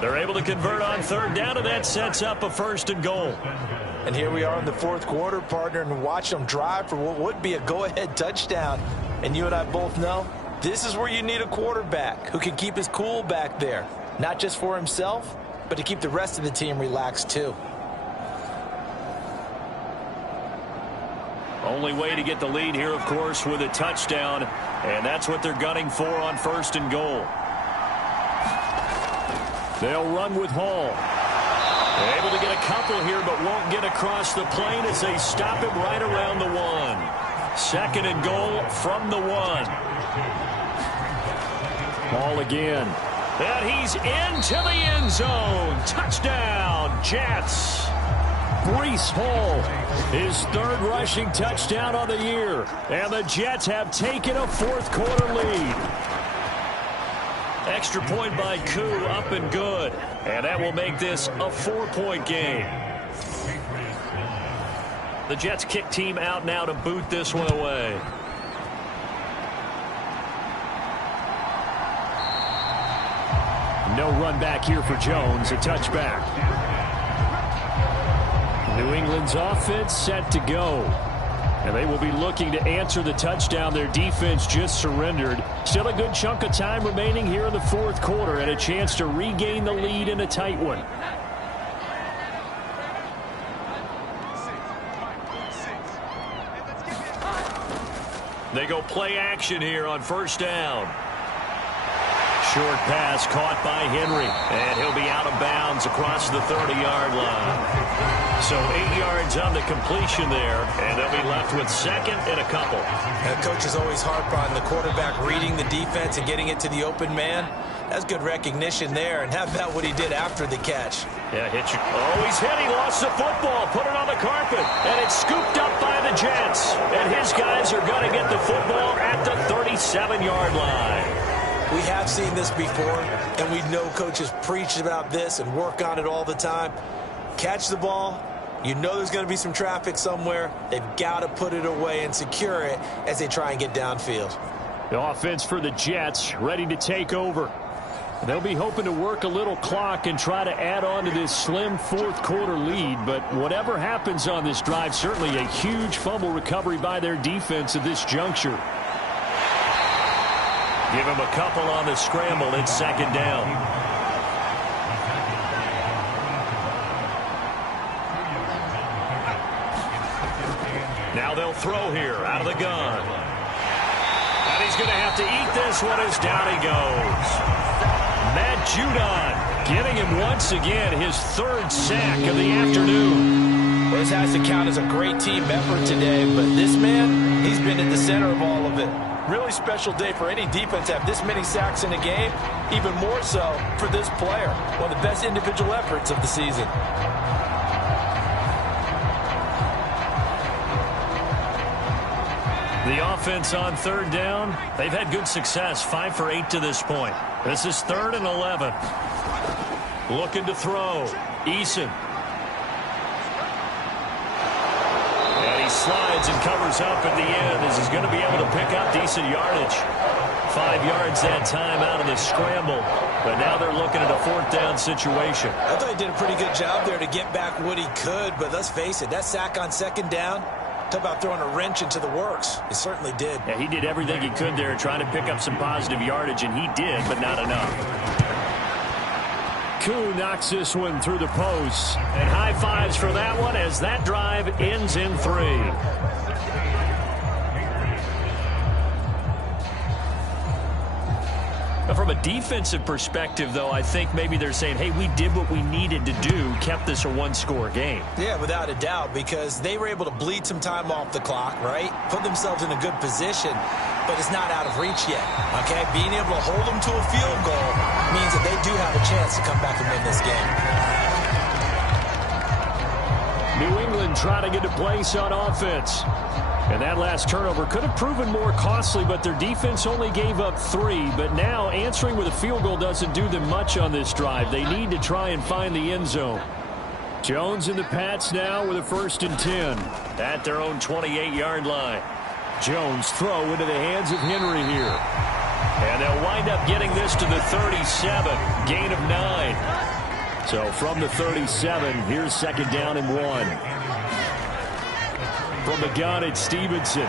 They're able to convert on 3rd down, and that sets up a 1st and goal. And here we are in the 4th quarter, partner, and watch them drive for what would be a go-ahead touchdown. And you and I both know this is where you need a quarterback who can keep his cool back there, not just for himself, but to keep the rest of the team relaxed too. Only way to get the lead here, of course, with a touchdown, and that's what they're gunning for on 1st and goal. They'll run with Hall. Able to get a couple here, but won't get across the plane as they stop him right around the 1. 2nd and goal from the 1. Hall again. And he's into the end zone. Touchdown, Jets. Breece Hall, his 3rd rushing touchdown on the year. And the Jets have taken a 4th quarter lead. Extra point by Koo, up and good. And that will make this a 4-point game. The Jets kick team out now to boot this one away. No run back here for Jones, a touchback. New England's offense set to go. And they will be looking to answer the touchdown their defense just surrendered. Still a good chunk of time remaining here in the 4th quarter and a chance to regain the lead in a tight one. They go play action here on 1st down. Short pass caught by Henry, and he'll be out of bounds across the 30-yard line. So 8 yards on the completion there, and they'll be left with 2nd and a couple. And coaches always harp on the quarterback reading the defense and getting it to the open man. That's good recognition there, and how about what he did after the catch? Yeah, hit you. Oh, he's hit. He lost the football, put it on the carpet, and it's scooped up by the Jets. And his guys are going to get the football at the 37-yard line. We have seen this before, and we know coaches preach about this and work on it all the time. Catch the ball. You know there's going to be some traffic somewhere. They've got to put it away and secure it as they try and get downfield. The offense for the Jets ready to take over. They'll be hoping to work a little clock and try to add on to this slim 4th quarter lead. But whatever happens on this drive, certainly a huge fumble recovery by their defense at this juncture. Give him a couple on the scramble. It's 2nd down. Now they'll throw here out of the gun. And he's going to have to eat this one as down he goes. Matt Judon getting him once again his 3rd sack of the afternoon. Well, this has to count as a great team effort today, but this man, he's been at the center of all of it. Really special day for any defense to have this many sacks in a game, even more so for this player. One of the best individual efforts of the season. The offense on 3rd down, they've had good success, 5 for 8 to this point. This is 3rd and 11. Looking to throw. Eason. And he slides and covers up at the end as he's going to be able to pick up decent yardage. 5 yards that time out of the scramble. But now they're looking at a 4th down situation. I thought he did a pretty good job there to get back what he could, but let's face it, that sack on 2nd down, talk about throwing a wrench into the works. He certainly did. Yeah, he did everything he could there trying to pick up some positive yardage, and he did, but not enough. Koo knocks this one through the post. And high fives for that one as that drive ends in 3. From a defensive perspective, though, I think maybe they're saying, hey, we did what we needed to do, kept this a one-score game. Yeah, without a doubt, because they were able to bleed some time off the clock, right? Put themselves in a good position, but it's not out of reach yet, okay? Being able to hold them to a field goal means that they do have a chance to come back and win this game. New England trying to get to place on offense. And that last turnover could have proven more costly, but their defense only gave up 3. But now answering with a field goal doesn't do them much on this drive. They need to try and find the end zone. Jones and the Pats now with a 1st and 10 at their own 28-yard line. Jones throw into the hands of Henry here. And they'll wind up getting this to the 37, gain of 9. So from the 37, here's 2nd down and 1. From the gun, it's Stevenson.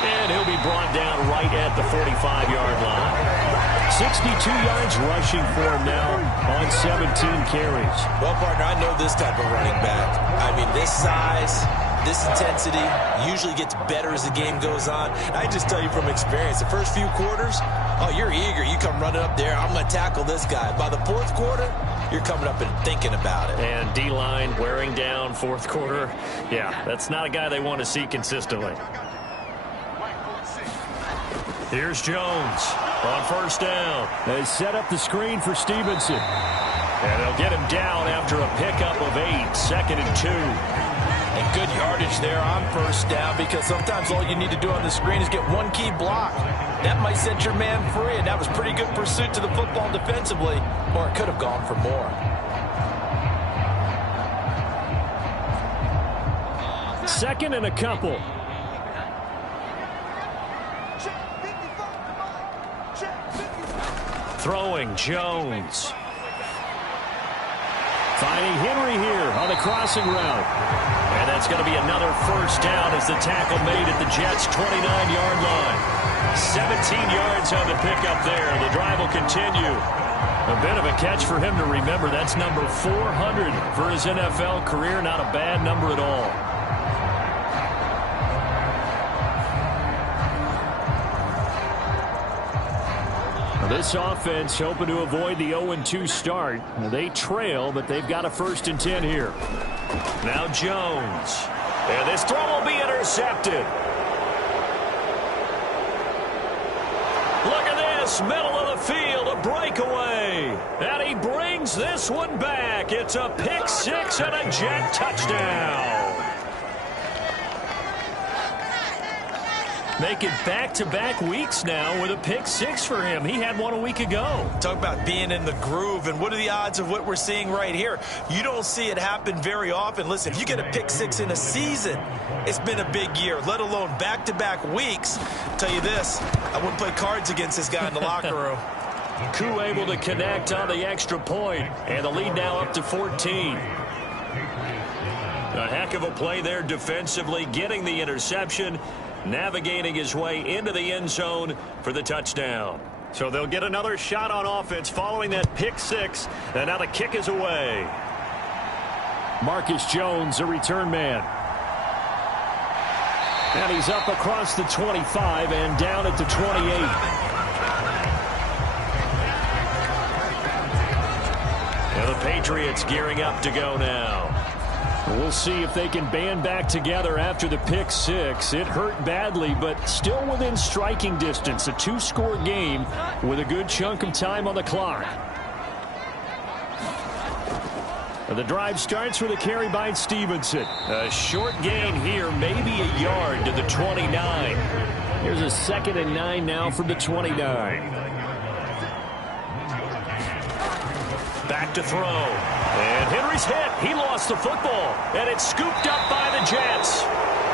And he'll be brought down right at the 45-yard line. 62 yards rushing for him now on 17 carries. Well, partner, I know this type of running back. I mean, this size, this intensity usually gets better as the game goes on. I just tell you from experience, the first few quarters, oh, you're eager. You come running up there, I'm going to tackle this guy. By the 4th quarter, you're coming up and thinking about it. And D-line wearing down 4th quarter. Yeah, that's not a guy they want to see consistently. Here's Jones on 1st down. They set up the screen for Stevenson. And they'll get him down after a pickup of 8, 2nd and 2. And good yardage there on 1st down, because sometimes all you need to do on the screen is get one key block. That might set your man free, and that was pretty good pursuit to the football defensively, or it could have gone for more. 2nd and a couple. Throwing Jones. Finding Henry here on the crossing route. And that's going to be another 1st down as the tackle made at the Jets' 29-yard line. 17 yards on the pickup there. The drive will continue. A bit of a catch for him to remember. That's number 400 for his NFL career. Not a bad number at all. This offense hoping to avoid the 0-2 start. They trail, but they've got a 1st and 10 here. Now Jones. And this throw will be intercepted. Look at this, middle of the field, a breakaway. And he brings this one back. It's a pick-6 and a Jet touchdown. Make it back-to-back weeks now with a pick-6 for him. He had one a week ago. Talk about being in the groove, and what are the odds of what we're seeing right here? You don't see it happen very often. Listen, if you get a pick-6 in a season, it's been a big year, let alone back-to-back weeks. I'll tell you this, I wouldn't play cards against this guy in the locker room. Koo able to connect on the extra point, and the lead now up to 14. A heck of a play there defensively, getting the interception, navigating his way into the end zone for the touchdown. So they'll get another shot on offense following that pick-6, and now the kick is away. Marcus Jones, a return man. And he's up across the 25 and down at the 28. And the Patriots gearing up to go now. We'll see if they can band back together after the pick-6. It hurt badly, but still within striking distance. A 2-score game with a good chunk of time on the clock. The drive starts with a carry by Stevenson. A short gain here, maybe a yard to the 29. Here's a 2nd and 9 now from the 29. Back to throw. And Henry's hit. He lost the football. And it's scooped up by the Jets.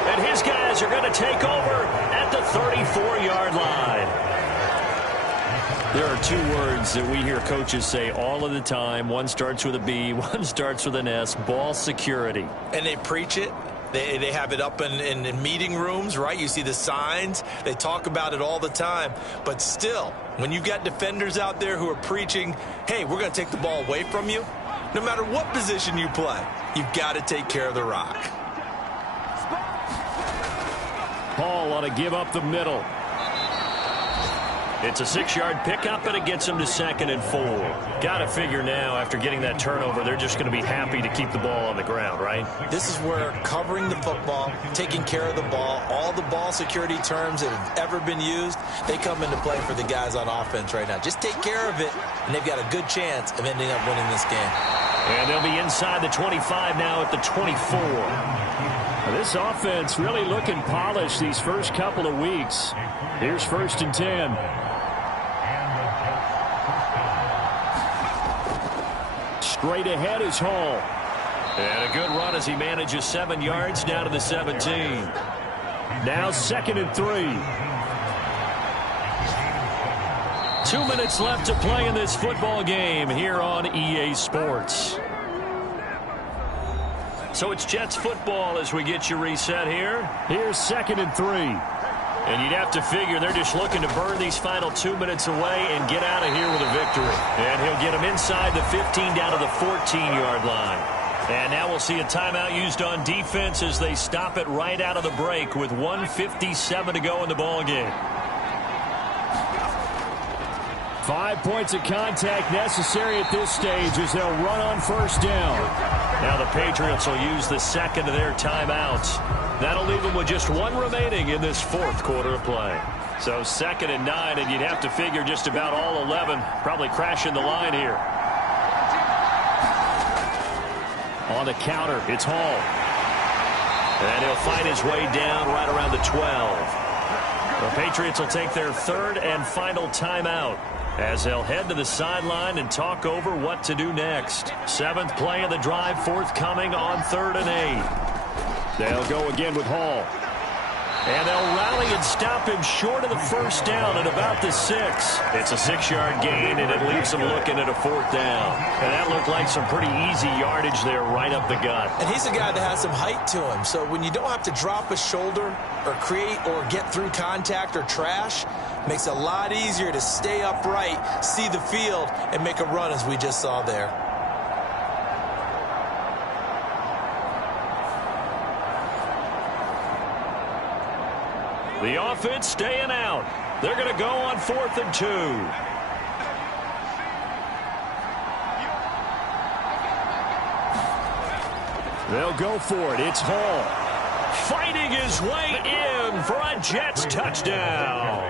And his guys are going to take over at the 34-yard line. There are 2 words that we hear coaches say all of the time. One starts with a B, one starts with an S. Ball security. And they preach it. They have it up in meeting rooms, right? You see the signs. They talk about it all the time. But still, when you've got defenders out there who are preaching, hey, we're going to take the ball away from you, no matter what position you play, you've got to take care of the rock. Paul ought to give up the middle. It's a 6-yard pickup, and it gets them to 2nd and 4. Got to figure now, after getting that turnover, they're just going to be happy to keep the ball on the ground, right? This is where covering the football, taking care of the ball, all the ball security terms that have ever been used, they come into play for the guys on offense right now. Just take care of it, and they've got a good chance of ending up winning this game. And they'll be inside the 25 now at the 24. Now, this offense really looking polished these first couple of weeks. Here's 1st and 10. Straight ahead is Hall. And a good run as he manages 7 yards down to the 17. Now 2nd and 3. 2 minutes left to play in this football game here on EA Sports. So it's Jets football as we get you reset here. Here's 2nd and 3. And you'd have to figure they're just looking to burn these final 2 minutes away and get out of here with a victory. And he'll get them inside the 15 down to the 14-yard line. And now we'll see a timeout used on defense as they stop it right out of the break with 1:57 to go in the ballgame. 5 points of contact necessary at this stage as they'll run on 1st down. Now the Patriots will use the 2nd of their timeouts. That'll leave them with just 1 remaining in this 4th quarter of play. So 2nd and 9, and you'd have to figure just about all 11 probably crashing the line here. On the counter, it's Hall. And he'll fight his way down right around the 12. The Patriots will take their 3rd and final timeout as they'll head to the sideline and talk over what to do next. 7th play of the drive forthcoming on 3rd and 8. They'll go again with Hall. And they'll rally and stop him short of the 1st down at about the 6. It's a 6-yard gain, and it leaves them looking at a 4th down. And that looked like some pretty easy yardage there right up the gut. And he's a guy that has some height to him. So when you don't have to drop a shoulder or create or get through contact or trash, makes it a lot easier to stay upright, see the field, and make a run as we just saw there. The offense staying out. They're going to go on 4th and 2. They'll go for it. It's Hall. Fighting his way in for a Jets touchdown.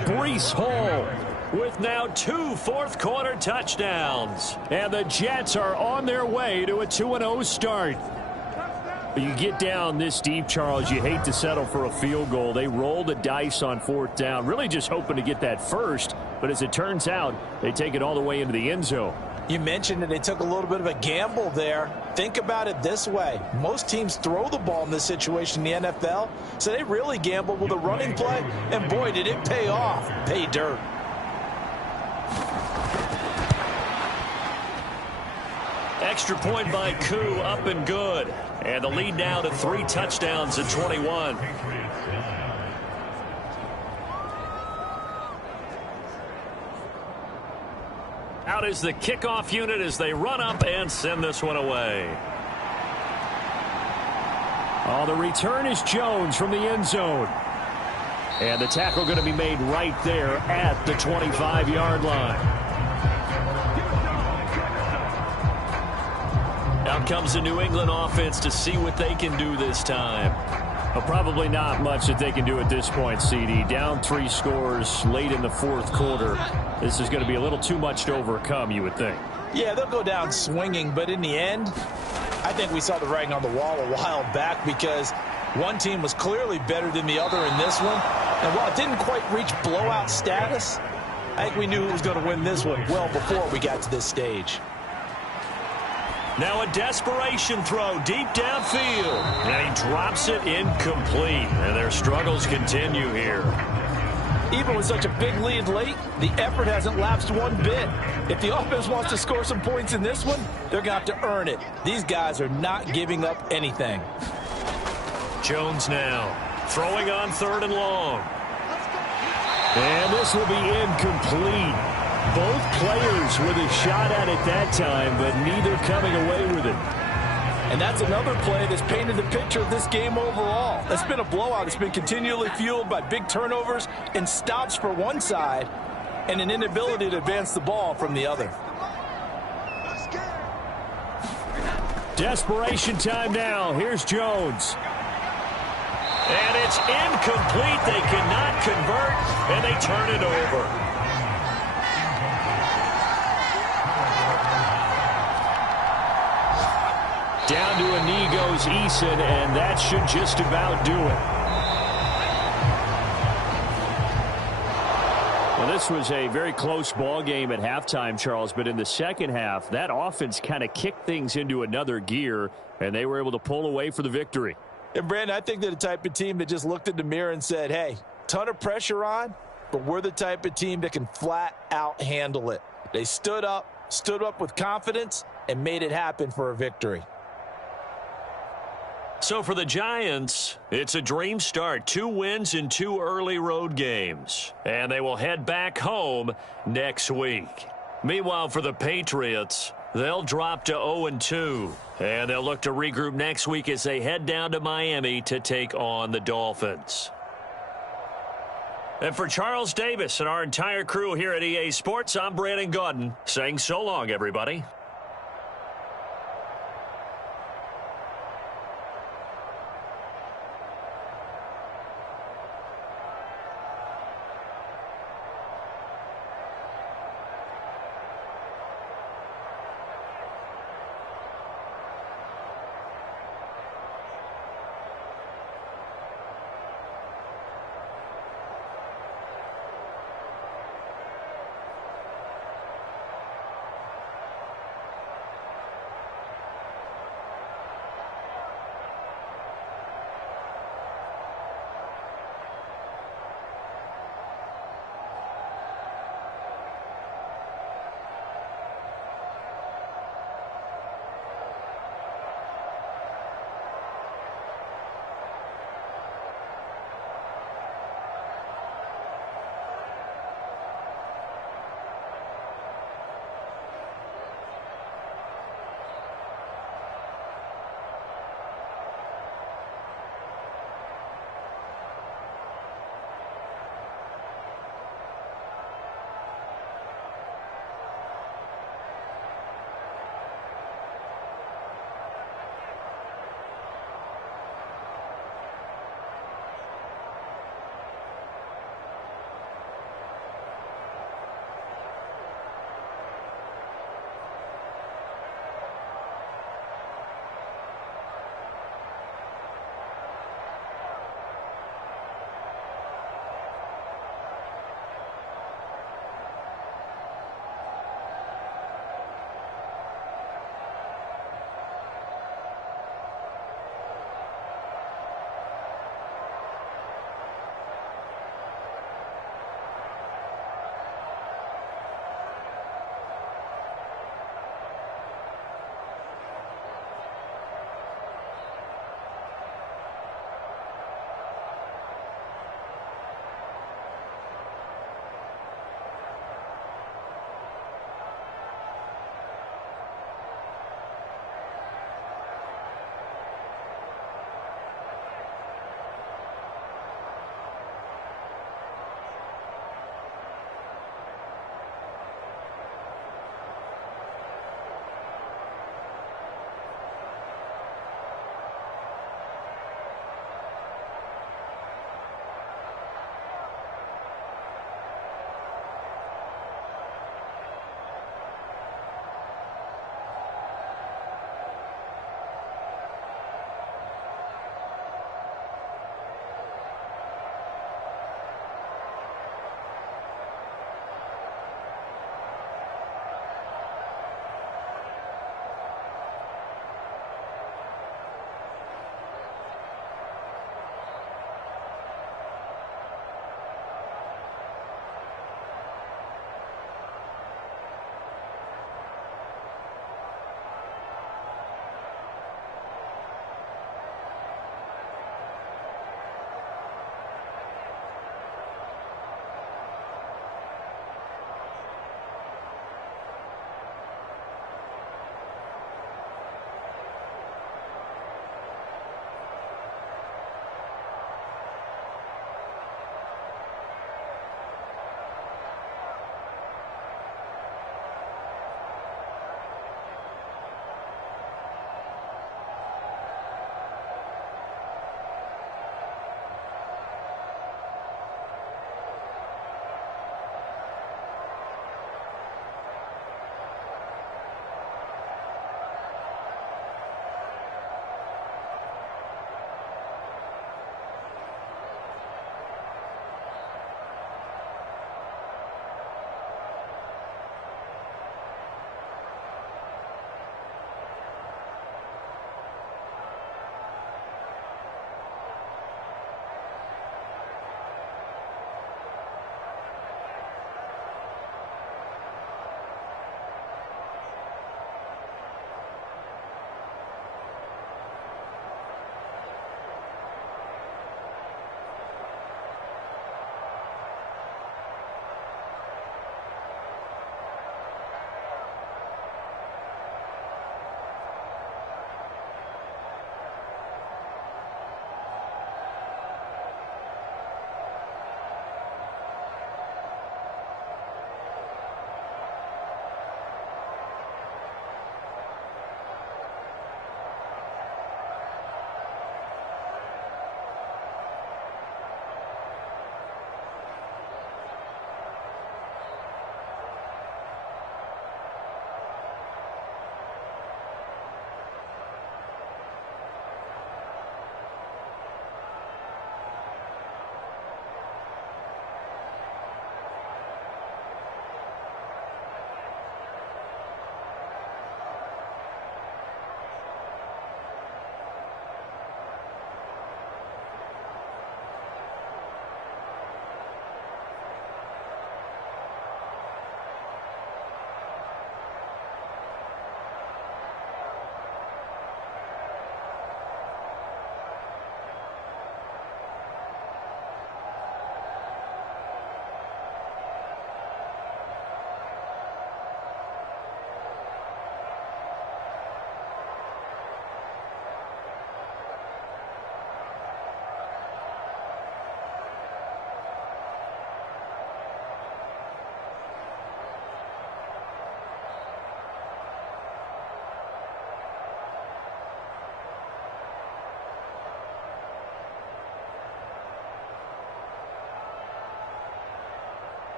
Breece Hall with now 2 fourth-quarter touchdowns. And the Jets are on their way to a 2-0 start. You get down this deep, Charles, you hate to settle for a field goal. They roll the dice on 4th down, really just hoping to get that first. But as it turns out, they take it all the way into the end zone. You mentioned that they took a little bit of a gamble there. Think about it this way. Most teams throw the ball in this situation in the NFL, so they really gamble with a running play, and boy, did it pay off. Pay dirt. Extra point by Koo, up and good. And the lead now to 3 touchdowns at 21. Out is the kickoff unit as they run up and send this one away. Oh, the return is Jones from the end zone. And the tackle going to be made right there at the 25-yard line. Out comes the New England offense to see what they can do this time. Well, probably not much that they can do at this point, CD. Down 3 scores late in the 4th quarter. This is going to be a little too much to overcome, you would think. Yeah, they'll go down swinging, but in the end, I think we saw the writing on the wall a while back because one team was clearly better than the other in this one. And while it didn't quite reach blowout status, I think we knew who was going to win this one well before we got to this stage. Now a desperation throw deep downfield. And he drops it incomplete. And their struggles continue here. Even with such a big lead late, the effort hasn't lapsed one bit. If the offense wants to score some points in this one, they're going to have to earn it. These guys are not giving up anything. Jones now throwing on 3rd and long. And this will be incomplete. Both players with a shot at it that time, but neither coming away with it. And that's another play that's painted the picture of this game overall. Well, it's been a blowout. It's been continually fueled by big turnovers and stops for one side and an inability to advance the ball from the other. Desperation time now. Here's Jones. And it's incomplete. They cannot convert, and they turn it over. Down to a knee goes Eason, and that should just about do it. Well, this was a very close ball game at halftime, Charles, but in the second half, that offense kind of kicked things into another gear, and they were able to pull away for the victory. And, Brandon, I think they're the type of team that just looked in the mirror and said, hey, ton of pressure on, but we're the type of team that can flat out handle it. They stood up with confidence, and made it happen for a victory. So for the Giants, it's a dream start. 2 wins in 2 early road games. And they will head back home next week. Meanwhile, for the Patriots, they'll drop to 0-2. And they'll look to regroup next week as they head down to Miami to take on the Dolphins. And for Charles Davis and our entire crew here at EA Sports, I'm Brandon Gaudin saying so long, everybody.